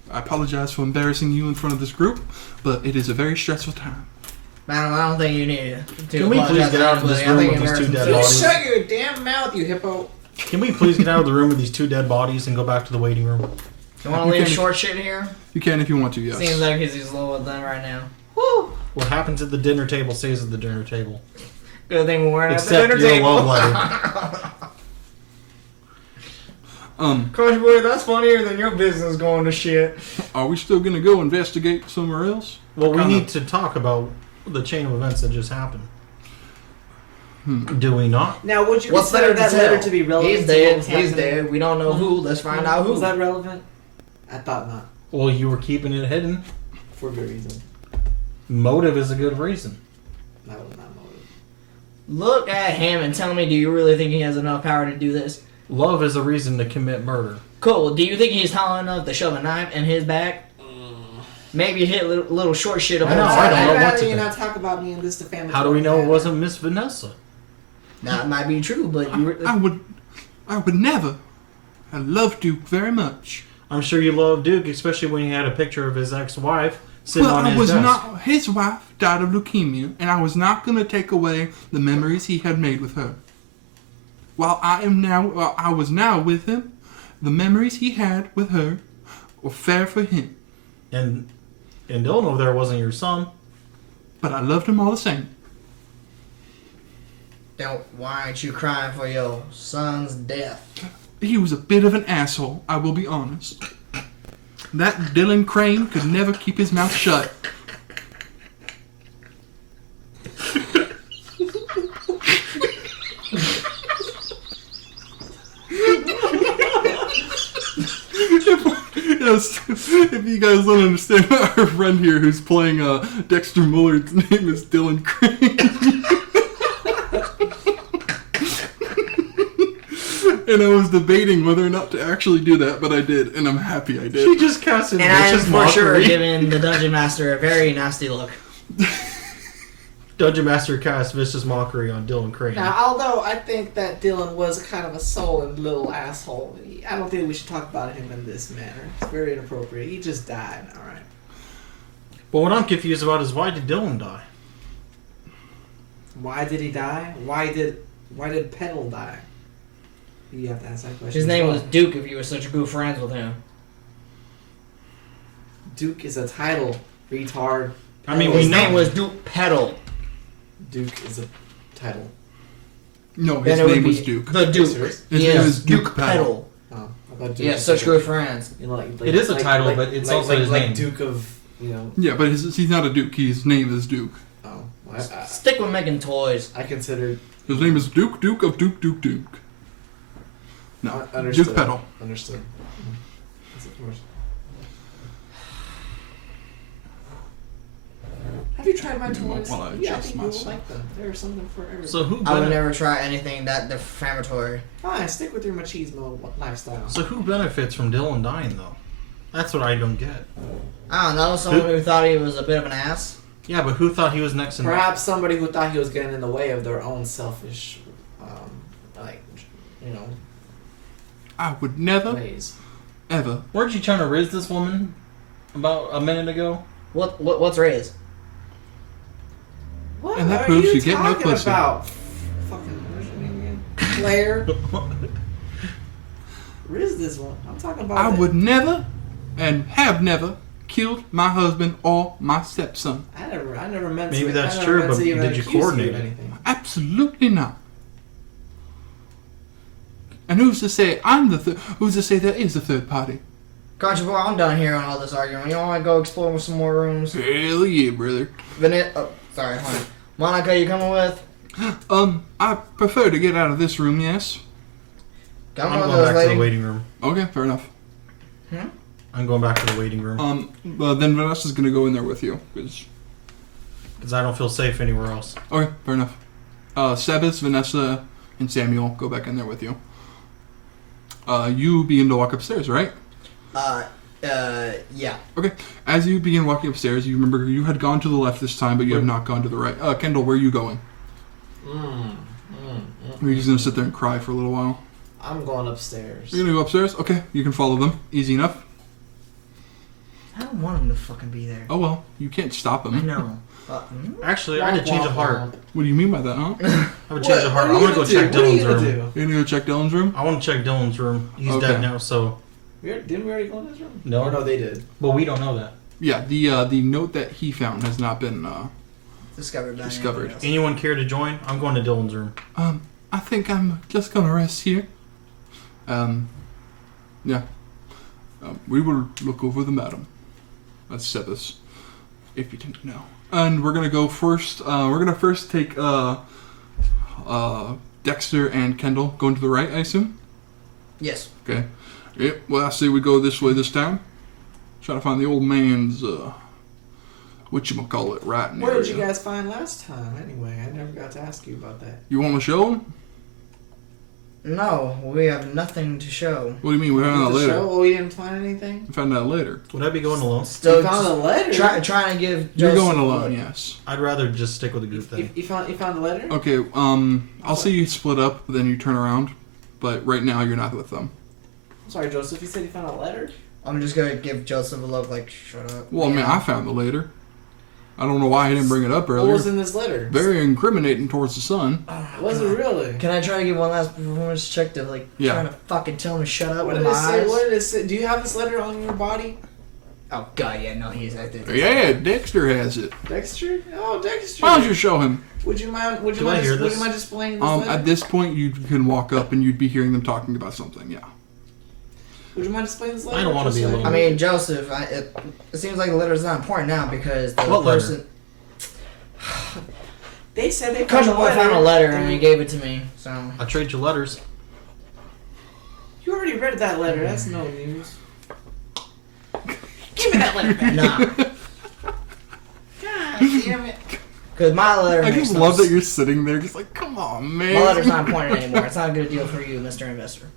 I apologize for embarrassing you in front of this group, but it is a very stressful time. Madam, I don't think you need to. Can we please get out of this room with these two dead You bodies? shut your damn mouth, you hippo. Can we please get out of the room with these two dead bodies and go back to the waiting room? You want to leave short shit here? You can if you want to, yes. Seems like he's a little done right now. Woo! What happens at the dinner table stays at the dinner table. Good thing we weren't at the Except dinner your table. love letter. Country boy, that's funnier than your business going to shit. Are we still gonna go investigate somewhere else? Well, we Kinda- need to talk about the chain of events that just happened. Do we not? Now, would you What's consider there to that letter tell? to be relevant? He's to what dead. was He's happening? dead. We don't know who. Let's find out who. Was that relevant? I thought not. Well, you were keeping it hidden. For good reason. Motive is a good reason. That was not motive. Look at him and tell me, do you really think he has enough power to do this? Love is a reason to commit murder. Cool. Do you think he's tall enough to shove a knife in his back? Maybe hit little short shit about I know, his I don't side. know I'd what rather to you think. not talk about me in this defamatory How do we know it manner. wasn't Miss Vanessa? That might be true, but you were, I would never. I love Duke very much. I'm sure you love Duke, especially when you had a picture of his ex-wife sitting Well, on I his was desk. not. His wife died of leukemia, and I was not going to take away the memories he had made with her. While I was now with him, the memories he had with her were fair for him. And Dylan over there wasn't your son. But I loved him all the same. Then why aren't you crying for your son's death? He was a bit of an asshole, I will be honest. That Dylan Crane could never keep his mouth shut. If you guys don't understand, our friend here who's playing Dexter Muller's name is Dylan Crane. And I was debating whether or not to actually do that, but I did, and I'm happy I did. She just casted And I am vicious for sure mockery. giving the dungeon master a very nasty look. Dungeon Master cast vicious mockery on Dylan Crane. Now, although I think that Dylan was kind of a sullen little asshole, I don't think we should talk about him in this manner. It's very inappropriate. He just died, alright? But what I'm confused about is why did Dylan die? Why did he die? Why did Pettle die? You have to ask that question. His as name well. was Duke if you were such good friends with him. Duke is a title, retard. I mean, Pettle we His is know- name was Duke Pettle. Duke is a title. No, his Then it would name was be Duke. The Duke. Serious? His Yes, name is Duke Duke Pettle. Oh, I thought Duke Yeah, was such like good friends. You know, like, It is a title, but it's also his name. Duke of, you know. Yeah, but he's not a Duke. His name is Duke. Oh, well, Stick with making toys. I considered. His name is Duke of Duke. No, Understood. Duke Pettle. Understood. That's a commercial. Have you tried my toys? Well, I Yeah, I adjust think you will myself. like them. There's something for everyone. So who I would bene- never try anything that defamatory. Fine, stick with your machismo lifestyle. So who benefits from Dylan dying though? That's what I don't get. I don't know, someone who thought he was a bit of an ass. Yeah, but who thought he was next in Perhaps somebody who thought he was getting in the way of their own selfish, like, you know, I would never, ways. ever. Weren't you trying to riz this woman about a minute ago? What's raised? What And that are proves you you get no talking pussy. about? Fucking, what's your name again? Claire. Riz this one. I'm talking about. I that- would never, and have never, killed my husband or my stepson. I never meant to. Maybe that's I never true, meant but to even did you accuse of coordinate it? anything. Absolutely not. And who's to say who's to say there is a third party? Country boy, I'm done here on all this argument. You want to go explore with some more rooms? Hell yeah, brother. Sorry, honey. Monica, you coming with? I prefer to get out of this room, yes. Come I'm with going us, back to the lady. waiting room. Okay, fair enough. I'm going back to the waiting room Then Vanessa's gonna go in there with you. because I don't feel safe anywhere else. Okay, fair enough. Sebas, Vanessa, and Samuel go back in there with you. You begin to walk upstairs, right? Yeah. Okay. As you begin walking upstairs, you remember you had gone to the left this time, but you have not gone to the right. Kendall, where are you going? Are you just gonna sit there and cry for a little while? I'm going upstairs. You're gonna go upstairs? Okay, you can follow them. Easy enough. I don't want him to fucking be there. Oh well, you can't stop I them. know. Actually, I had to change of heart. What do you mean by that, huh? I would change of heart. I What are want to you go check gonna do? Dylan's What are you room. gonna You're gonna go check Dylan's room? I want to check Dylan's room. He's Okay. dead now, so Didn't we already go in his room? No. Or no, they did. well, we don't know that. Yeah, the note that he found has not been Discovered. by Discovered. anybody else. Anyone care to join? I'm going to Dylan's room. I think I'm just gonna rest here. Yeah. We will look over the madam. That's Sebas, if you didn't know. And we're gonna go first. We're gonna first take Dexter and Kendall going to the right, I assume. Yes. Okay. Yep. Well, I say we go this way this time. Try to find the old man's whatchamacallit right in Where area. did you guys find last time? Anyway, I never got to ask you about that. You want to show him? No, we have nothing to show. What do you mean? We found out The later. show? Oh, we didn't find anything. We found out later. Would I be going alone? So You found a letter. trying to give. You're Joseph going a alone, look. yes. I'd rather just stick with the group thing. You found the letter? Okay. I'll see you split up, then you turn around. But right now, you're not with them. I'm sorry, Joseph. You said you found a letter. I'm just gonna give Joseph a look like, shut up. Well, I mean, I found the later. I don't know why I didn't bring it up What earlier. was in this letter? Very incriminating towards the son. Was it really? Can I try to give one last performance check to Yeah. trying to fucking tell him to shut up What with did my it say? eyes? What did it say? Do you have this letter on your body, Oh god, yeah, no, he's I did. Yeah, Dexter has it. Dexter? Oh, Dexter. Why don't you show him? Would you mind? Would you Do I mind? hear Would this? you mind displaying this letter? At this point, you can walk up and you'd be hearing them talking about something. Yeah. Would you mind displaying this letter? I don't wanna be Joseph? alone. I mean, Joseph, it seems like the letter's not important now because the What letter? person. They said they found Country a boy letter. found a letter and he gave it to me, so. I trade you letters. You already read that letter. That's no news. Give me that letter back. Nah. God damn it. Because my letter I makes just no love that sense. you're sitting there, just like, come on, man. My letter's not important anymore. It's not a good deal for you, Mr. Investor.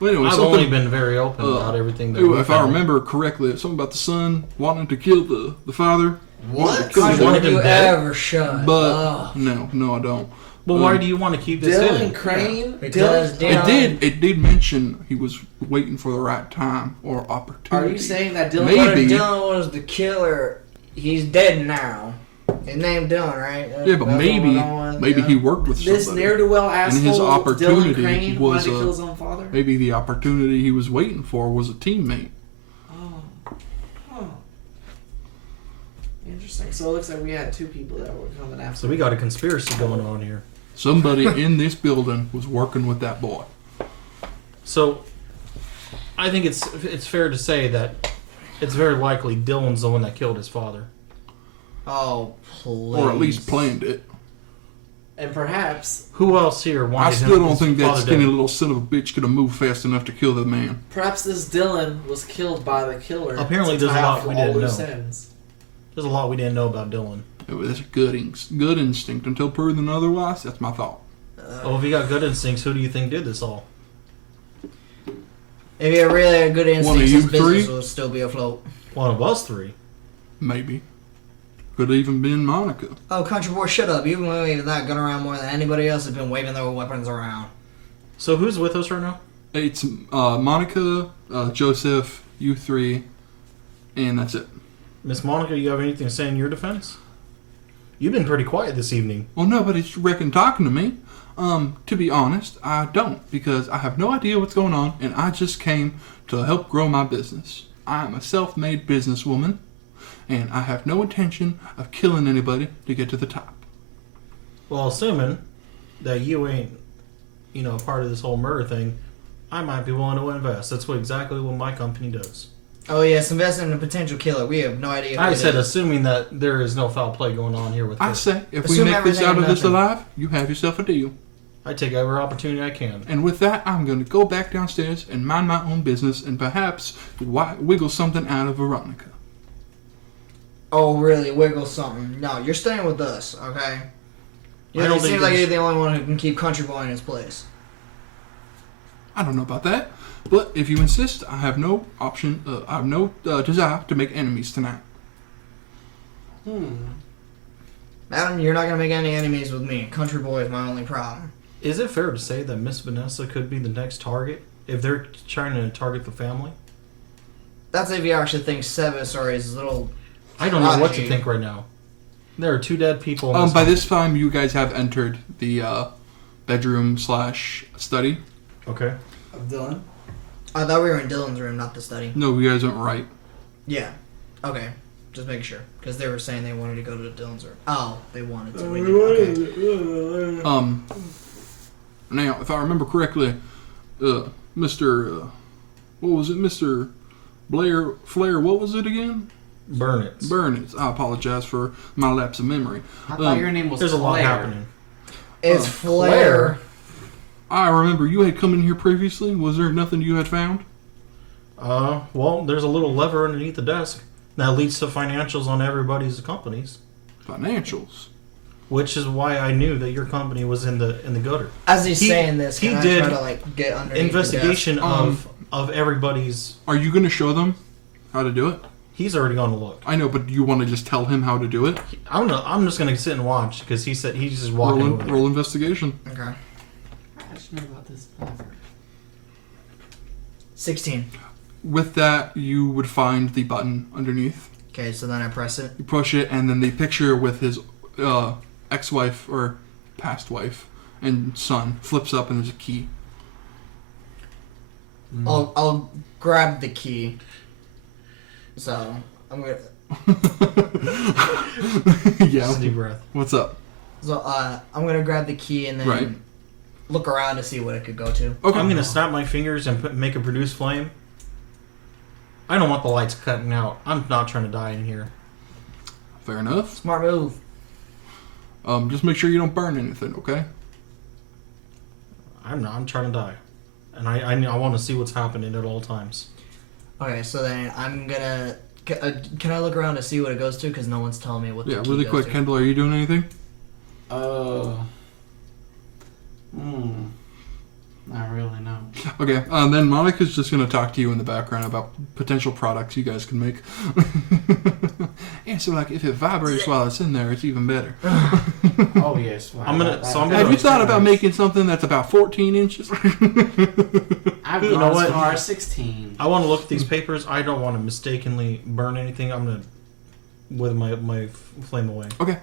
Well, anyway, I've something- only been very open about everything. That we If I found. remember correctly, it's something about the son wanting to kill the father. What? Kill Country the boy boy. Country him you dead? ever shut But up. no, I don't. Well, why do you want to keep this Dylan hidden? Crane. Because Dylan. It did mention he was waiting for the right time or opportunity. Are you saying that Dylan? Maybe. Dylan was the killer. He's dead now. His name Dylan, right? Yeah, but That's maybe what I want, maybe yeah. he worked with This somebody. ne'er-do-well asshole, his opportunity Dylan Crane, was, wanted to kill his own father. Maybe the opportunity he was waiting for was a teammate. Oh, huh. Interesting. So it looks like we had two people that were coming after. So we got a conspiracy going on here. Somebody in this building was working with that boy. So I think it's fair to say that it's very likely Dylan's the one that killed his father. Oh, please. Or at least planned it. And perhaps Who else here I wanted still don't his think that father skinny dead? little son of a bitch could have moved fast enough to kill the man. this Dylan was killed by the killer. Apparently to there's a tie lot off we all didn't loose know. ends. There's a lot we didn't know about Dylan. It was a good instinct until proven otherwise. That's my thought. Oh, if he got good instincts, who do you think did this all? If you really had good One of instincts, you his business three? would still be afloat. One of us three. Maybe. Could have even been Monica. Oh, country boy, shut up. You've been waving that gun around more than anybody else has been waving their weapons around. So who's with us right now? It's Monica, Joseph, you three, and that's it. Miss Monica, you have anything to say in your defense? You've been pretty quiet this evening. Well, nobody's reckon talking to me. To be honest, I don't, because I have no idea what's going on, and I just came to help grow my business. I am a self-made businesswoman, and I have no intention of killing anybody to get to the top. Well, assuming that you ain't, a part of this whole murder thing, I might be willing to invest. That's exactly what my company does. Oh, yes, invest in a potential killer. We have no idea who I it said, is. assuming that there is no foul play going on here with I this. say, if we Assume make this everything out of and this nothing. alive, you have yourself a deal. I take every opportunity I can. And with that, I'm going to go back downstairs and mind my own business and perhaps wiggle something out of Veronica. Oh, really? Wiggle something. No, you're staying with us, okay? I don't It think seems like there's- you're the only one who can keep Country Boy in his place. I don't know about that, but if you insist, I have no option. I have no desire to make enemies tonight. Madam, you're not going to make any enemies with me. Country Boy is my only problem. Is it fair to say that Miss Vanessa could be the next target if they're trying to target the family? That's if you actually think Sevis or his little... I don't know what to prodigy. think right now. There are two dead people in this By house. this time, you guys have entered the bedroom/study. Okay. Of Dylan. I thought we were in Dylan's room, not the study. No, you guys aren't right. Yeah. Okay. Just making sure. Because they were saying they wanted to go to Dylan's room. Oh, they wanted to. We did. Okay. Now, if I remember correctly, Mr. What was it, Mr. Flair? What was it again? Burnitz. Burnitz. I apologize for my lapse of memory. I thought your name was There's a lot Claire. happening. It's Flair. I remember you had come in here previously. Was there nothing you had found? Well, there's a little lever underneath the desk that leads to financials on everybody's companies, Financials. which is why I knew that your company was in the gutter. As he's He- saying this, he can I did try to like get underneath Investigation the desk? of everybody's. Are you going to show them how to do it? He's already gone to look. I know, but you want to just tell him how to do it? I don't know. I'm just gonna sit and watch because he said he's just walking over there. Roll investigation. Okay. I should know about this lever. 16. With that, you would find the button underneath. Okay, so then I press it. You push it, and then the picture with his ex-wife or past wife and son flips up, and there's a key. I'll grab the key. So I'm gonna. Yeah. Just a deep breath. What's up? So I'm gonna grab the key and then Right. look around to see what it could go to. Okay. I'm gonna snap my fingers and make a produce flame. I don't want the lights cutting out. I'm not trying to die in here. Fair enough. Smart move. Just make sure you don't burn anything, okay? I'm not. I'm trying to die, and I want to see what's happening at all times. Okay, so then I'm gonna. Can I look around to see what it goes to? Because no one's telling me what the Yeah, key really goes quick. to. Kendall, are you doing anything? Not really, no. Okay, then Monica's just going to talk to you in the background about potential products you guys can make. Yeah, so like if it vibrates while it's in there, it's even better. Oh yes. Wow. I'm gonna- so I'm gonna- Have you thought about making something that's about 14 inches? I've You gone know as what? far as 16. I want to look at these papers. I don't want to mistakenly burn anything. I'm gonna with my flame away. Okay,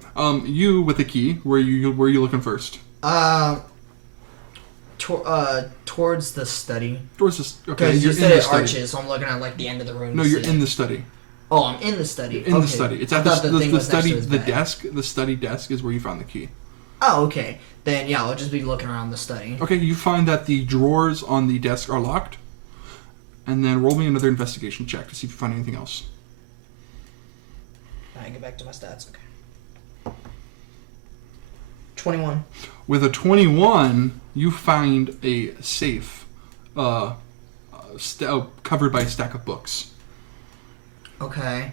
you with the key, where you looking first? Towards the study. Towards this. Okay, Because you you're said in the it study. arches, so I'm looking at like the end of the room. No, to you're see in it. the study. Oh, I'm in the study. In okay. the study. It's I at thought the thing was next study. to his The bed. desk. The study desk is where you found the key. Oh, okay. Then yeah, I'll just be looking around the study. Okay, you find that the drawers on the desk are locked, and then roll me another investigation check to see if you find anything else. Alright, get back to my stats. Okay. 21. With a 21, you find a safe, covered by a stack of books. Okay.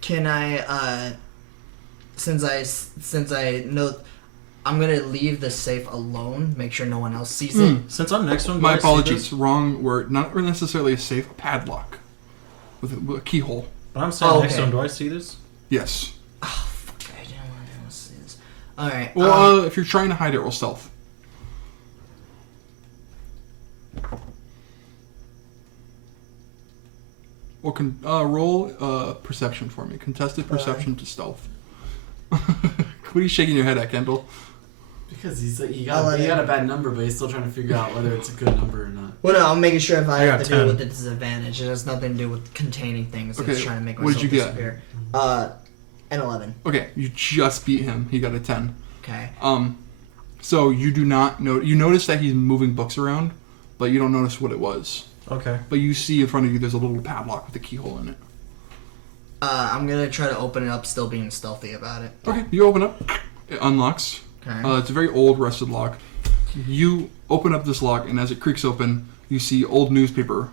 Can I since I know I'm gonna leave the safe alone, make sure no one else sees it. Since I'm next to him, do My I see apologies, this? wrong word. Not necessarily a safe, a padlock with a keyhole. But I'm standing Oh, next to okay. him. Do I see this? Yes. Oh fuck, I didn't want to see this. Alright. Well, if you're trying to hide it, roll stealth. Or roll perception for me. Contested perception to stealth. What are you shaking your head at, Kendall? Because he got a bad number, but he's still trying to figure out whether it's a good number or not. well, no, I'm making sure if I I have got to do 10. with the disadvantage. It has nothing to do with containing things. Okay, It's trying to make what myself did you get? disappear. An 11. Okay, you just beat him. He got a 10. Okay. So you do not know. You notice that he's moving books around, but you don't notice what it was. Okay. But you see in front of you there's a little padlock with a keyhole in it. I'm gonna try to open it up, still being stealthy about it. Okay, you open up. It unlocks. Okay. It's a very old, rusted lock. You open up this lock, and as it creaks open, you see old newspaper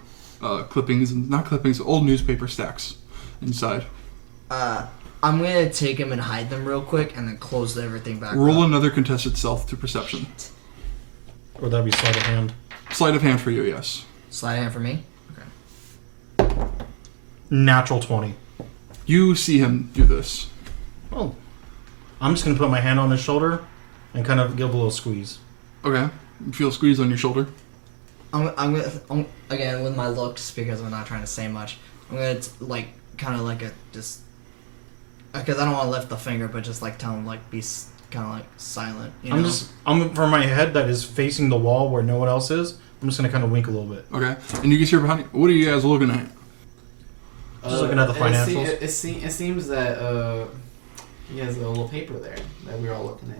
clippings, and not clippings, old newspaper stacks inside. I'm gonna take them and hide them real quick, and then close everything back. Roll up. another contested stealth to perception. Or that'd be sleight of hand. Sleight of hand for you, yes. Slide hand for me. Okay. Natural 20. You see him do this. Oh. I'm just gonna put my hand on his shoulder and kind of give a little squeeze. Okay. You feel a squeeze on your shoulder. I'm gonna again with my looks because I'm not trying to say much. I'm gonna kind of like a just because I don't want to lift the finger, but just like tell him like be kind of like silent. You know? I'm from my head that is facing the wall where no one else is. I'm just gonna kind of wink a little bit. Okay. And you can hear behind you. What are you guys looking at? Just looking at the financials. It seems that he has a little paper there that we're all looking at.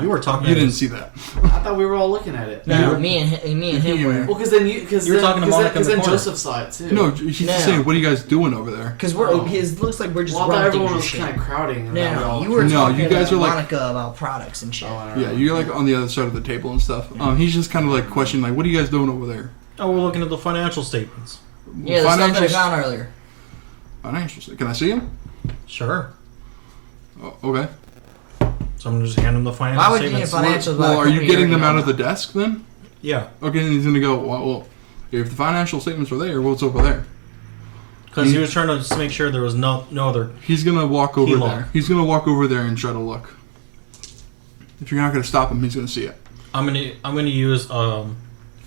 You were talking. You didn't see that. I thought we were all looking at it. No, me and him were. Well, because then you were talking to Monica in the corner. Joseph saw it too. No, she's just No. saying, what are you guys doing over there? Because we're his looks like we're just Well, I thought running everyone was things and kind shit. of crowding. And then we No, all- you were No, talking you guys to are like- Monica about products and shit. Oh, I don't Yeah, know. you're like on the other side of the table and stuff. He's just kind of like questioning, like, what are you guys doing over there? Oh, we're looking at the financial statements. Yeah, the stuff that I found earlier. Financials. Can I see him? Sure. Oh, okay. So I'm gonna just hand him the financial Why would you need statements. financials? Well, are you getting them out of the desk then? Yeah, Okay, and he's gonna go. Well, if the financial statements are there, what's over there? because he was trying to just make sure there was no other. He's gonna walk over Key there. lock. He's gonna walk over there and try to look. If you're not gonna stop him, he's gonna see it. I'm gonna use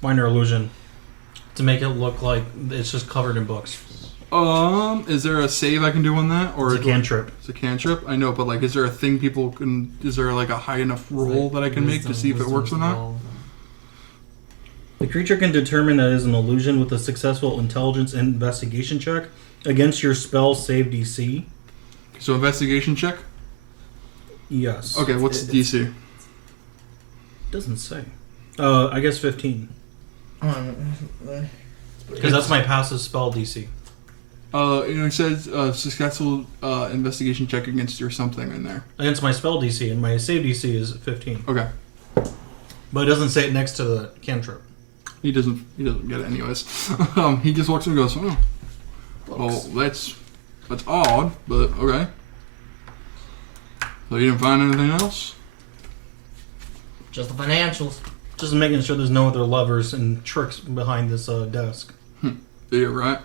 minor illusion to make it look like it's just covered in books. Is there a save I can do on that, or It's a cantrip. It's a cantrip. I know, but like, is there a thing people can? Is there like a high enough roll that I can make to see if it works or not? The creature can determine that it is an illusion with a successful intelligence and investigation check against your spell save DC. So investigation check. Yes. Okay, what's the DC? Doesn't say. I guess 15. Because that's my passive spell DC. It says successful investigation check against your something in there. Against my spell DC, and my save DC is 15. Okay, But it doesn't say it next to the cantrip. he doesn't get it anyways. He just walks in and goes, oh, well, that's odd, but okay. So you didn't find anything else? Just the financials. Just making sure there's no other levers and tricks behind this desk. Yeah, right.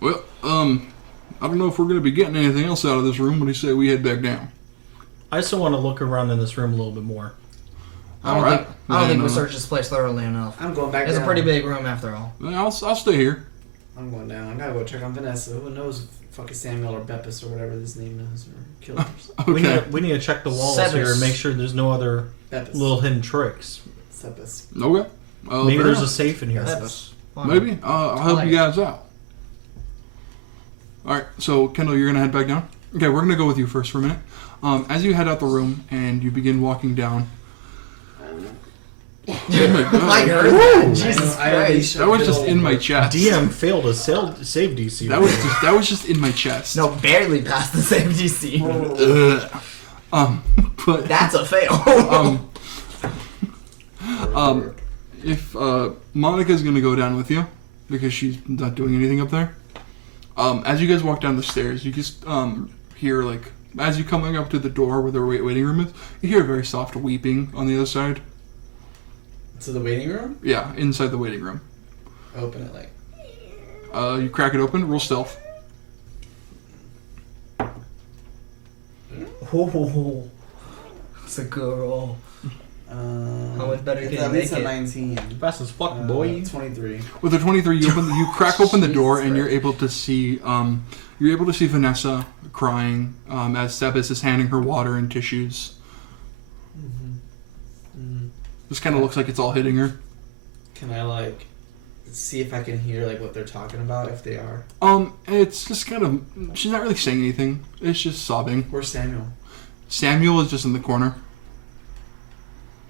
Well, I don't know if we're gonna be getting anything else out of this room. What do you say we head back down? I still want to look around in this room a little bit more. I don't Alright. think I don't think we Then, searched this place thoroughly enough. I'm going back It's a down. pretty big room after all. I'll stay here. I'm going down. I gotta go check on Vanessa. Who knows if fucking Samuel or Beppis or whatever his name is, or Killers. Okay. We need to check the walls Sebus. here and make sure there's no other Beppis. little hidden tricks. Sebis. Okay. Maybe fair there's a enough. safe in here. That's fine. Maybe. I'll help like you guys out. Alright, so Kendall, you're going to head back down? Okay, we're going to go with you first for a minute. As you head out the room and you begin walking down. Oh my God. I heard that. Jesus I know Christ. That was just in my chest. DM failed a save DC. That was just in my chest. No, barely past the same DC. Ugh. But That's a fail. if Monica's gonna go down with you because she's not doing anything up there. As you guys walk down the stairs, you just hear like as you coming up to the door where the waiting room is, you hear a very soft weeping on the other side. To the waiting room? Yeah, inside the waiting room. Open it like. You crack it open. Roll stealth. Oh, it's a good roll. How much better it's can at you least make a it? 19. Fast as fuck, boy. 23. With a 23, you crack open the door and Jesus you're able to see Vanessa crying as Sebas is handing her water and tissues. This kind of looks like it's all hitting her. Can I like see if I can hear like what they're talking about if they are? It's just kind of she's not really saying anything. It's just sobbing. Where's Samuel? Samuel is just in the corner.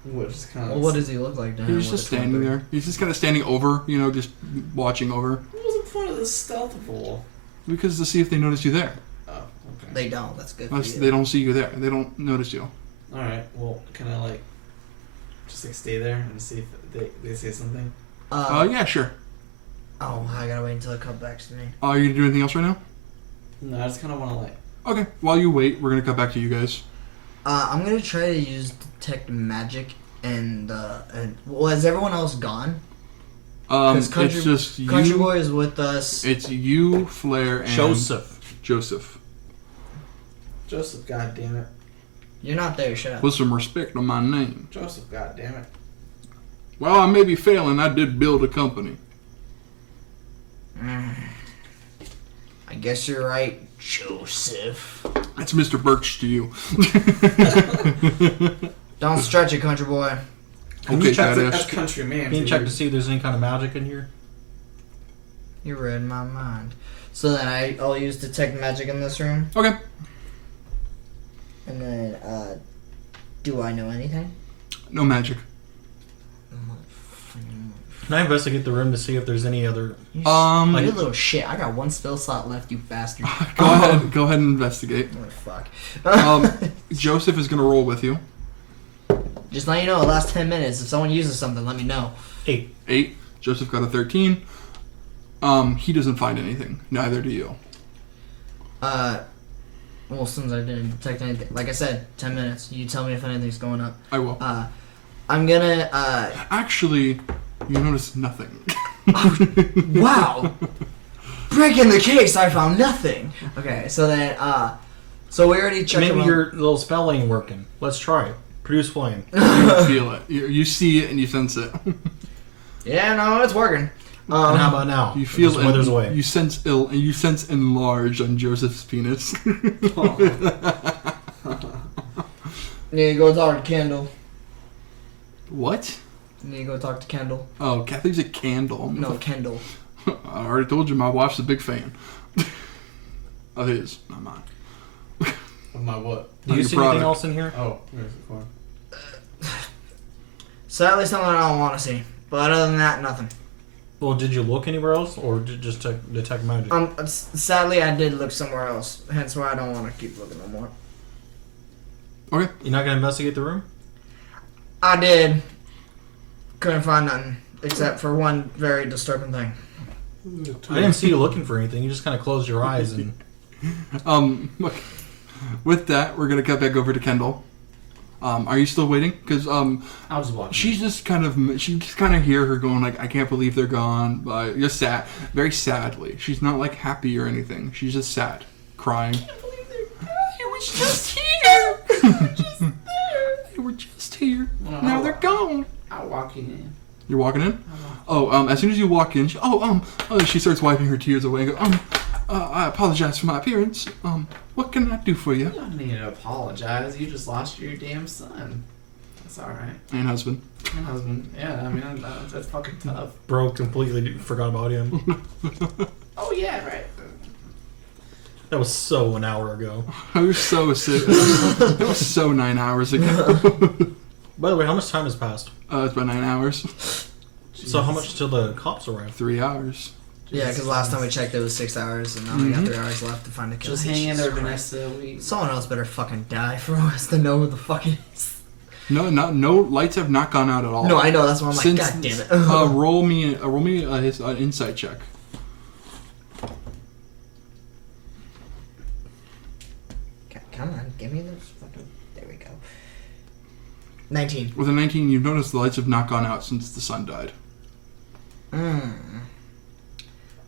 What just kind Well, of. what does he look like to him? He's with just a standing 23? there. He's just kind of standing over, just watching over What was the point of this stealth roll? because to see if they notice you there. Oh, okay. They don't. That's good for you. They don't see you there. They don't notice you. All right. Well, can I like just like stay there and see if they say something? Yeah, sure. Oh, I gotta wait until it comes back to me. Are you gonna do anything else right now? No, I just kind of want to like. Okay. While you wait, we're gonna cut back to you guys. I'm gonna try to use detect magic and well, is everyone else gone? It's Country- just you. Country Boy is with us. It's you, Flair, and Joseph. Joseph. Joseph, goddammit. You're not there. Shut up. Put some respect on my name. Joseph, goddammit. Well, I may be failing. I did build a company. I guess you're right, Joseph. That's Mr. Birch to you. Don't stretch it, Country Boy. Okay, That's badass. country man. Can you dude. check to see if there's any kind of magic in here? You read my mind. So then I'll use detect magic in this room, Okay. and then do I know anything? No magic. Can I investigate the room to see if there's any other? You Like- you little shit. I got one spell slot left, you bastard. Go ahead. Go ahead and investigate. Oh, fuck. Joseph is gonna roll with you. Just let you know, the last 10 minutes, if someone uses something, let me know. 8. Joseph got a 13. He doesn't find anything. Neither do you. Well, since I didn't detect anything, like I said, 10 minutes. You tell me if anything's going up. I will. I'm gonna, Actually, you notice nothing. wow! Breaking the case, I found nothing! Okay, so then, so we already checked Maybe around. your little spell ain't working. Let's try it. Produce flame. You feel it. You see it and you sense it. Yeah, no, it's working. And how about now? You feel Just it. withers away. You sense ill, and you sense enlarged on Joseph's penis. Need to go talk to Kendall. What? Need to go talk to Kendall. Oh, Kathy's a candle. No, Kendall. I already told you my wife's a big fan. Of his, not mine. Of my what? Do you Your see product. anything else in here? Oh, where's the phone? Sadly, something I don't want to see. But other than that, nothing. Well, did you look anywhere else, or just to detect magic? Sadly, I did look somewhere else. Hence why I don't want to keep looking no more. Okay. You're not gonna investigate the room? I did. Couldn't find nothing. Except for one very disturbing thing. I didn't see you looking for anything. You just kind of closed your eyes and. Look. With that, we're gonna cut back over to Kendall. Are you still waiting? Because I was watching. she just kind of hear her going like, I can't believe they're gone. Just sad, very sadly. She's not like happy or anything. She's just sad, crying. I can't believe they're gone. They were just here. They were just here. Well, Now they're gone. I'm walking in. You're walking in? Oh, as soon as you walk in, she starts wiping her tears away and go, I apologize for my appearance. What can I do for you? You don't need to apologize. You just lost your damn son. That's alright. And husband. My husband. Yeah, I mean, that's fucking tough. Bro completely forgot about him. Oh, yeah, right. That was so an hour ago. I was so sick. It was so 9 hours ago. By the way, how much time has passed? It's about 9 hours. So how much till the cops arrive? 3 hours. Yeah, because last time we checked, it was 6 hours, and now we got 3 hours left to find a killer. Just hang in there, Jesus Vanessa. We... Someone else better fucking die for us to know who the fuck it is. No, lights have not gone out at all. No, I know. That's why I'm like, God damn it. roll me an insight check. Come on, give me this fucking. There we go. 19. With a 19, you've noticed the lights have not gone out since the sun died.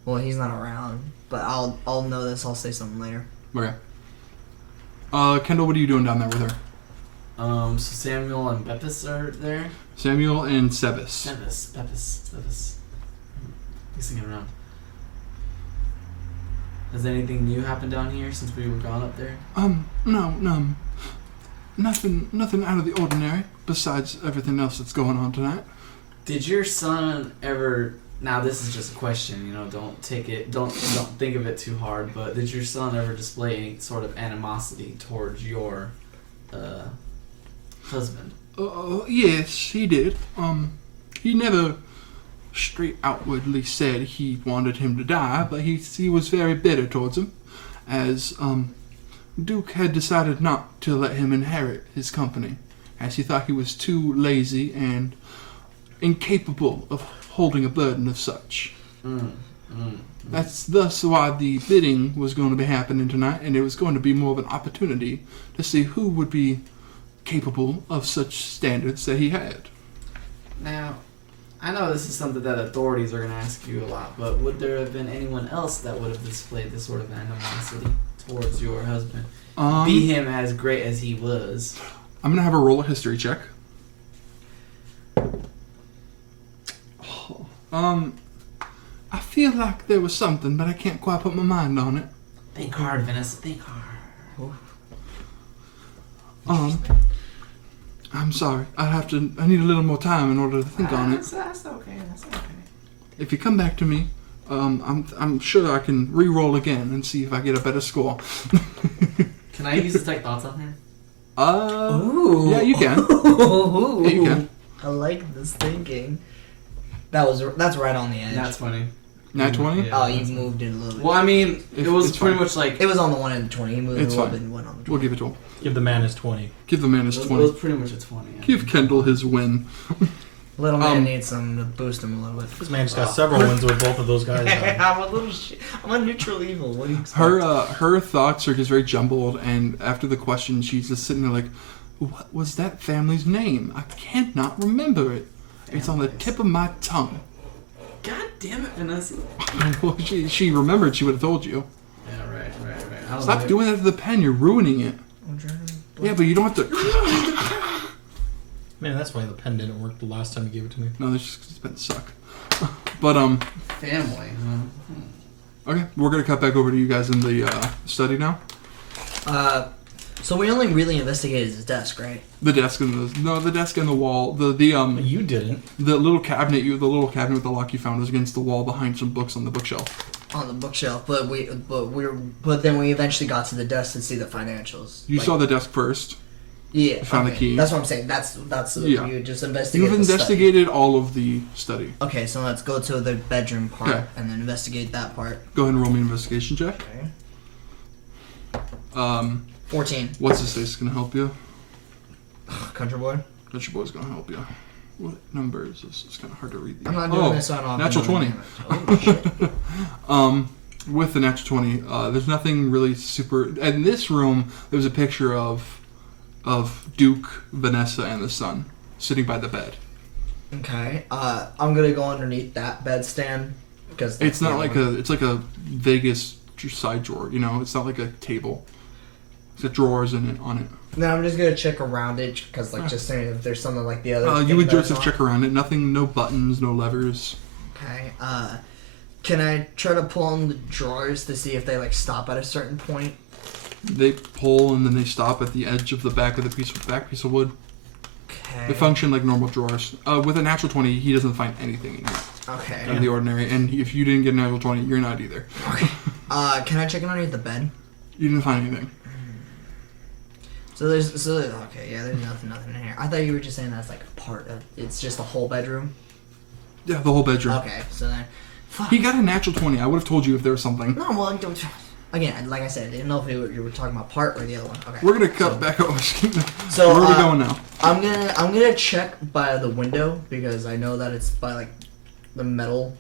Well, he's not around, but I'll know this. I'll say something later. Okay. Kendall, what are you doing down there with her? So Samuel and Beppis are there. Samuel and Sebas. Beppis. He's thinking around. Has anything new happened down here since we were gone up there? No. Nothing out of the ordinary besides everything else that's going on tonight. Did your son ever? Now this is just a question. You know, don't think of it too hard. But did your son ever display any sort of animosity towards your husband? Yes, he did. He never straight outwardly said he wanted him to die, but he was very bitter towards him, as Duke had decided not to let him inherit his company, as he thought he was too lazy and incapable of holding a burden of such. That's thus why the bidding was going to be happening tonight, and it was going to be more of an opportunity to see who would be capable of such standards that he had. Now, I know this is something that authorities are going to ask you a lot, but would there have been anyone else that would have displayed this sort of animosity towards your husband? Be him as great as he was. I'm going to have her roll a history check. I feel like there was something, but I can't quite put my mind on it. Think hard, Vanessa. Think hard. I'm sorry. I need a little more time in order to think on it. That's okay. If you come back to me, I'm sure I can re-roll again and see if I get a better score. Can I use detect thoughts on her? Ooh. Yeah, you can. Ooh. Yeah, you can. I like this thinking. That's right on the edge. That's funny. Nat 20? Yeah, Oh, you that's moved it a little bit. Well, I mean, it was It's pretty fine. much like It was on the one end of 20. He moved It's it a little fine. bit and went on the 20. We'll give it to him. Give the man his 20. Give the man his it 20. was pretty much a 20. Yeah. Give Kendall his win. Little man needs some to boost him a little bit. This man just got several wins with both of those guys. I'm a little shit. I'm a neutral evil. What do you expect? Her thoughts are just very jumbled, and after the question, she's just sitting there like, what was that family's name? I cannot remember it. It's on the tip of my tongue. God damn it, Vanessa. Well, she remembered, she would have told you. Yeah, right. I was Stop like, doing that to the pen, you're ruining it. Yeah, but you don't have to... Man, that's why the pen didn't work the last time you gave it to me. No, that's just 'cause the pens suck. But, family, huh? okay, we're going to cut back over to you guys in the study now. So we only really investigated his desk, right? The desk and the desk and the wall. You didn't. The little cabinet with the lock you found was against the wall behind some books on the bookshelf. On the bookshelf, but then we eventually got to the desk to see the financials. You saw the desk first. Yeah, You found the key. That's what I'm saying. That's Yeah. you just investigated. You've investigated all of the study. Okay, so let's go to the bedroom part Okay. and then investigate that part. Go ahead and roll me an investigation check. Okay. 14. What's this face gonna help you? Country boy. Country boy's gonna help you. What number is this? It's kind of hard to read. I'm not doing this so I don't have natural to know 20. the damage. Oh shit. With the natural 20, there's nothing really super. In this room, there's a picture of Duke, Vanessa, and the son sitting by the bed. Okay. I'm gonna go underneath that bedstand because It's not like it's like a Vegas side drawer. You know, it's not like a table. It's got drawers in it on it. Then I'm just gonna check around it because just saying if there's something like the other. You would thing just check around it. Nothing, no buttons, no levers. Okay. Can I try to pull on the drawers to see if they like stop at a certain point? They pull and then they stop at the edge of the back of the back piece of wood. Okay. They function like normal drawers. With a natural 20, he doesn't find anything in here Okay. out of the ordinary. And if you didn't get a natural 20, you're not either. Okay. Can I check it underneath the bed? You didn't find anything. There's nothing in here. I thought you were just saying that's like a part of. It's just the whole bedroom. Yeah, the whole bedroom. Okay, so then. Fuck. He got a natural 20. I would have told you if there was something. No, well, don't. Again, like I said, I didn't know if you were talking about part or the other one. Okay. We're gonna cut back over. So where are we going now? I'm gonna check by the window because I know that it's by like the metal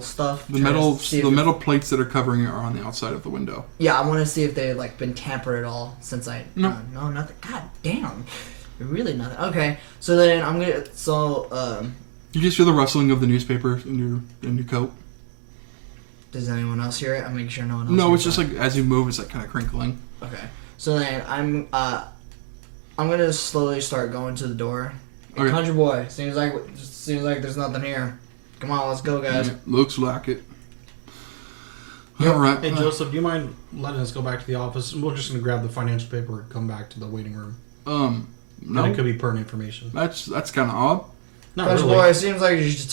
stuff. The Try to metal, see if the it- metal plates that are covering it are on the outside of the window. Yeah, I want to see if they've like been tampered at all since I. No. No, nothing. God damn. Really nothing. Okay, so then I'm gonna. You just feel the rustling of the newspaper in your coat. Does anyone else hear it? I'm making sure no one else. No, hears it's just that. like as you move, it's like kind of crinkling. Okay. So then I'm gonna slowly start going to the door. Okay. Country boy, seems like there's nothing here. Come on, let's go, guys. Yeah, looks like it. Yep. All right. Hey, Joseph, do you mind letting us go back to the office? We're just going to grab the financial paper and come back to the waiting room. No. And it could be pertinent information. That's kind of odd. Not Country really. boy, it seems like you should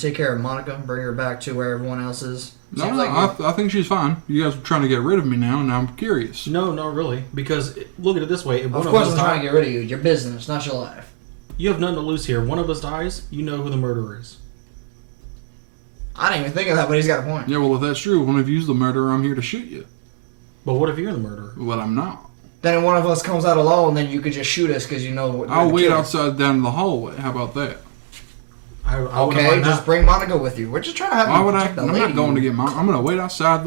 take care of Monica, bring her back to where everyone else is. No, Seems like I think she's fine. You guys are trying to get rid of me now, and I'm curious. No, not really. Because look at it this way: if Of one course, of I'm us trying to dies, get rid of you. Your business, not your life. you have nothing to lose here. One of us dies, you know who the murderer is. I didn't even think of that, but he's got a point. Yeah, well, if that's true, one of you's the murderer, I'm here to shoot you. But what if you're the murderer? Well, I'm not. Then one of us comes out alone, then you could just shoot us because you know what. I'll wait outside down the hallway. How about that? I wouldn't Okay, mind just that. bring Monica with you. We're just trying to have Why you would I? protect the I'm lady. not going to get Monica. I'm going to wait outside.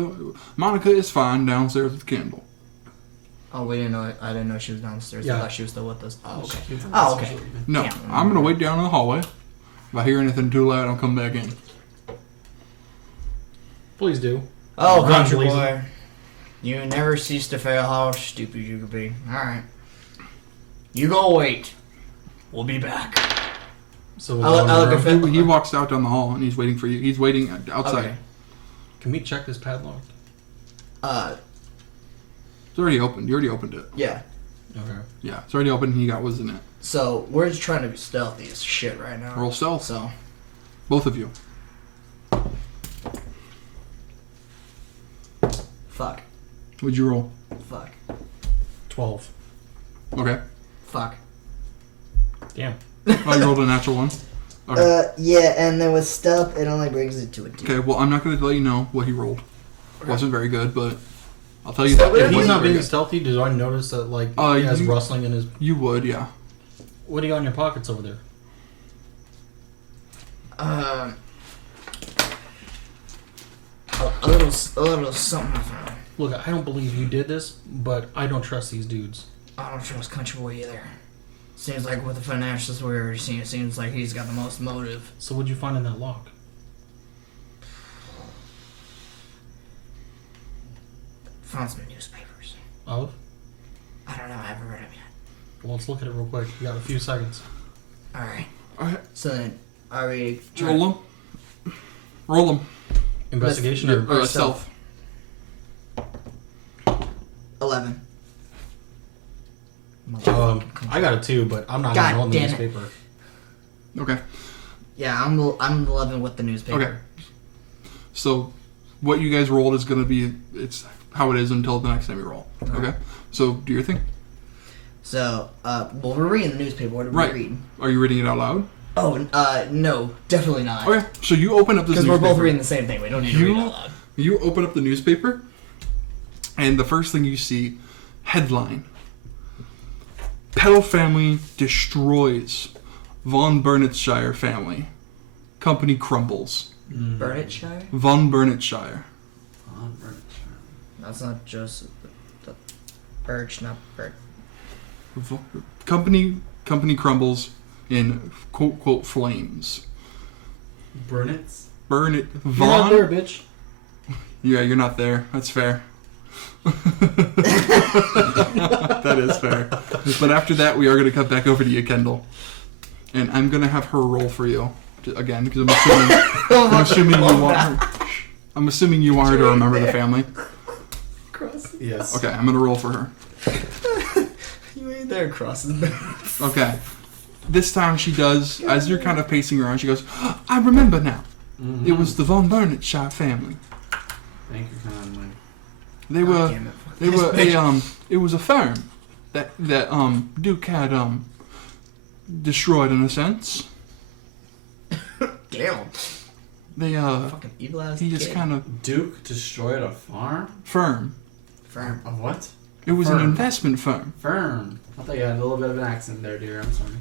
Monica is fine downstairs with Kendall. Oh, we didn't know. I didn't know she was downstairs. Yeah. I thought she was still with us. Oh, okay. She's Oh, okay. No, Damn. I'm going to wait down in the hallway. If I hear anything too loud, I'll come back in. Please do. Oh, Run, country please. boy. You never cease to fail how stupid you could be. Alright. You go wait. We'll be back. So we'll I'll go in the look room. at Fit. He walks out down the hall and he's waiting for you. He's waiting outside. Okay. Can we check this padlock? It's already opened. You already opened it. Yeah. Okay. Yeah, it's already open. And he got what's in it. So, we're just trying to be stealthy as shit right now. Roll stealth. So, Both of you. fuck. What'd you roll? Fuck. 12. Okay. Fuck. Damn. Oh, you rolled a natural 1? Okay. Yeah, and then with stealth, it only brings it to a 2. Okay, well, I'm not going to let you know what he rolled. It wasn't very good, but I'll tell you that. If it he's wasn't not very being good. stealthy, do I notice that like he has rustling in his? You would, yeah. What do you got in your pockets over there? A little something. Look, I don't believe you did this, but I don't trust these dudes. I don't trust Country Boy either. Seems like with the financials we're already seeing, it seems like he's got the most motive. So what'd you find in that lock? Found some newspapers. Oh? I don't know, I haven't read them yet. Well, let's look at it real quick. You got a few seconds. Alright. Alright. So then, are we... Roll them. Roll them. Investigation Or or Stealth. 11. I got a 2, but I'm not God even on the damn it. newspaper. Okay. Yeah, I'm 11 with the newspaper. Okay. So, what you guys rolled is going to be, it's how it is until the next time you roll. Okay? So, do your thing. So, well, we're reading the newspaper. What are we Right. reading? Are you reading it out loud? Oh, no, definitely not. Okay. So, you open up this Because newspaper. we're both reading the same thing. We don't need to read it out loud. You open up the newspaper, and the first thing you see, headline. Pettle family destroys Von Burnetshire family. Company crumbles. Burnetshire? Von Burnetshire. That's not just the birch, not birch. Company crumbles in quote quote flames. Burn it. Burn it. You're not there, Von. bitch. Yeah, you're not there. That's fair. That is fair. But after that, we are going to cut back over to you, Kendall, and I'm going to have her roll for you again because I'm assuming you want her. I'm assuming you want her to remember the family. Yes. Okay, I'm going to roll for her. You ain't there crosses. Okay. This time she does, as you're kind of pacing around, she goes, I remember now. Mm-hmm. It was the Von Burnetshire family. Thank you, kindly. They were it was a firm that Duke had destroyed in a sense. Damn. They Fucking evil ass he just kid. kind of Duke destroyed a farm? firm. Firm. A what? It was an Firm. investment firm. Firm. I thought you had a little bit of an accent there, dear. I'm sorry.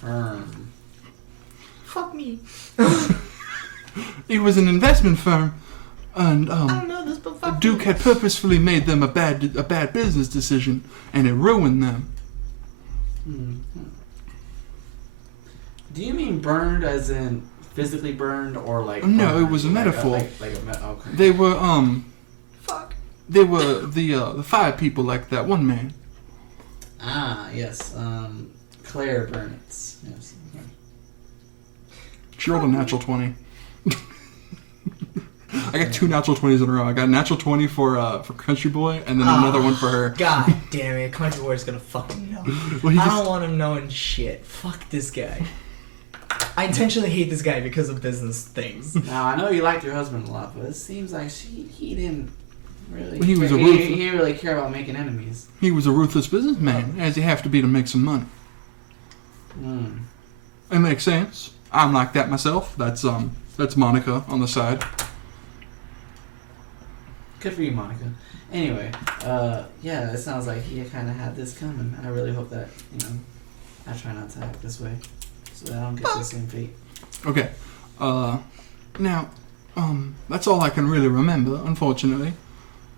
Firm. Fuck me. It was an investment firm, and I don't know this, but fuck Duke me. had purposefully made them a bad business decision, and it ruined them. Do you mean burned as in physically burned or like? No, burned? it was a metaphor. Okay. They were Fuck. they were the fire people like that one man. Ah, yes. Claire Burnitz. Yes. Okay. She rolled a natural 20. I got 2 natural 20s in a row. I got a natural 20 for Country Boy, and then another one for her. God damn it, Country Boy's gonna fucking know. Well, he I just, don't want him knowing shit. Fuck this guy. I intentionally hate this guy because of business things. Now I know you liked your husband a lot, but it seems like he didn't really. Well, he was care. a ruthless- He didn't really care about making enemies. he was a ruthless businessman, as you have to be to make some money. It makes sense. I'm like that myself. That's Monica on the side. Good for you, Monica. Anyway, yeah, it sounds like he kind of had this coming. I really hope that, I try not to act this way, so that I don't get the same fate. Okay. Now, that's all I can really remember, unfortunately.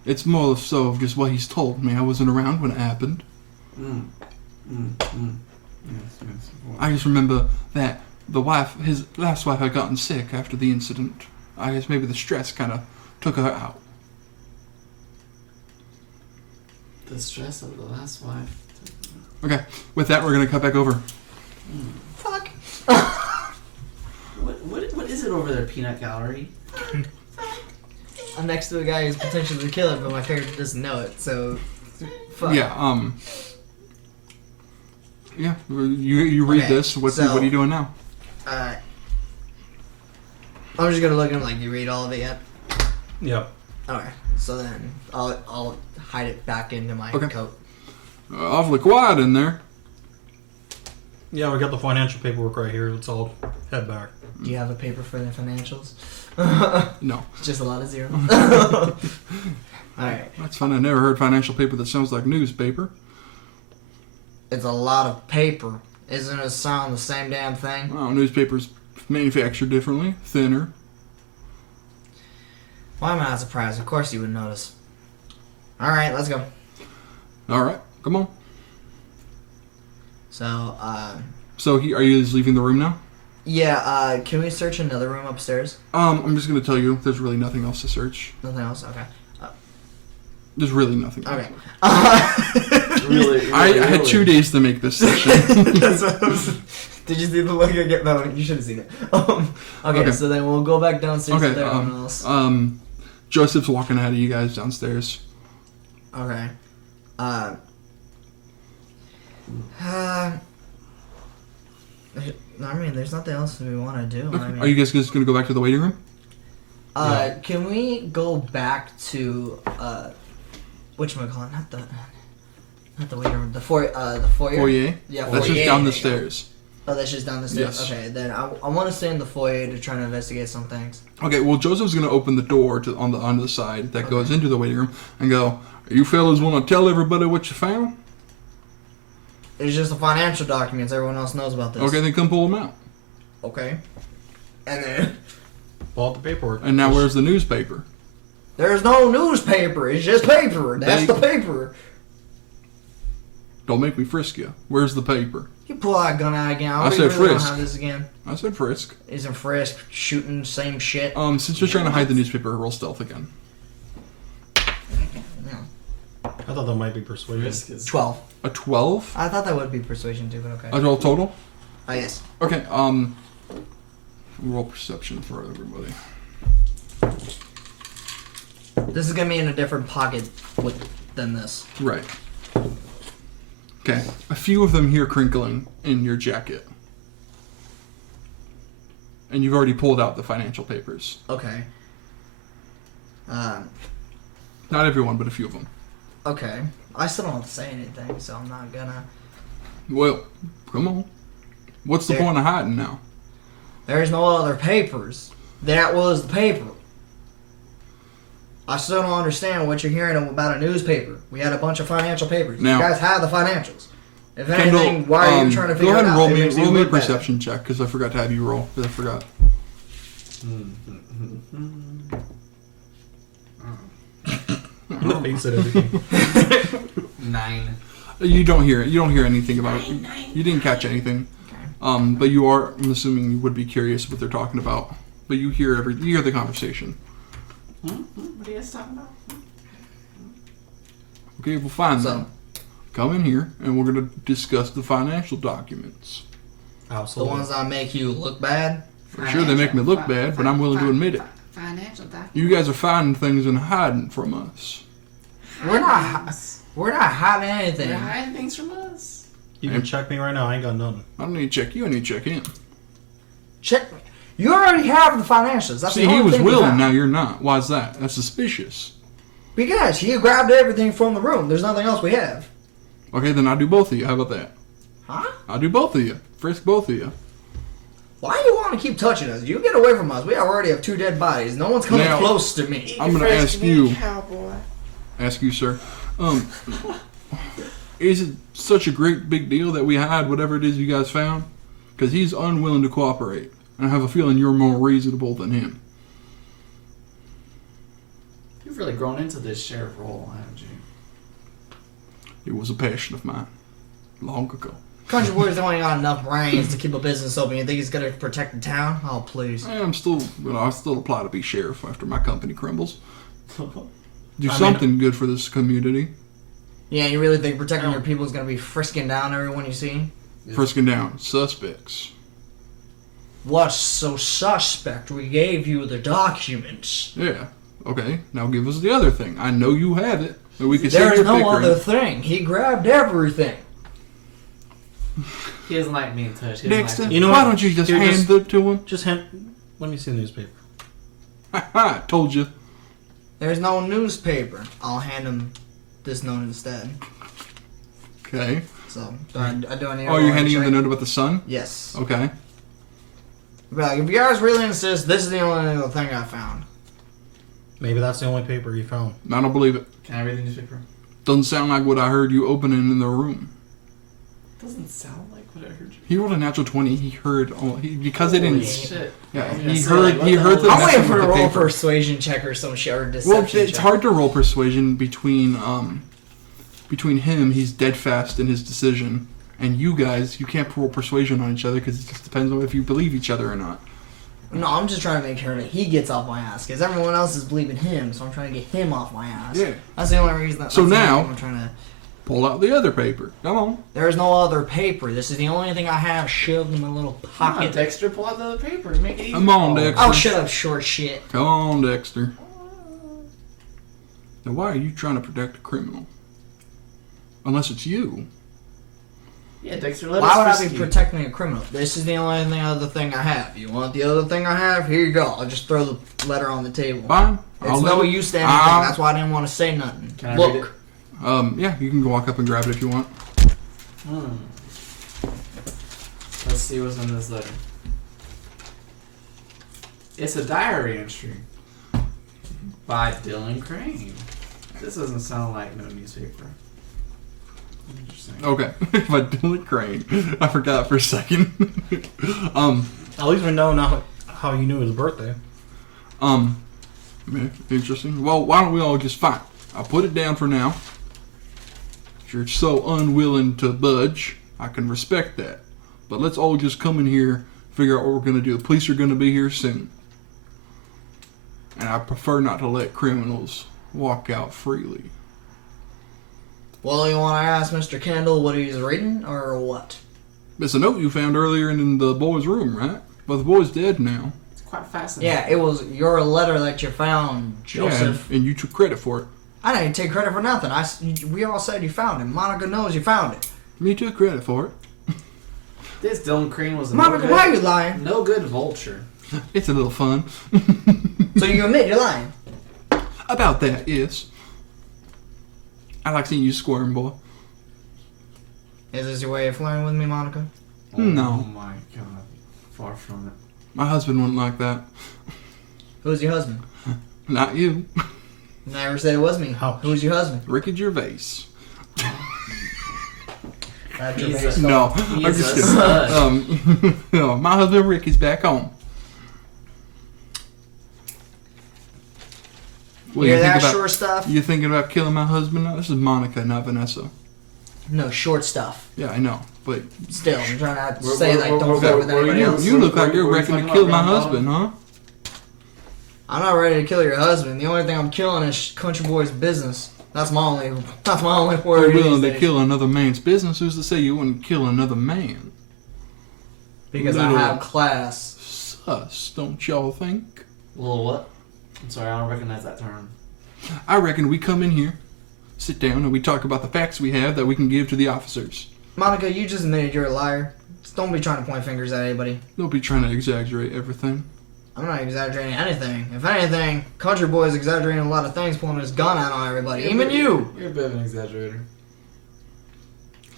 It's more so of just what he's told me. I wasn't around when it happened. Yes. I just remember that his last wife had gotten sick after the incident. I guess maybe the stress kind of took her out. The stress of the last wife. Okay, with that, we're going to cut back over. Fuck. What is it over there, Peanut Gallery? I'm next to a guy who's potentially the killer, but my character doesn't know it, so... Fuck. Yeah, yeah, you read Okay, this. What are you doing now? I'm just gonna look at him like, you read all of it yet? Yep. Okay, so then I'll hide it back into my Okay. coat. Awfully quiet in there. Yeah, we got the financial paperwork right here. Let's all head back. Do you have a paper for the financials? No. Just a lot of zeros. Alright. That's fun. I never heard financial paper that sounds like newspaper. It's a lot of paper. Isn't it sound the same damn thing? Oh, newspapers manufactured differently, thinner. Why am I not surprised? Of course you would notice. Alright, let's go. All right, come on. So, So, are you just leaving the room now? yeah, can we search another room upstairs? I'm just gonna tell you, there's really nothing else to search. Nothing else? Okay. There's really nothing. Okay. Really, I had 2 days to make this session. That's what I was, did you see the look I get? No, you should have seen it. Okay, so then we'll go back downstairs Okay, with everyone else. Joseph's walking ahead of you guys downstairs. Okay. I mean, there's nothing else we want to do. I mean, Are you guys just gonna go back to the waiting room? Can we go back to whatchamacallit? Not the waiting room. The foyer. Foyer? Yeah, That's foyer. just down the stairs. Oh, that's just down the stairs. Yes. Okay, then I want to stay in the foyer to try to investigate some things. Okay, well, Joseph's gonna open the door onto the side that goes into the waiting room and go, "You fellas want to tell everybody what you found?" It's just the financial documents. Everyone else knows about this. Okay, then come pull them out. Okay. And then Pull out the paperwork. And now where's the newspaper? there's no newspaper. It's just paper. That's the paper. Don't make me frisk you. Where's the paper? You pull that gun out again. I We said really frisk. Don't have this again. I said frisk. Isn't frisk shooting same shit? Since you're trying to hide the newspaper, roll stealth again. No. I thought that might be persuasion. Risk is 12. A 12? I thought that would be persuasion too, but okay. A 12 total? Oh yes. Okay, roll perception for everybody. This is gonna be in a different pocket than this. Right. Okay, a few of them here crinkling in your jacket. And you've already pulled out the financial papers. Okay. Not everyone, but a few of them. Okay. I still don't have to say anything, so I'm not gonna. Well, come on. What's the There- point of hiding now? There's no other papers. That was the paper. I still don't understand what you're hearing about a newspaper. We had a bunch of financial papers. Now- You guys had the financials. If Kendall, anything, why are you trying to figure go ahead it and out? roll It me, makes you roll me a look bad. perception check, because I forgot to have you roll. I forgot. The face and everything. 9. You don't hear it. You don't hear anything about it. You didn't catch anything. But you are. I'm assuming you would be curious what they're talking about. But you hear you hear the conversation. What are you guys talking about? Okay, we'll find So- them. Come in here, and we're gonna discuss the financial documents. The Absolutely. ones that make you look bad. For sure, they make me look bad, but I'm willing to admit it. Financial documents. You guys are finding things and hiding from us. We're not hiding anything. They're hiding things from us. You can check me right now. I ain't got nothing. I don't need to check you. I need to check him. Check me. You already have the financials. That's See, the he only was thing we willing. found. Now you're not. Why is that? That's suspicious. Because he grabbed everything from the room. There's nothing else we have. Okay, then I'll do both of you. How about that? Huh? I'll do both of you. Frisk both of you. Why do you want to keep touching us? You get away from us. We already have 2 dead bodies. No one's coming Now- close to me. I'm gonna ask you. Cowboy. Ask you, sir. Is it such a great big deal that we hide whatever it is you guys found? Because he's unwilling to cooperate. And I have a feeling you're more reasonable than him. You've really grown into this sheriff role, haven't you? It was a passion of mine. Long ago. Country boys don't got enough brains to keep a business open. You think he's gonna protect the town? Oh, please. I still apply to be sheriff after my company crumbles. Do I mean- something good for this community. Yeah, you really think protecting your people is gonna be frisking down everyone you see? Frisking down suspects. What's so suspect? We gave you the documents. Yeah. Okay. Now give us the other thing. I know you have it. And we can say There's you're no bickering. other thing. He grabbed everything. He doesn't like being touched. He doesn't Dexter, like You know why what? don't you just Here, hand just- it to him? Just let me see the newspaper. I told you. There's no newspaper. I'll hand him this note instead. Okay. So, do I need Oh, to you're roll handing him check? the note about the sun? Yes. Okay. Be like, if you guys really insist, this is the only other thing I found. Maybe that's the only paper you found. I don't believe it. Can I read the newspaper? Doesn't sound like what I heard you opening in the room. Doesn't sound like what I heard you. He rolled a natural 20. He heard because they Holy didn't. shit. Yeah, I was he gonna say, heard. like, what He the heard hell the. is I'm waiting messing for with a the roll paper. persuasion check or some shit, or Well, deception it's check. hard to roll persuasion between him. He's dead fast in his decision, and you guys. You can't roll persuasion on each other because it just depends on if you believe each other or not. No, I'm just trying to make sure that he gets off my ass, because everyone else is believing him, so I'm trying to get him off my ass. Yeah. That's the only reason. So that's the only now- thing I'm trying to. Pull out the other paper. Come on. There's no other paper. This is the only thing I have shoved in my little Come on, pocket. Dexter, pull out the other paper. Make it easy. Come on, Oh. Dexter. Oh, shut up, short shit. Come on, Dexter. Now, why are you trying to protect a criminal? Unless it's you. Yeah, Dexter, let Why us would I frisk be you. protecting a criminal? This is the only other thing I have. You want the other thing I have? Here you go. I'll just throw the letter on the table. Fine. It's let no it- use to anything. That's why I didn't want to say nothing. Can I Look. read it? Yeah, you can walk up and grab it if you want. Let's see what's in this letter. It's a diary entry by Dylan Crane. This doesn't sound like no newspaper. Interesting. Okay. By Dylan Crane. I forgot for a second. At least we know now how you knew his birthday. Interesting. Well, why don't we all just fight? I'll put it down for now. If you're so unwilling to budge, I can respect that. But let's all just come in here, figure out what we're going to do. The police are going to be here soon. And I prefer not to let criminals walk out freely. Well, you want to ask Mr. Kendall what he's reading, or what? It's a note you found earlier in the boy's room, right? But the boy's dead now. It's quite fascinating. Yeah, it was your letter that you found, Joseph. Yeah, and you took credit for it. I didn't take credit for nothing. We all said you found it. Monica knows you found it. Me took credit for it. This Dylan Crane was a Monica, why are you lying? no good vulture. It's a little fun. So you admit you're lying? About that, yes. I like seeing you squirm, boy. Is this your way of flirting with me, Monica? No. Oh my god. Far from it. My husband wouldn't like that. Who's your husband? Not you. Never said it was me. Ouch. Who's your husband? Ricky Gervais. That's He's your base. No, He I'm is just a kidding. stud. No, my husband Ricky's back home. What, Hear you think that about, short stuff? you thinking about killing my husband now? This is Monica, not Vanessa. No, short stuff. Yeah, I know. But Still, I'm trying not to We're- say we're- like we're- don't we're- fuck with we're- anybody we're- else. you look like what you're are you ready to talking kill about, my round husband, huh? I'm not ready to kill your husband. The only thing I'm killing is Country Boy's business. That's my only You're word. willing these to days. kill another man's business. Who's to say you wouldn't kill another man? Because I Little- have class. Sus, don't y'all think? Little what? I'm sorry, I don't recognize that term. I reckon we come in here, sit down, and we talk about the facts we have that we can give to the officers. Monica, you just admitted you're a liar. Just don't be trying to point fingers at anybody. Don't be trying to exaggerate everything. I'm not exaggerating anything. If anything, Country Boy's exaggerating a lot of things, pulling his gun out on everybody. Even you! You're a bit of an exaggerator.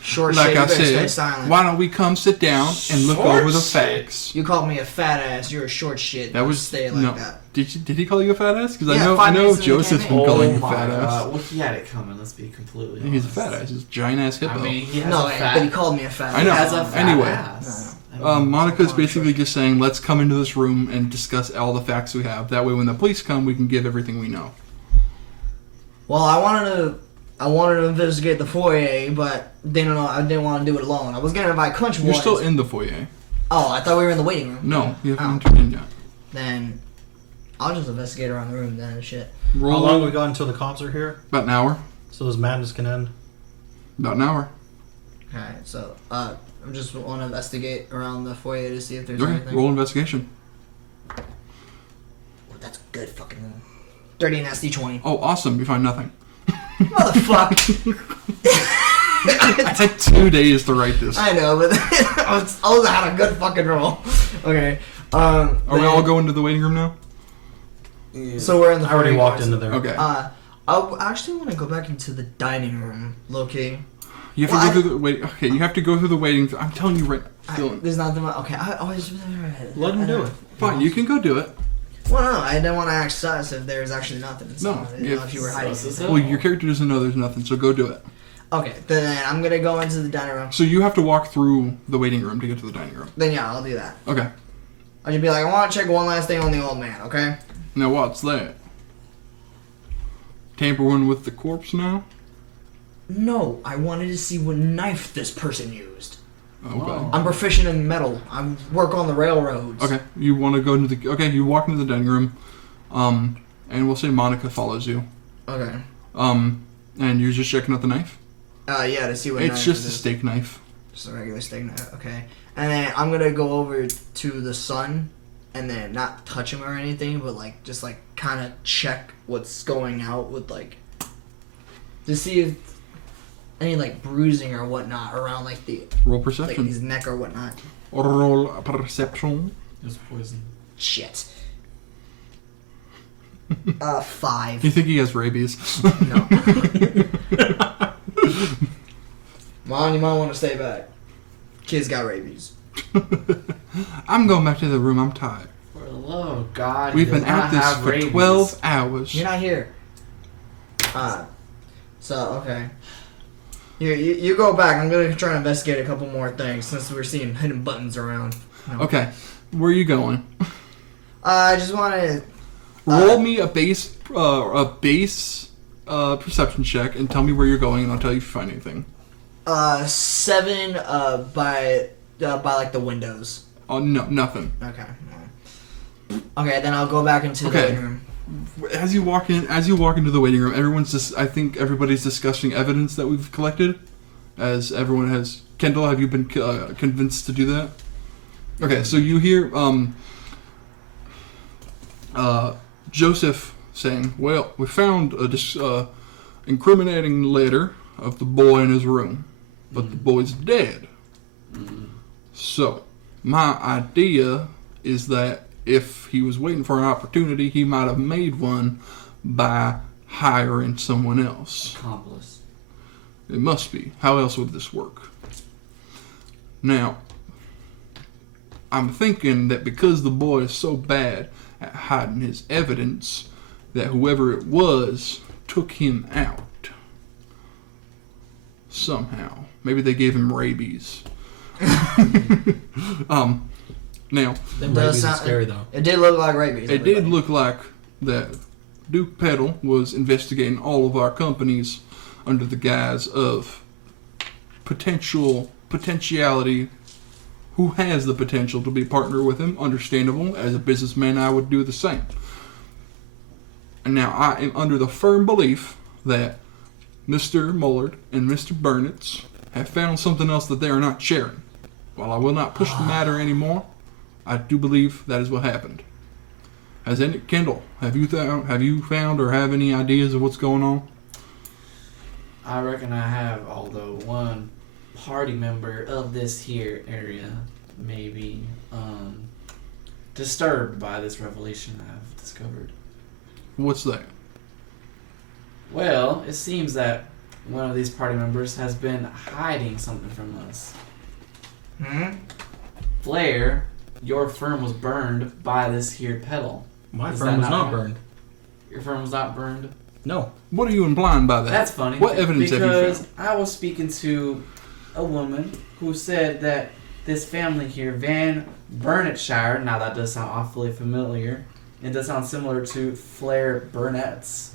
Short Like shit, you I better stay said, silent. why don't we come sit down and look Short over the shit. facts? You called me a fat ass. You're a short shit. That Don't was stay like no. that. Did he call you a fat ass? Because Yeah, I 5 know minutes into the Joseph's been campaign. calling you a my fat ass. god. Well, he had it coming, let's be completely honest. He's a fat ass. He's a giant ass hippo. I mean, he has No, a fat... but he called me a fat ass. I know. He has a fat Anyway. ass. Monica's basically just saying, let's come into this room and discuss all the facts we have. That way, when the police come, we can give everything we know. Well, I wanted to investigate the foyer, but I didn't want to do it alone. I was gonna invite Country You're Boys. still in the foyer. Oh, I thought we were in the waiting room. No, you haven't Oh. entered in yet. Then I'll just investigate around the room then and shit. How Roll long we got until the cops are here? about an hour. So this madness can end. About an hour. Alright, so I just want to investigate around the foyer to see if there's Okay, anything. roll investigation. Oh, that's a good fucking roll. 30 and SD 20. Oh, awesome. You find nothing. Motherfucker. I had 2 days to write this. I know, but I was had a good fucking roll. Okay. Are we all going to the waiting room now? So we're in the I already foyer, walked guys. into there. Okay. I actually want to go back into the dining room, low key. You have to go through the wait. Okay, you have to go through the waiting. I'm telling you right, Dylan. There's nothing. Okay, I always. Let him do it. Fine, you can go do it. Well, no, I didn't want to act sus if there's actually nothing. So No, I didn't know if you were hiding something. Well, your character doesn't know there's nothing, so go do it. Okay, then I'm gonna go into the dining room. So you have to walk through the waiting room to get to the dining room. Then yeah, I'll do that. Okay. I'll just be like, I want to check one last thing on the old man. Okay. Now what's that? Tampering with the corpse now? No, I wanted to see what knife this person used. Okay. Whoa. I'm proficient in metal. I work on the railroads. Okay. You want to go into the? Okay. You walk into the dining room, and we'll say Monica follows you. Okay. And you're just checking out the knife. Yeah, to see what. It's knife just it a is. steak knife. Just a regular steak knife. Okay. And then I'm gonna go over to the son, and then not touch him or anything, but like just like kind of check what's going out with like to see if any like bruising or whatnot around like the Roll like perception. his neck or whatnot. Roll perception. It's poison. Shit. 5. You think he has rabies? No. Mom, you might want to stay back. Kid's got rabies. I'm going back to the room. I'm tired. For the love of God, We've he been does not at this have for rabies. 12 hours. You're not here. So, okay. You go back. I'm going to try to investigate a couple more things since we're seeing hidden buttons around. No. Okay. Where are you going? I just want to... Roll me a base perception check and tell me where you're going, and I'll tell you if you find anything. 7 by like the windows. Oh no, nothing. Okay. Okay, then I'll go back into the Okay. living room. As you walk into the waiting room, I think everybody's discussing evidence that we've collected. As everyone has. Kendall, have you been convinced to do that? Okay, so you hear Joseph saying, "Well, we found a incriminating letter of the boy in his room, but the boy's dead. So, my idea is that if he was waiting for an opportunity, he might have made one by hiring someone else. Accomplice. It must be. How else would this work? Now, I'm thinking that because the boy is so bad at hiding his evidence, that whoever it was took him out. Somehow. Maybe they gave him rabies. Now, Them Does rabies are sound- scary though. It did look like rabies. it did look like that Duke Pettle was investigating all of our companies under the guise of potentiality. Who has the potential to be a partner with him? Understandable. As a businessman, I would do the same. And now I am under the firm belief that Mr. Mullard and Mr. Burnitz have found something else that they are not sharing. While I will not push the matter anymore, I do believe that is what happened. Kendall, have you found or have any ideas of what's going on? I reckon I have, although one party member of this here area may be disturbed by this revelation I've discovered. What's that? Well, it seems that one of these party members has been hiding something from us. Flair, your firm was burned by this here Pettle. My Is firm that was not right? burned. Your firm was not burned? No. What are you implying by that? That's funny. What evidence have you Because found? I was speaking to a woman who said that this family here, Van Burnetshire, now that does sound awfully familiar, it does sound similar to Flair Burnett's,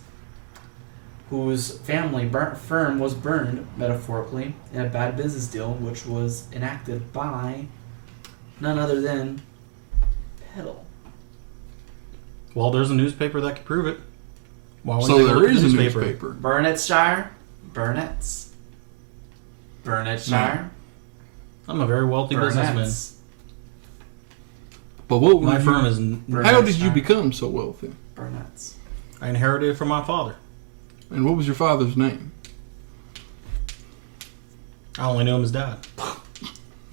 whose family firm was burned, metaphorically, in a bad business deal, which was enacted by none other than Pettle. Well, there's a newspaper that could prove it. Why wouldn't So they go there look at is the a newspaper. Burnetshire? Burnett's? Burnetshire? I'm a very wealthy businessman. Burnett's? But what My were firm you, is. how did you become so wealthy? Burnett's. I inherited it from my father. And what was your father's name? I only knew him as dad.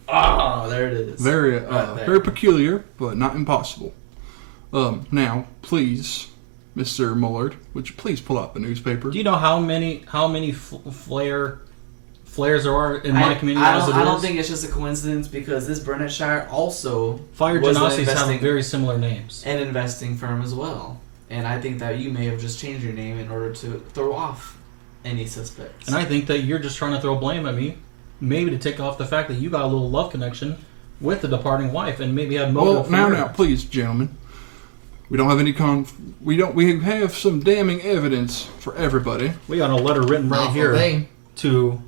Oh, there it is. Very, Right there. very peculiar, but not impossible. Now, please, Mr. Mullard, would you please pull out the newspaper? Do you know how many Flair flares there are in my community I don't think it's just a coincidence because this Burnetshire also Fire was Genasies have very similar names. An investing firm as well. And I think that you may have just changed your name in order to throw off any suspects. And I think that you're just trying to throw blame at me, maybe to take off the fact that you got a little love connection with the departing wife, and maybe had motive. Well, now, please, gentlemen, we don't have any We have some damning evidence for everybody. We got a letter written right here to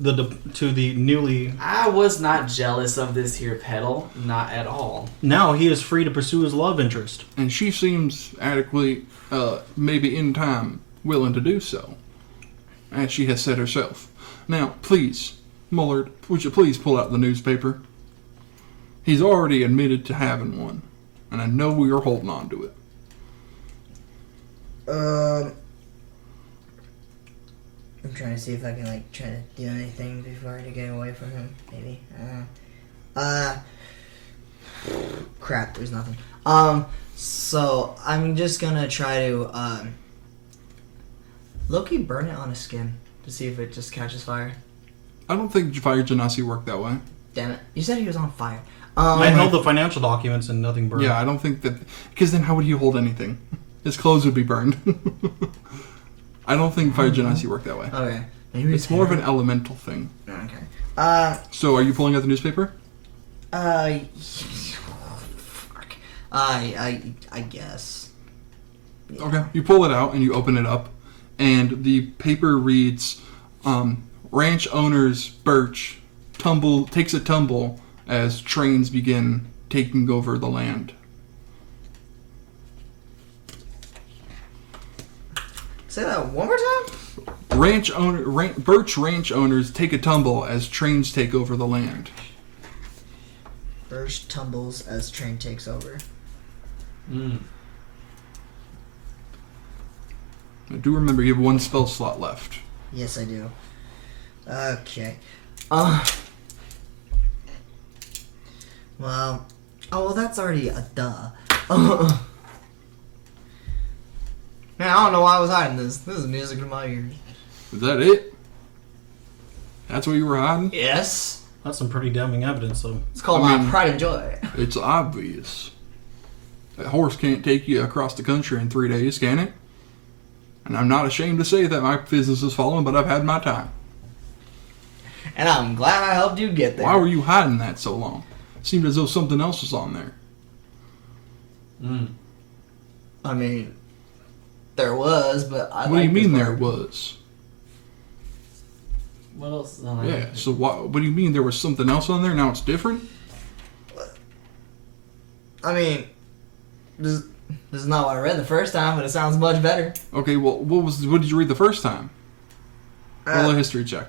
the newly. I was not jealous of this here Pettle, not at all. Now he is free to pursue his love interest, and she seems adequately, maybe in time, willing to do so, as she has said herself. Now, please, Mullard, would you please pull out the newspaper? He's already admitted to having one, and I know we are holding on to it. I'm trying to see if I can try to do anything before to get away from him. Maybe. Crap. There's nothing. So I'm just gonna try to low-key burn it on his skin to see if it just catches fire. I don't think Fire Genasi worked that way. Damn it! You said he was on fire. I held the financial documents and nothing burned. Yeah, I don't think that, because then how would he hold anything? His clothes would be burned. I don't think Fire Genasi worked that way. Okay. Maybe it's more of an elemental thing. Okay. So, are you pulling out the newspaper? Fuck. I guess. Yeah. Okay. You pull it out and you open it up, and the paper reads, "Ranch owners Birch takes a tumble as trains begin taking over the land." Say that one more time? Birch ranch owners take a tumble as trains take over the land. Birch tumbles as train takes over. I do remember you have one spell slot left. Yes, I do. Okay. Well, that's already a duh. Man, I don't know why I was hiding this. This is music to my ears. Is that it? That's what you were hiding? Yes. That's some pretty damning evidence, though. It's called my pride and joy. It's obvious. That horse can't take you across the country in 3 days, can it? And I'm not ashamed to say that my business has fallen, but I've had my time. And I'm glad I helped you get there. Why were you hiding that so long? It seemed as though something else was on there. I mean, there was, but I. What do you mean there was? What else is on Yeah. there? So what do you mean there was something else on there? Now it's different. I mean, this is not what I read the first time, but it sounds much better. Okay. Well, what did you read the first time? Roll a history check.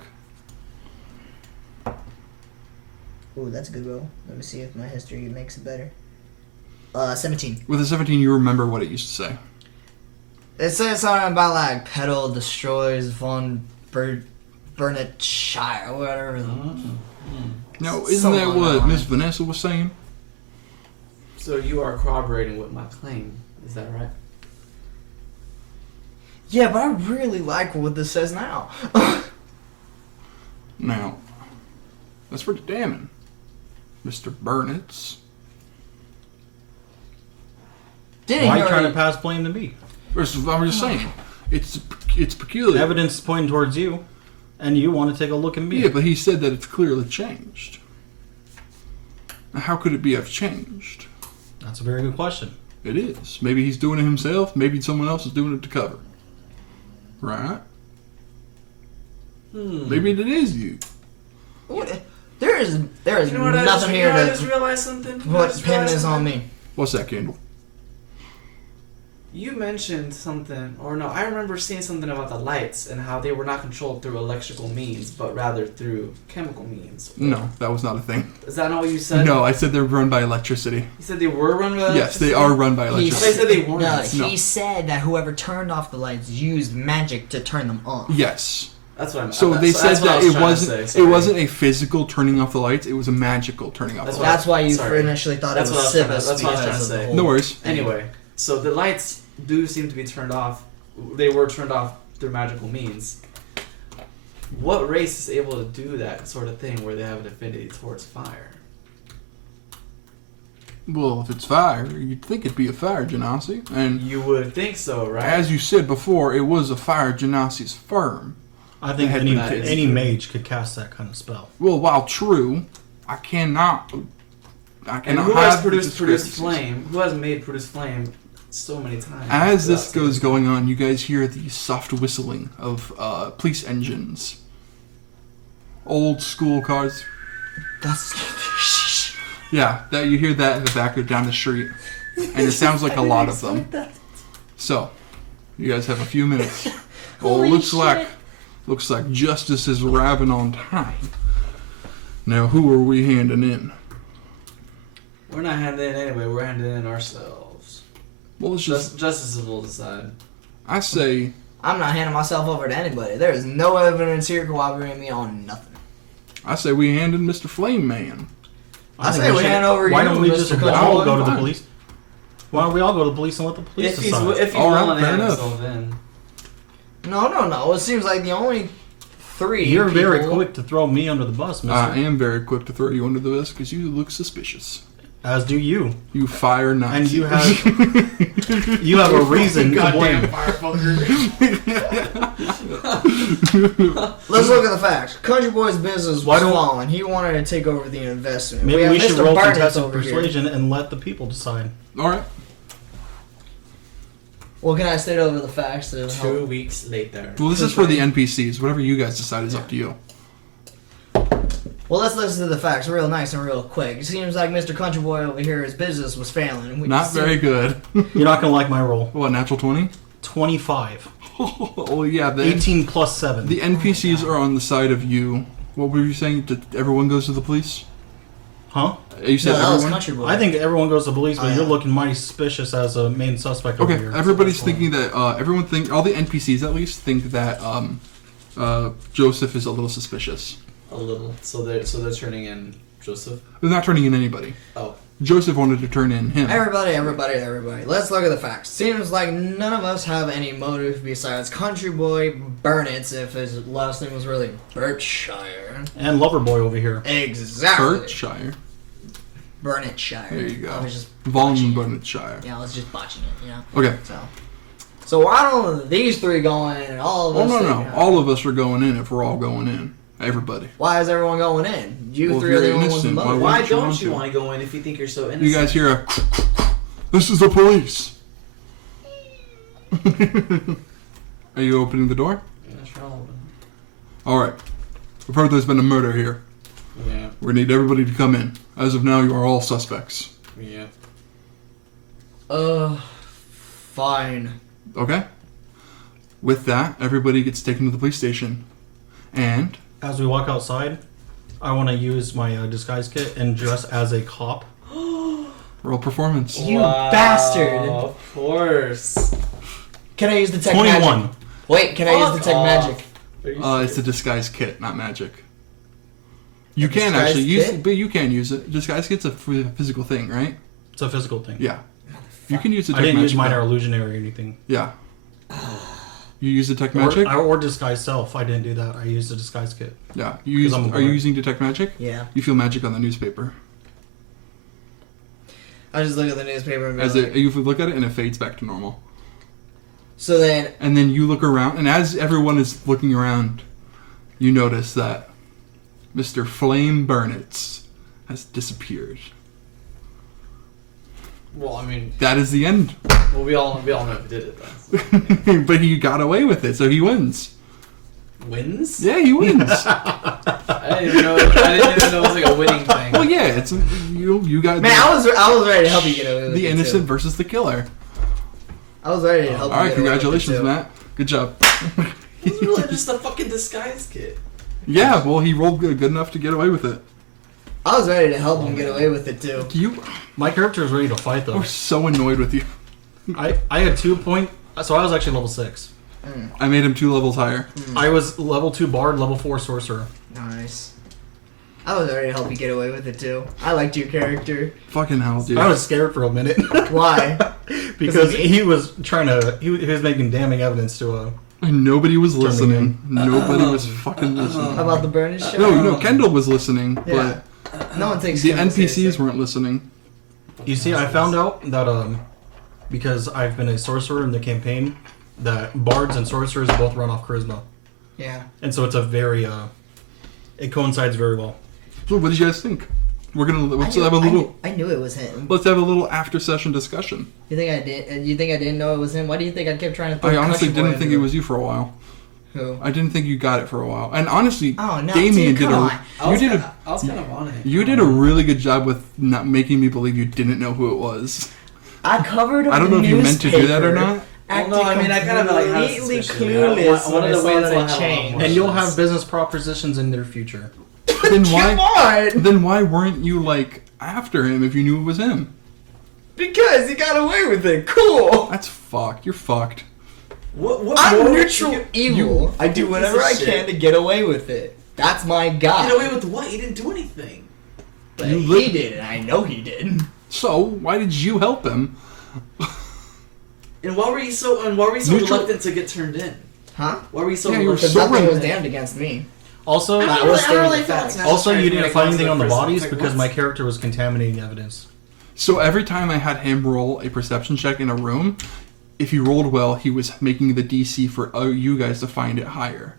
Ooh, that's a good roll. Let me see if my history makes it better. 17. With a 17, you remember what it used to say. It says something about Pettle destroys von Burnetshire or whatever. Now, isn't that what Miss Vanessa was saying? So you are corroborating with my claim, is that right? Yeah, but I really like what this says now. Now, that's pretty damning, Mr. Burnetts. Why are you trying to pass blame to me? I'm just saying, it's peculiar. Evidence is pointing towards you, and you want to take a look at me. Yeah, but he said that it's clearly changed. Now, how could it have changed? That's a very good question. It is. Maybe he's doing it himself. Maybe someone else is doing it to cover. Right? Maybe it is you. There is nothing here I to just realized something. put pin this on me. What's that, Kendall? You mentioned something, or no, I remember seeing something about the lights and how they were not controlled through electrical means, but rather through chemical means. No, that was not a thing. Is that not what you said? No, I said they're run by electricity. You said they were run by electricity? Yes, they are run by I electricity. said they weren't. No, he said that whoever turned off the lights used magic to turn them on. Yes. That's what I'm. So they said that it it wasn't a physical turning off the lights; it was a magical turning off the lights. That's why you initially thought it was Sibis. That's what I was trying to say. No worries. Anyway, so the lights do seem to be turned off. They were turned off through magical means. What race is able to do that sort of thing where they have an affinity towards fire? Well, if it's fire, you'd think it'd be a fire genasi. And You would think so, right? as you said before, it was a fire genasi's firm. I think That any is true. mage could cast that kind of spell. Well, while true, I cannot And who has have produced discrepancies. flame? Who has made produce flame so many times? As this without goes seeing- going on, you guys hear the soft whistling of police engines. Old school cars. That's. Yeah, that you hear that in the back of down the street, and it sounds like a lot of them. So, you guys have a few minutes. Well, Holy looks shit. like justice is arriving on time. Now, who are we handing in? We're not handing in anyway. We're handing in ourselves. Well, it's just Justices will decide. I say I'm not handing myself over to anybody. There is no evidence here corroborating me on nothing. we hand in Mr. Flame Man. I think say we should- hand over Why you, don't we Mr. just Country all Boy. go to the Fine. police? Why don't we all go to the police and let the police If he's decide? willing Alright, to fair hand enough. himself in. No. It seems like the only 3 You're very people- quick to throw me under the bus, mister. I am very quick to throw you under the bus because you look suspicious. As do you. You fire Nazi. And you have a reason to blame. Let's look at the facts. Country Boy's business Why was don't- falling. He wanted to take over the investment. Maybe have we should Mr. roll Barnett's contested over here. persuasion and let the people decide. All right. Well, can I state over the facts? To 2 weeks later. Well, this is for the NPCs. Whatever you guys decide is up to you. Well, let's listen to the facts real nice and real quick. It seems like Mr. Country Boy over here, his business was failing. Not very good. You're not going to like my roll. What, natural 20? 25. Oh, yeah. The 18 plus 7. The NPCs are on the side of you. What were you saying? That everyone goes to the police? Huh? You said No, that was everyone? Country Boy. I think everyone goes to police, but Oh, you're yeah. looking mighty suspicious as a main suspect over Okay, here. everybody's thinking that, all the NPCs at least think that, Joseph is a little suspicious. A little. So they're turning in Joseph. They're not turning in anybody. Oh. Joseph wanted to turn in him. Everybody. Let's look at the facts. Seems like none of us have any motive besides Country Boy Burnitz, if his last name was really Berkshire. And Loverboy over here. Exactly. Berkshire. Burnitshire. There you go. I was just Von botching it. Burnetshire. Yeah, I was just botching it, you know? Okay. So why don't these 3 go in and all of Oh, us... no. think, All of us are going in if we're all going in. Everybody. Why is everyone going in? You Well, if 3 are you're the only ones with innocent, motive. why Why wouldn't you don't want you to? want to go in if you think you're so innocent? You guys hear a... This is the police. Are you opening the door? Yeah, sure, I'll open. Alright. We've heard there's been a murder here. Yeah. We need everybody to come in. As of now, you are all suspects. Yeah. Fine. Okay? With that, everybody gets taken to the police station. And... As we walk outside, I want to use my disguise kit and dress as a cop. roll performance. You bastard. Of course. Can I use the tech 21. magic? Wait, can I use the tech Fuck off. magic? Are you It's a serious? disguise kit, not magic. You A can disguise actually use kit? it, but you can use it. Disguise kit's a physical thing, right? It's a physical thing. Yeah. You can use the I tech didn't use magic. minor though. illusionary or anything. Yeah. You use the tech magic? Or disguise self. I didn't do that. I used a disguise kit. Yeah. You use, I'm a are you boy. using detect magic? Yeah. You feel magic on the newspaper. I just look at the newspaper and be As like, it, you look at it and it fades back to normal. so then, And then you look around, and as everyone is looking around, you notice that Mr. Flame Burnitz has disappeared. Well, I mean, That is the end. well, we all know who did it. Then. But he got away with it, so he wins. Wins? Yeah, he wins. I didn't even know it was like a winning thing. Well, yeah, it's you got man, I was ready to help you get away with the it, innocent too. versus the killer. I was ready to help All you right, get away with it, congratulations, too. Matt. Good job. It was really just a fucking disguise kit. Yeah, well, he rolled good enough to get away with it. I was ready to help him get away with it, too. You My character is ready to fight, though. were so annoyed with you. I had 2 point... So I was actually level 6. I made him 2 levels higher. I was level 2 bard, level 4 sorcerer. Nice. I was ready to help you get away with it, too. I liked your character. Fucking hell, dude. I was scared for a minute. Why? Because he was trying to... He was making damning evidence to Nobody was listening. Nobody was fucking listening. About the burning shit? No, Kendall was listening, Yeah. but No one takes the Kendall NPCs seriously. weren't listening. You see, I found out that because I've been a sorcerer in the campaign, that bards and sorcerers both run off charisma, Yeah. and so it's a very it coincides very well. So what did you guys think? Let's have a little. I knew it was him. Let's have a little after session discussion. You think I did? You think I didn't know it was him? Why do you think I kept trying to? I honestly didn't think it was you for a while. Who? I didn't think you got it for a while. And honestly, Oh no, Damien dude, did come a. on. I was You did kind of on it. You did a really good job with not making me believe you didn't know who it was. I covered. I don't know if you meant to do that or not. Well, no, I mean, I kind of like had a completely suspicion. clueless One when of I the saw ways that I'll it have a lot changed. more And you'll have sense. business propositions in their future. Then why? Come on, Then why weren't you like after him if you knew it was him? because he got away with it. Cool. That's fucked. You're fucked. What I'm more- neutral you- evil. I do piece whatever of I shit. can to get away with it. That's my guy. Get away with what? He didn't do anything. But You he li- did, and I know he did. So why did you help him? And why were you so Neutral- reluctant to get turned in? Huh? Why were you so Yeah, you were Because reluctant? so nothing was right. damned against me. Also, I don't really the felt facts. that. also, you Trying to didn't make find lots anything of on the prison. bodies Like, because what? my character was contaminating evidence. So every time I had him roll a perception check in a room, if he rolled well, he was making the DC for you guys to find it higher.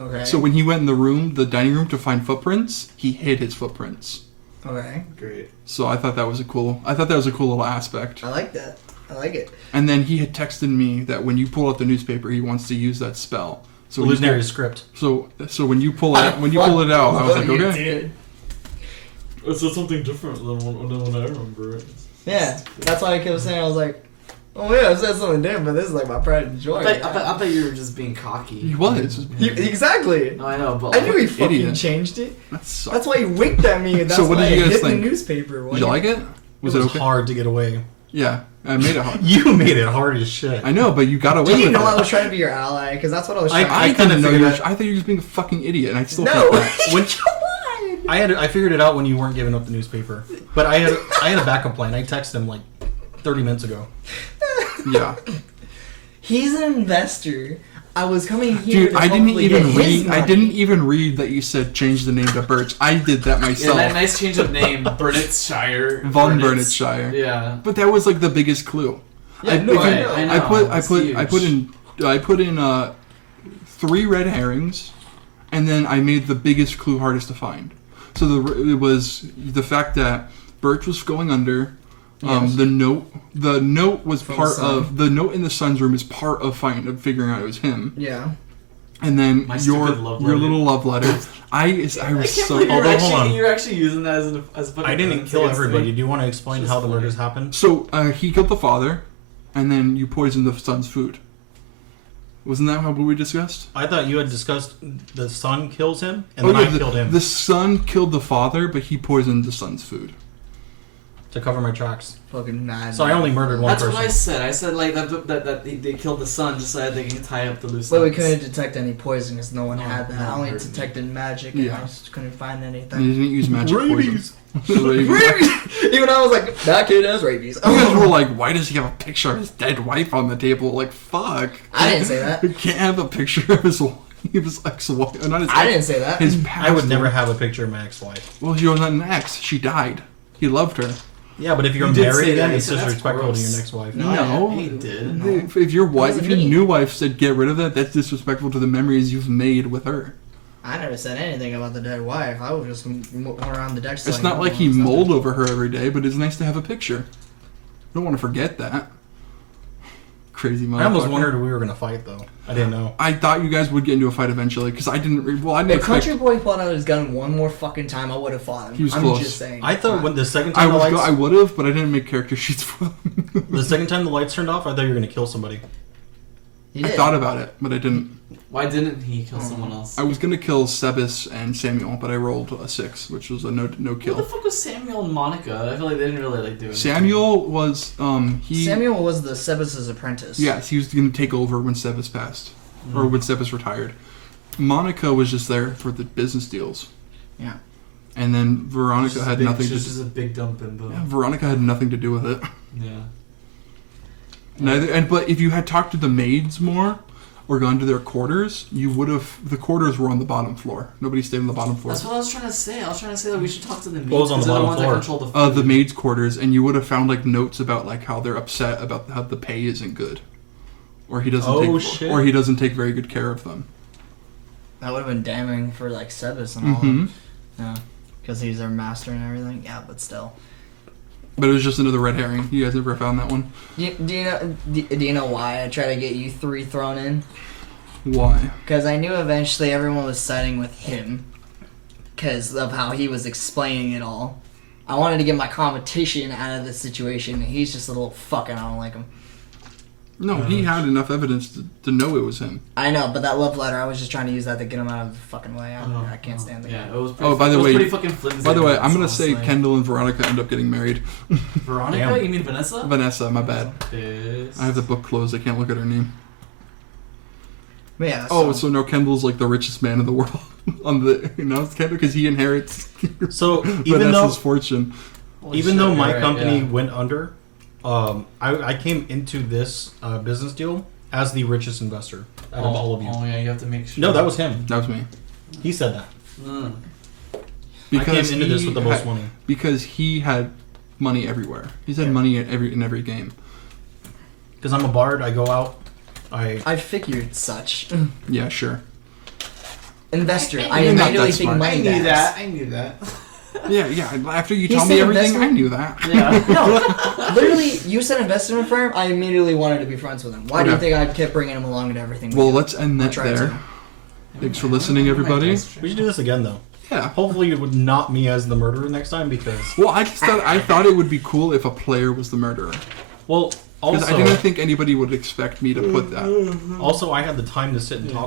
Okay. So when he went in the room, the dining room, to find footprints, he hid his footprints. Okay. Great. So I thought that was a cool little aspect. I like that. I like it. And then he had texted me that when you pull out the newspaper, he wants to use that spell. So when you Illusionary pull- script. So when you pull it out, I was like, okay. Dude. It's something different than when I remember it. Yeah, that's why I kept saying, I was like, oh yeah, I said something different, but this is like my pride and joy. I thought you were just being cocky. He was. Exactly. No, I know, but I knew he fucking Idiot. changed it. That sucked. That's why he winked at me. And that's So what why did you I guys hit think? the newspaper. Did you like it? Was it it was okay? hard to get away. Yeah, I made it hard. You made it hard as shit. I know, but you got away Did you with know I it. was trying to be your ally? Because that's what I was trying I to didn't know you were. figured I thought you were just being a fucking idiot, and I still No. think that. When- Come on. I figured it out when you weren't giving up the newspaper. But I had a backup plan. I texted him like 30 minutes ago. Yeah, He's an investor. I was coming here. dude, to I didn't hopefully even get his read. I money. didn't even read that you said change the name to Birch. I did that yeah, myself. that nice change of name, Burnetshire. Von Burnetshire. Yeah. But that was like the biggest clue. Yeah, no, I know. I know. I put in 3 red herrings, and then I made the biggest clue hardest to find. So it was the fact that Birch was going under. Yes. The note was From part the sun. of the note in the sun's room is part of figuring out it was him. Yeah. And then My your stupid love your letter. little love letter. I was so. Although, hold on. You're actually using that as a fucking I didn't evidence kill against me. everybody. Do you want to explain Just how the funny. murders happened? So he killed the father, and then you poisoned the son's food. Wasn't that what we discussed? I thought you had discussed the son kills him, and then I killed him The son killed the father, but he poisoned the son's food. to cover my tracks. Fucking mad. So I only murdered one That's person. what I said. I said like that they killed the son just so that they can tie up the loose But we ends. couldn't detect any poison because no one No, had that. no I one only heard me. detected magic and Yeah. I just couldn't find And anything. he didn't use magic Rabies. poison. Rabies. Rabies! Even I was like, that kid has rabies. You guys were like, why does he have a picture of his dead wife on the table? Like, fuck. I didn't say that. He can't have a picture of his wife. His ex-wife. Not his I ex- didn't say that. His past I would never wife. have a picture of my ex-wife. Well, she was not an ex. She died. He loved her. Yeah, but if you're You did married say again, that. it's You said that's disrespectful to your gross. next-wife. No. He did. No. If your wife, Wasn't if your me. new wife said get rid of that, that's disrespectful to the memories you've made with her. I never said anything about the dead wife. I was just around the deck. It's not like he mulled over her every day, but it's nice to have a picture. I don't want to forget that. Crazy motherfucker. I almost wondered if we were going to fight, though. I didn't know. I thought you guys would get into a fight eventually, because I didn't. I didn't If expect. Country Boy pulled out his gun one more fucking time, I would have fought him. He was I'm close. just saying. I thought when the second I time I would have, but I didn't make character sheets for them. the second time the lights turned off, I thought you were going to kill somebody. You I did. thought about it, but I didn't. Why didn't he kill someone else? I was gonna kill Sebas and Samuel, but I rolled a 6, which was a no What the kill. fuck was Samuel and Monica? I feel like they didn't really like do anything. Samuel was he. Samuel was the Sebas' apprentice. Yes, he was gonna take over when Sebas passed, or when Sebas retired. Monica was just there for the business deals. Yeah. And then Veronica had nothing She's to. just a big dumb bimbo. Yeah, Veronica had nothing to do with it. Yeah. Neither. But if you had talked to the maids more, or gone to their quarters, you would have. The quarters were on the bottom floor. Nobody stayed on the bottom floor. That's what I was trying to say. I was trying to say that we should talk to the maids. What was on the 'cause they're bottom ones that floor? control the food. The maids' quarters, and you would have found like notes about like how they're upset about how the pay isn't good, or he doesn't take very good care of them. That would have been damning for like Sebas and all. Mm-hmm. Yeah, because he's their master and everything. Yeah, but still. But it was just another red herring. You guys never found that one? Do you know why I try to get you 3 thrown in? Why? Because I knew eventually everyone was siding with him because of how he was explaining it all. I wanted to get my competition out of this situation, and he's just a little fuck, and I don't like him. No, he had enough evidence to know it was him. I know, but that love letter, I was just trying to use that to get him out of the fucking way. I can't stand the Yeah, guy. it was pretty, by the way, pretty fucking flimsy. By the way, I'm gonna honestly. say Kendall and Veronica end up getting married. Veronica? Damn. You mean Vanessa? Vanessa, my bad. Yes. I have the book closed. I can't look at her name. But yeah. So now Kendall's like the richest man in the world. It's Kendall because he inherits So even Vanessa's fortune. Holy even shit, though you're my right, company yeah. went under, I came into this business deal as the richest investor out of all of you. Oh yeah, you have to make sure. No, that was him. That was me. He said that. Mm. Because I came into this he with the most had- money. Because he had money everywhere. He's had money in every game. Because I'm a bard, I go out. I figured such. Yeah, sure. Investor. You're I not immediately that think smart. money I knew bags. that. I knew that. Yeah. After you He told me said everything, investment? I knew that. Yeah. No, literally, you said investment firm. I immediately wanted to be friends with him. Why do you Okay. think I kept bringing him along to everything? we Well, do? let's end I that tried there. to. Thanks for listening, everybody. We should do this again, though. Yeah. Hopefully, it would not me as the murderer next time because. Well, I thought it would be cool if a player was the murderer. Well, Because also, I didn't think anybody would expect me to put that. also, I had the time to sit and talk